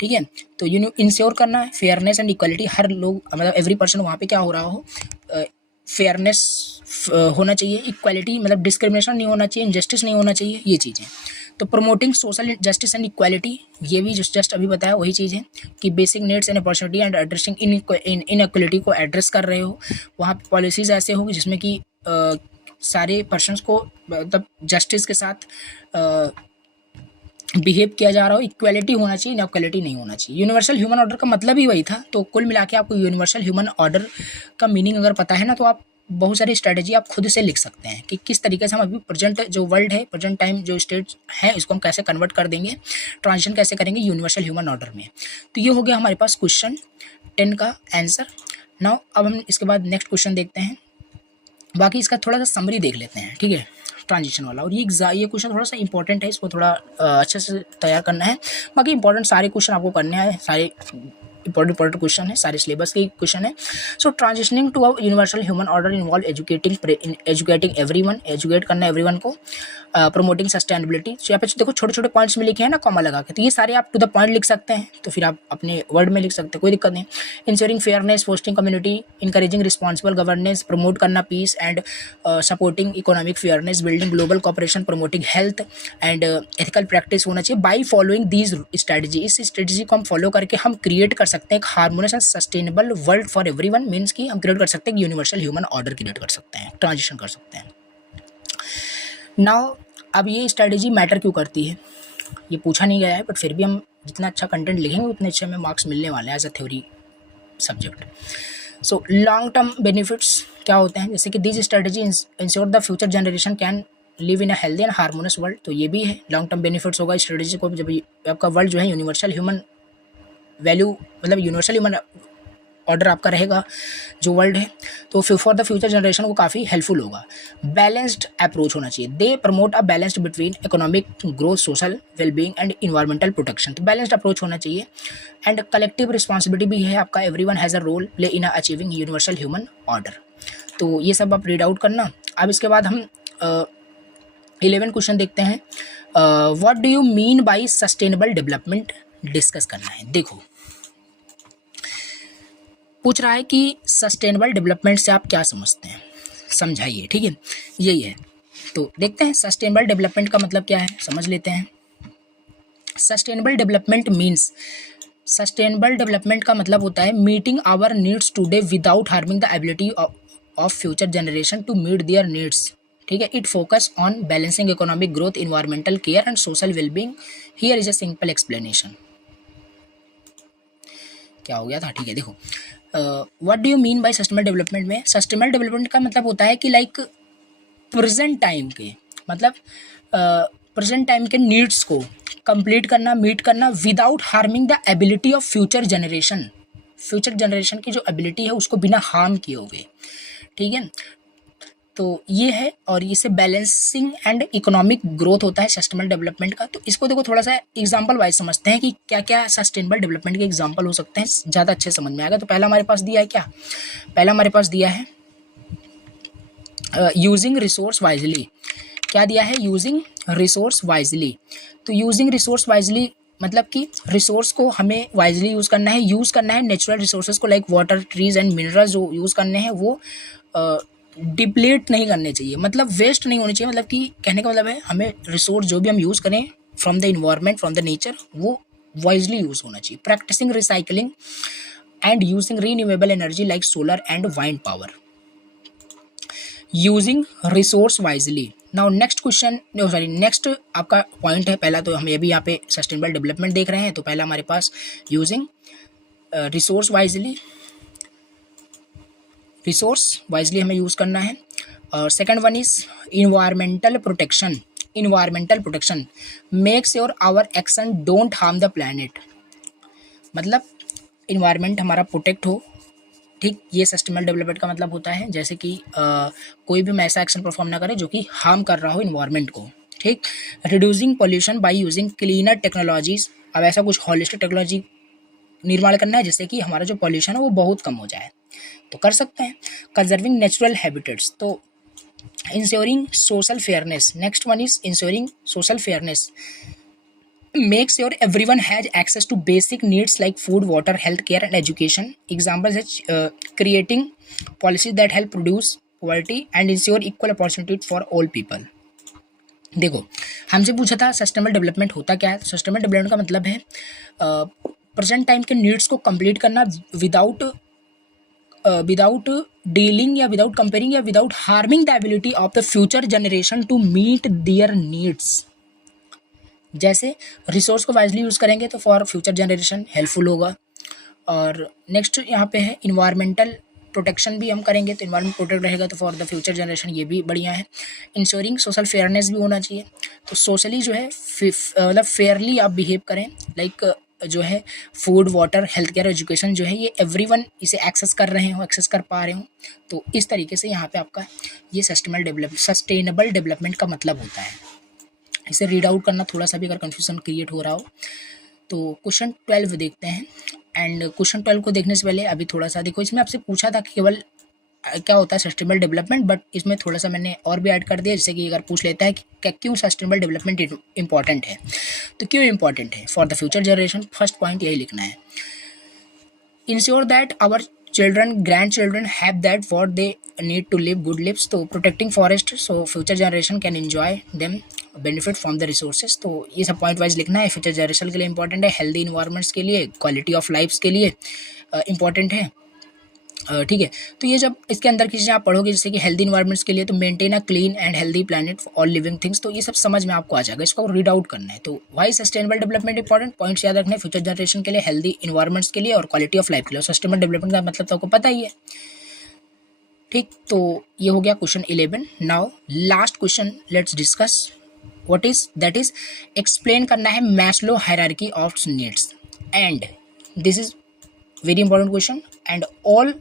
ठीक है। तो इंश्योर करना है फेयरनेस एंड इक्वालिटी, हर लोग मतलब एवरी पर्सन वहाँ पे क्या हो रहा हो, फेयरनेस होना चाहिए, इक्वालिटी मतलब डिस्क्रिमिनेशन नहीं होना चाहिए, इनजस्टिस नहीं होना चाहिए, ये चीज़ें। तो promoting social justice and equality, ये भी जस्ट अभी बताया वही चीज़ है कि basic needs and opportunity and addressing inequality को एड्रेस कर रहे हो। वहाँ पे पॉलिसीज़ ऐसे होगी जिसमें कि सारे पर्सनस को मतलब जस्टिस के साथ बिहेव किया जा रहा हो, इक्वालिटी होना चाहिए, इनइक्वालिटी नहीं होना चाहिए। यूनिवर्सल ह्यूमन ऑर्डर का मतलब ही वही था। तो कुल मिला के आपको यूनिवर्सल ह्यूमन ऑर्डर का मीनिंग अगर पता है ना, तो आप बहुत सारी स्ट्रेटेजी आप खुद से लिख सकते हैं कि किस तरीके से हम अभी प्रेजेंट जो वर्ल्ड है, प्रेजेंट टाइम जो स्टेट है, इसको हम कैसे कन्वर्ट कर देंगे, ट्रांजिशन कैसे करेंगे यूनिवर्सल ह्यूमन ऑर्डर में। तो ये हो गया हमारे पास क्वेश्चन 10 का आंसर। नाउ अब हम इसके बाद नेक्स्ट क्वेश्चन देखते हैं। बाकी इसका थोड़ा सा समरी देख लेते हैं, ठीक है, ट्रांजिशन वाला। और ये क्वेश्चन थोड़ा सा इंपॉर्टेंट है, इसको थोड़ा अच्छे से तैयार करना है। बाकी इंपॉर्टेंट सारे क्वेश्चन आपको करने हैं, सारे इंपॉर्टेंट क्वेश्चन है, सारे सिलेबस के क्वेश्चन है। So transitioning to a universal human order involve educating everyone, educate करना एवरीवन को, प्रमोटिंग सस्टेनेबिलिटी। तो यहाँ पे देखो छोटे छोटे पॉइंट्स में लिखे हैं ना कॉमा लगा के, तो ये सारे आप टू द पॉइंट लिख सकते हैं, तो फिर आप अपने वर्ड में लिख सकते हैं, कोई दिक्कत नहीं। Ensuring fairness, fostering community, encouraging responsible governance, promote करना peace and supporting economic fairness, building global cooperation, promoting health and ethical practice होना चाहिए। बाई फॉलोइंग दीज स्ट्रेटजी, इस स्ट्रेटजी को हम फॉलो करके हम क्रिएट कर सकते हैं एक harmonious and sustainable world for everyone. Means कि हम क्रिएट कर सकते हैं यूनिवर्सल ह्यूमन ऑर्डर क्रिएट कर सकते हैं, ट्रांजिशन कर सकते हैं। नाउ अब ये स्ट्रेटजी मैटर क्यों करती है, ये पूछा नहीं गया है, बट फिर भी हम जितना अच्छा कंटेंट लिखेंगे उतने अच्छे हमें मार्क्स मिलने वाले हैं as a theory subject. So long term benefits क्या होते हैं, जैसे कि this strategy ensure the future generation can live in a healthy and harmonious world. तो ये भी है लॉन्ग टर्म बेनिफिट्स होगा स्ट्रेटजी को, जब आपका वर्ल्ड जो है यूनिवर्सल ह्यूमन वैल्यू मतलब यूनिवर्सल ह्यूमन ऑर्डर आपका रहेगा जो वर्ल्ड है, तो फॉर द फ्यूचर जनरेशन को काफ़ी हेल्पफुल होगा। बैलेंस्ड अप्रोच होना चाहिए, they promote a balanced between economic growth, social wellbeing and environmental protection. तो बैलेंस्ड अप्रोच होना चाहिए एंड कलेक्टिव रिस्पॉन्सिबिलिटी भी है आपका, everyone has a role play in achieving universal human order. तो ये सब आप रीड आउट करना। अब इसके बाद हम 11 क्वेश्चन देखते हैं। What do you mean by sustainable development discuss करना है। देखो पूछ रहा है कि सस्टेनेबल डेवलपमेंट से आप क्या समझते हैं, समझाइए, ठीक है, यही है। तो देखते हैं सस्टेनेबल डेवलपमेंट का मतलब क्या है, समझ लेते हैं। Sustainable development means, sustainable development का मतलब होता है meeting our needs today without harming the ability of future generation to meet their needs, ठीक है। It focus on balancing economic growth, environmental care and social wellbeing. Here is a simple explanation. क्या हो गया था, ठीक है। देखो what do you mean by sustainable development में, सस्टेनेबल डेवलपमेंट का मतलब होता है कि लाइक प्रेजेंट टाइम के मतलब प्रेजेंट टाइम के नीड्स को कंप्लीट करना, मीट करना without harming the ability of future generation. Future generation की जो एबिलिटी है उसको बिना हार्म किए हुए, ठीक है। तो ये है, और इससे बैलेंसिंग एंड इकोनॉमिक ग्रोथ होता है सस्टेनेबल डेवलपमेंट का। तो इसको देखो थोड़ा सा एग्जांपल वाइज समझते हैं कि क्या क्या सस्टेनेबल डेवलपमेंट के एग्जांपल हो सकते हैं, ज़्यादा अच्छे समझ में आएगा। तो पहला हमारे पास दिया है क्या, पहला हमारे पास दिया है यूजिंग रिसोर्स वाइजली। क्या दिया है, यूजिंग रिसोर्स वाइजली। तो यूजिंग रिसोर्स वाइजली मतलब कि रिसोर्स को हमें वाइजली यूज़ करना है, यूज़ करना है नेचुरल रिसोर्सेज को, like water, trees and minerals जो यूज़ करने हैं वो डिप्लीट नहीं करने चाहिए, मतलब वेस्ट नहीं होनी चाहिए। मतलब कि कहने का मतलब है हमें रिसोर्स जो भी हम यूज़ करें from the environment, from the nature, वो वाइजली यूज़ होना चाहिए। Practicing recycling and using renewable energy like solar and wind power. Using resource wisely. Now next question, sorry next आपका पॉइंट है पहला, तो हम ये भी यहाँ पे सस्टेनेबल डेवलपमेंट देख रहे हैं। तो पहला हमारे पास using resource wisely, resource wisely हमें यूज़ करना है। और second one is environmental protection, environmental protection make sure our action don't harm the planet. मतलब इन्वायरमेंट हमारा प्रोटेक्ट हो, ठीक, ये सस्टेनेबल डेवलपमेंट का मतलब होता है। जैसे कि कोई भी हम ऐसा एक्शन परफॉर्म ना करे जो कि हार्म कर रहा हो इन्वायरमेंट को, ठीक। Reducing pollution by using cleaner technologies, अब ऐसा कुछ होलिस्टिक टेक्नोलॉजी निर्माण करना है जिससे कि हमारा जो पॉल्यूशन है वो बहुत कम हो जाए, तो कर सकते हैं। कंजर्विंग नेचुरल हैबिटेट्स, तो ensuring social fairness, next one is ensuring social fairness, make sure everyone has access to basic needs like food, water, healthcare and education. Examples such creating policies that help reduce poverty and ensure equal opportunity for all people. देखो, हमसे पूछा था sustainable development होता क्या है। Sustainable development का मतलब है प्रेजेंट टाइम के नीड्स को कंप्लीट करना विदाउट डीलिंग या विदाउट कंपेयरिंग या without harming the ability of the future generation to meet their needs. जैसे रिसोर्स को वाइजली यूज़ करेंगे तो फॉर फ्यूचर जनरेशन हेल्पफुल होगा। और नेक्स्ट यहाँ पे है इन्वायरमेंटल प्रोटेक्शन भी हम करेंगे तो इन्वायरमेंट प्रोटेक्ट रहेगा तो फॉर द फ्यूचर जनरेशन, ये भी बढ़िया है। इंश्योरिंग सोशल फेयरनेस भी होना चाहिए, तो सोशली जो है मतलब फेयरली आप बिहेव करें, लाइक जो है food, water, health care, education जो है ये एवरीवन इसे एक्सेस कर रहे हो, एक्सेस कर पा रहे हो। तो इस तरीके से यहाँ पे आपका ये सस्टेनेबल डेवलपमेंट का मतलब होता है। इसे रीड आउट करना थोड़ा सा भी अगर कन्फ्यूजन क्रिएट हो रहा हो तो क्वेश्चन 12 देखते हैं। एंड क्वेश्चन 12 को देखने से पहले अभी थोड़ा सा देखो, इसमें आपसे पूछा था कि केवल क्या होता है सस्टेनेबल डेवलपमेंट, बट इसमें थोड़ा सा मैंने और भी ऐड कर दिया, जैसे कि अगर पूछ लेता है कि क्यों सस्टेनेबल डेवलपमेंट इंपॉर्टेंट है, तो क्यों इंपॉर्टेंट है for the future generation. First point यही लिखना है, ensure that our children, grandchildren have that what they need to live good lives, तो protecting forest so future generation can enjoy them, benefit from the resources। तो ये सब point wise लिखना है। Future generation के लिए इंपॉर्टेंट है, healthy environments के लिए, क्वालिटी ऑफ लाइफ्स के लिए इंपॉर्टेंट है, ठीक है। तो ये जब इसके अंदर की चीज़ें आप पढ़ोगे जैसे कि हेल्दी इन्वायरमेंट्स के लिए तो maintain a clean and healthy planet for all living things, तो ये सब समझ में आपको आ जाएगा। इसको रीड आउट करना है। तो why sustainable development important, points याद रखने, फ्यूचर जनरेशन के लिए, हेल्दी इन्वायरमेंट्स के लिए और क्वालिटी ऑफ लाइफ के लिए। सस्टेनेबल डेवलपमेंट का मतलब तो आपको पता ही है, ठीक। तो ये हो गया question 11। Now last question let's discuss what is that is explain करना है Maslow hierarchy of needs, and this is very important question and all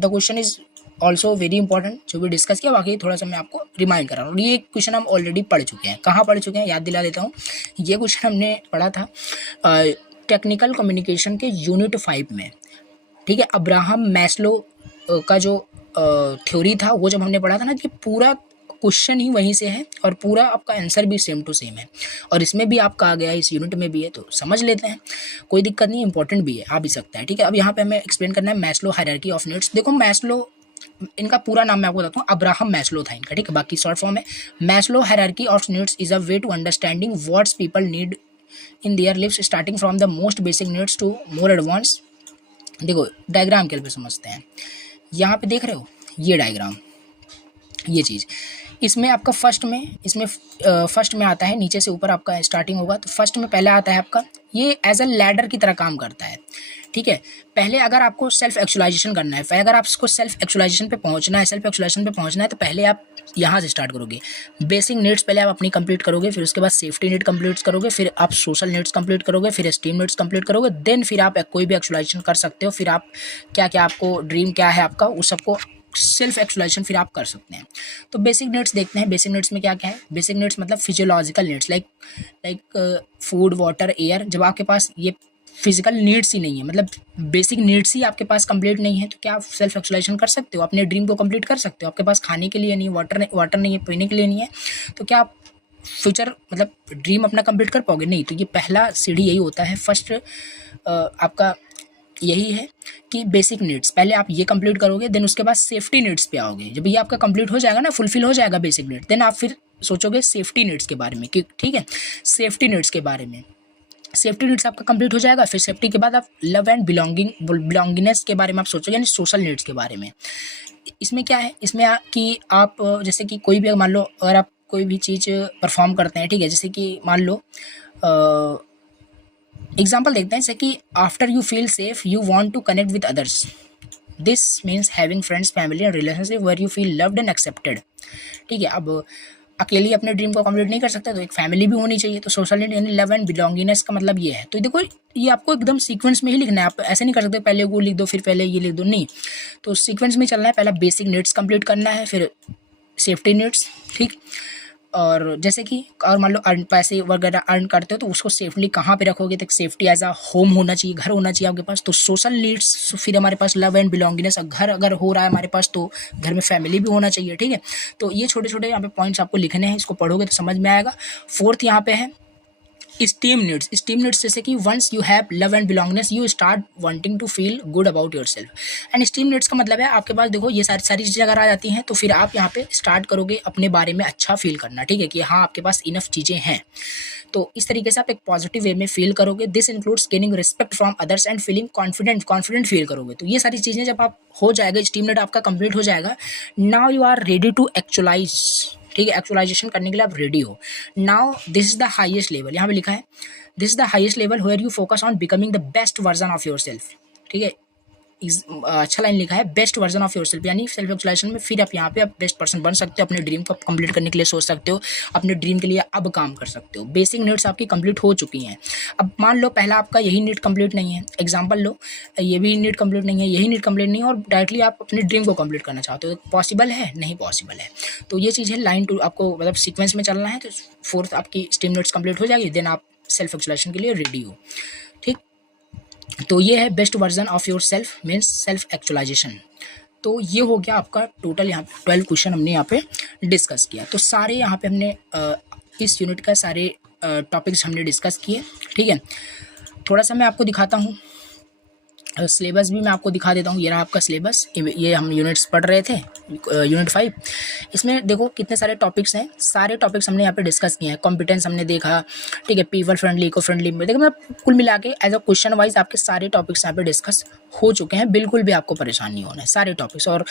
the question is also very important जो भी डिस्कस किया। बाकी थोड़ा सा मैं आपको रिमाइंड कर रहा हूँ। ये क्वेश्चन हम ऑलरेडी पढ़ चुके हैं। कहाँ पढ़ चुके हैं याद दिला देता हूँ। ये क्वेश्चन हमने पढ़ा था टेक्निकल कम्युनिकेशन के यूनिट 5 में, ठीक है। अब्राहम मैस्लो का जो थ्योरी था वो जब हमने पढ़ा था ना, कि पूरा क्वेश्चन ही वहीं से है और पूरा आपका आंसर भी सेम टू सेम है, और इसमें भी आपका आ गया है, इस यूनिट में भी है, तो समझ लेते हैं, कोई दिक्कत नहीं, इंपॉर्टेंट भी है, आ भी सकता है, ठीक है। अब यहाँ पे हमें एक्सप्लेन करना है मैस्लो हायरार्की ऑफ नीड्स। देखो मैस्लो, इनका पूरा नाम मैं आपको बताता हूँ, अब्राहम मैस्लो था इनका, ठीक है, बाकी शॉर्ट फॉर्म है। Maslow hierarchy of needs is a way to understanding what's people need in their lives starting from the most basic needs to more advance. देखो डायग्राम के लिए समझते हैं। यहाँ पे देख रहे हो ये डायग्राम, ये चीज़, इसमें आपका फर्स्ट में आता है, नीचे से ऊपर आपका स्टार्टिंग होगा, तो फर्स्ट में पहले आता है आपका, ये एज अ लैडर की तरह काम करता है, ठीक है। पहले अगर आपको सेल्फ एक्चुअलाइजेशन करना है, अगर आपको सेल्फ एक्चुअलाइजेशन पे पहुंचना है, तो पहले आप यहाँ से स्टार्ट करोगे। बेसिक नीड्स पहले आप अपनी कंप्लीट करोगे, फिर उसके बाद सेफ्टी नीड कंप्लीट करोगे, फिर आप सोशल नीड्स कंप्लीट करोगे, फिर एस्टीम नीड्स कंप्लीट करोगे, देन फिर आप कोई भी एक्चुअलाइजेशन कर सकते हो। फिर आप क्या क्या आपको ड्रीम क्या है आपका, उस सबको सेल्फ एक्चुअलाइजेशन फिर आप कर सकते हैं। तो बेसिक नीड्स देखते हैं। बेसिक नीड्स में क्या क्या है। बेसिक नीड्स मतलब physiological needs like food, water, air. जब आपके पास ये फिजिकल नीड्स ही नहीं है, मतलब बेसिक नीड्स ही आपके पास कंप्लीट नहीं है, तो क्या आप सेल्फ एक्चुअलाइजेशन कर सकते हो, अपने ड्रीम को कंप्लीट कर सकते हो। आपके पास खाने के लिए नहीं है, वाटर नहीं है, पीने के लिए नहीं है, तो क्या आप फ्यूचर मतलब ड्रीम अपना कंप्लीट कर पाओगे? नहीं। तो ये पहला सीढ़ी यही होता है, फर्स्ट आपका यही है कि बेसिक नीड्स पहले आप ये कंप्लीट करोगे, देन उसके बाद सेफ्टी नीड्स पे आओगे। जब ये आपका कंप्लीट हो जाएगा ना, फुलफिल हो जाएगा बेसिक नीड्स, देन आप फिर सोचोगे सेफ्टी नीड्स के बारे में, कि ठीक है, सेफ्टी नीड्स के बारे में। सेफ्टी नीड्स आपका कंप्लीट हो जाएगा, फिर सेफ्टी के बाद आप लव एंड बिलोंगिंगनेस के बारे में आप सोचोगे, यानी सोशल नीड्स के बारे में। इसमें क्या है, इसमें कि आप जैसे कि कोई भी मान लो, अगर आप कोई भी चीज़ परफॉर्म करते हैं, ठीक है, जैसे कि मान लो एग्जाम्पल देखते हैं, जैसे कि after you feel safe you want to connect with others, this means having friends, family and relationship where you feel loved and accepted, ठीक है। अब अकेले अपने ड्रीम को कंप्लीट नहीं कर सकते, तो एक फैमिली भी होनी चाहिए। तो सोशल नीड यानी लव एंड बिलोंगिंगनेस का मतलब ये है। तो देखो ये आपको एकदम सीक्वेंस में ही लिखना है, आप ऐसे नहीं कर सकते पहले वो लिख दो फिर पहले ये लिख दो, नहीं। तो सीक्वेंस में चलना है, पहला बेसिक नीड्स कंप्लीट करना है, फिर सेफ्टी नीड्स, ठीक। और जैसे कि और मान लो पैसे वगैरह अर्न करते हो तो उसको सेफली कहाँ पे रखोगे, तो सेफ्टी एज अ होम होना चाहिए, घर होना चाहिए आपके पास। तो सोशल नीड्स, फिर हमारे पास लव एंड बिलोंगिंगनेस, घर अगर हो रहा है हमारे पास तो घर में फैमिली भी होना चाहिए, ठीक है। तो ये छोटे छोटे यहाँ पे पॉइंट्स आपको लिखने हैं, इसको पढ़ोगे तो समझ में आएगा। फोर्थ यहाँ पे है स्टीम नीड्स। स्टीम नीड्स जैसे कि once you have love and belongingness you start wanting to feel good about yourself. And esteem needs का मतलब है आपके पास देखो ये सारी चीज़ें अगर आ जाती हैं तो फिर आप यहाँ पे स्टार्ट करोगे अपने बारे में अच्छा फील करना, ठीक है, कि हाँ आपके पास इनफ चीज़ें हैं। तो इस तरीके से आप एक पॉजिटिव वे में फील करोगे। This includes gaining respect from others and feeling confident feel करोगे। तो ये सारी चीज़ें जब आप हो जाएगा, स्टीम नीड आपका कंप्लीट हो जाएगा, now you are ready to actualize, ठीक है। एक्चुअलाइजेशन करने के लिए आप रेडी हो। Now this is the highest level, यहाँ पे लिखा है this is the highest level where you focus on becoming the best version of yourself, ठीक है। अच्छा लाइन लिखा है, best version of yourself, यानी सेल्फ एक्चुअलाइजेशन में फिर आप यहाँ पे आप बेस्ट पर्सन बन सकते हो, अपने ड्रीम को कंप्लीट करने के लिए सोच सकते हो, अपने ड्रीम के लिए अब काम कर सकते हो। बेसिक नीड्स आपकी कंप्लीट हो चुकी हैं। अब मान लो पहला आपका यही नीड कंप्लीट नहीं है, एग्जांपल लो, ये भी नीड कंप्लीट नहीं है, यही नीड कंप्लीट नहीं है, और डायरेक्टली आप अपने ड्रीम को कंप्लीट करना चाहते हो, पॉसिबल है? नहीं पॉसिबल है। तो ये चीज़ है, लाइन टू आपको मतलब सीक्वेंस में चलना है। तो फोर्थ आपकी स्टीम नीड्स कंप्लीट हो जाएगी, देन आप सेल्फ एक्चुअलाइजेशन के लिए रेडी हो, ठीक। तो ये है best version of yourself means self actualization. तो ये हो गया आपका टोटल यहाँ पे 12 क्वेश्चन हमने यहाँ पे डिस्कस किया। तो सारे यहाँ पे हमने इस यूनिट का सारे टॉपिक्स हमने डिस्कस किए, ठीक है। थोड़ा सा मैं आपको दिखाता हूँ, सिलेबस भी मैं आपको दिखा देता हूँ। ये रहा आपका सिलेबस, ये हम यूनिट्स पढ़ रहे थे, यूनिट 5। इसमें देखो कितने सारे टॉपिक्स हैं, सारे टॉपिक्स हमने यहाँ पे डिस्कस किए हैं। कॉम्पिटेंस हमने देखा, ठीक है, पीपल फ्रेंडली, इको फ्रेंडली में देखो, मैं कुल मिला के एज अ क्वेश्चन वाइज आपके सारे टॉपिक्स यहाँ पे डिस्कस हो चुके हैं। बिल्कुल भी आपको परेशान नहीं होना है, सारे टॉपिक्स। और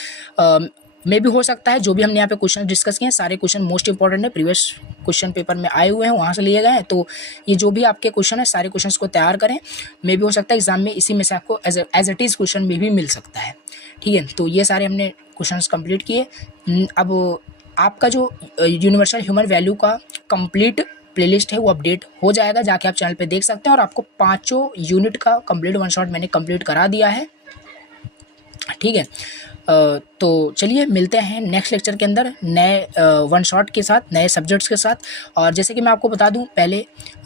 मे भी हो सकता है जो भी हमने यहाँ पे क्वेश्चन डिस्कस किए हैं सारे क्वेश्चन मोस्ट इंपॉर्टेंट है, प्रीवियस क्वेश्चन पेपर में आए हुए हैं, वहाँ से लिए गए हैं। तो ये जो भी आपके क्वेश्चन है सारे क्वेश्चंस को तैयार करें। मे भी हो सकता है एग्जाम में इसी में से आपको एज इट इज़ क्वेश्चन में भी मिल सकता है, ठीक है। तो ये सारे हमने क्वेश्चंस कंप्लीट किए। अब आपका जो यूनिवर्सल ह्यूमन वैल्यू का कंप्लीट प्लेलिस्ट है वो अपडेट हो जाएगा, जाके आप चैनल पे देख सकते हैं। और आपको 5 यूनिट का कंप्लीट वन शॉट मैंने कंप्लीट करा दिया है, ठीक है। तो चलिए मिलते हैं नेक्स्ट लेक्चर के अंदर नए वन शॉट के साथ, नए सब्जेक्ट्स के साथ। और जैसे कि मैं आपको बता दूं पहले,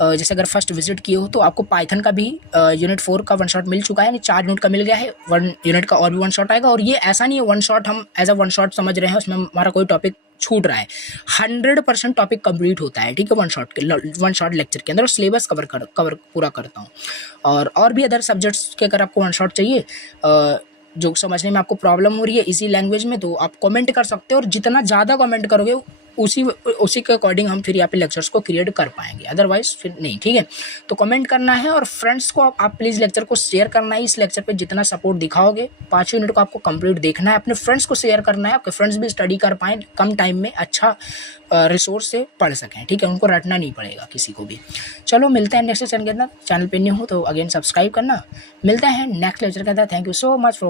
जैसे अगर फर्स्ट विजिट किए हो तो आपको पाइथन का भी यूनिट 4 का वन शॉट मिल चुका है, यानी 4 यूनिट का मिल गया है, 1 यूनिट का और भी वन शॉट आएगा। और ये ऐसा नहीं है वन शॉट हम एज अ वन शॉट समझ रहे हैं, उसमें हमारा कोई टॉपिक छूट रहा है। 100% टॉपिक कंप्लीट होता है, ठीक है, वन शॉट लेक्चर के अंदर। और सिलेबस कवर पूरा करता हूँ। और भी अदर सब्जेक्ट्स के अगर आपको वन शॉट चाहिए जो समझने में आपको प्रॉब्लम हो रही है इसी लैंग्वेज में, तो आप कमेंट कर सकते हो। और जितना ज़्यादा कमेंट करोगे उसी के अकॉर्डिंग हम फिर यहाँ पे लेक्चर्स को क्रिएट कर पाएंगे, अदरवाइज फिर नहीं, ठीक है। तो कमेंट करना है और फ्रेंड्स को आप प्लीज़ लेक्चर को शेयर करना है। इस लेक्चर पे जितना सपोर्ट दिखाओगे 5 यूनिट को आपको कंप्लीट देखना है, अपने फ्रेंड्स को शेयर करना है, आपके फ्रेंड्स भी स्टडी कर पाएँ, कम टाइम में अच्छा रिसोर्स से पढ़ सकें, ठीक है, उनको रटना नहीं पड़ेगा किसी को भी। चलो मिलते हैं नेक्स्ट लेक्चर के अंदर। चैनल पे न्यू हो तो अगेन सब्सक्राइब करना। मिलते हैं नेक्स्ट लेक्चर के अंदर। Thank you so much for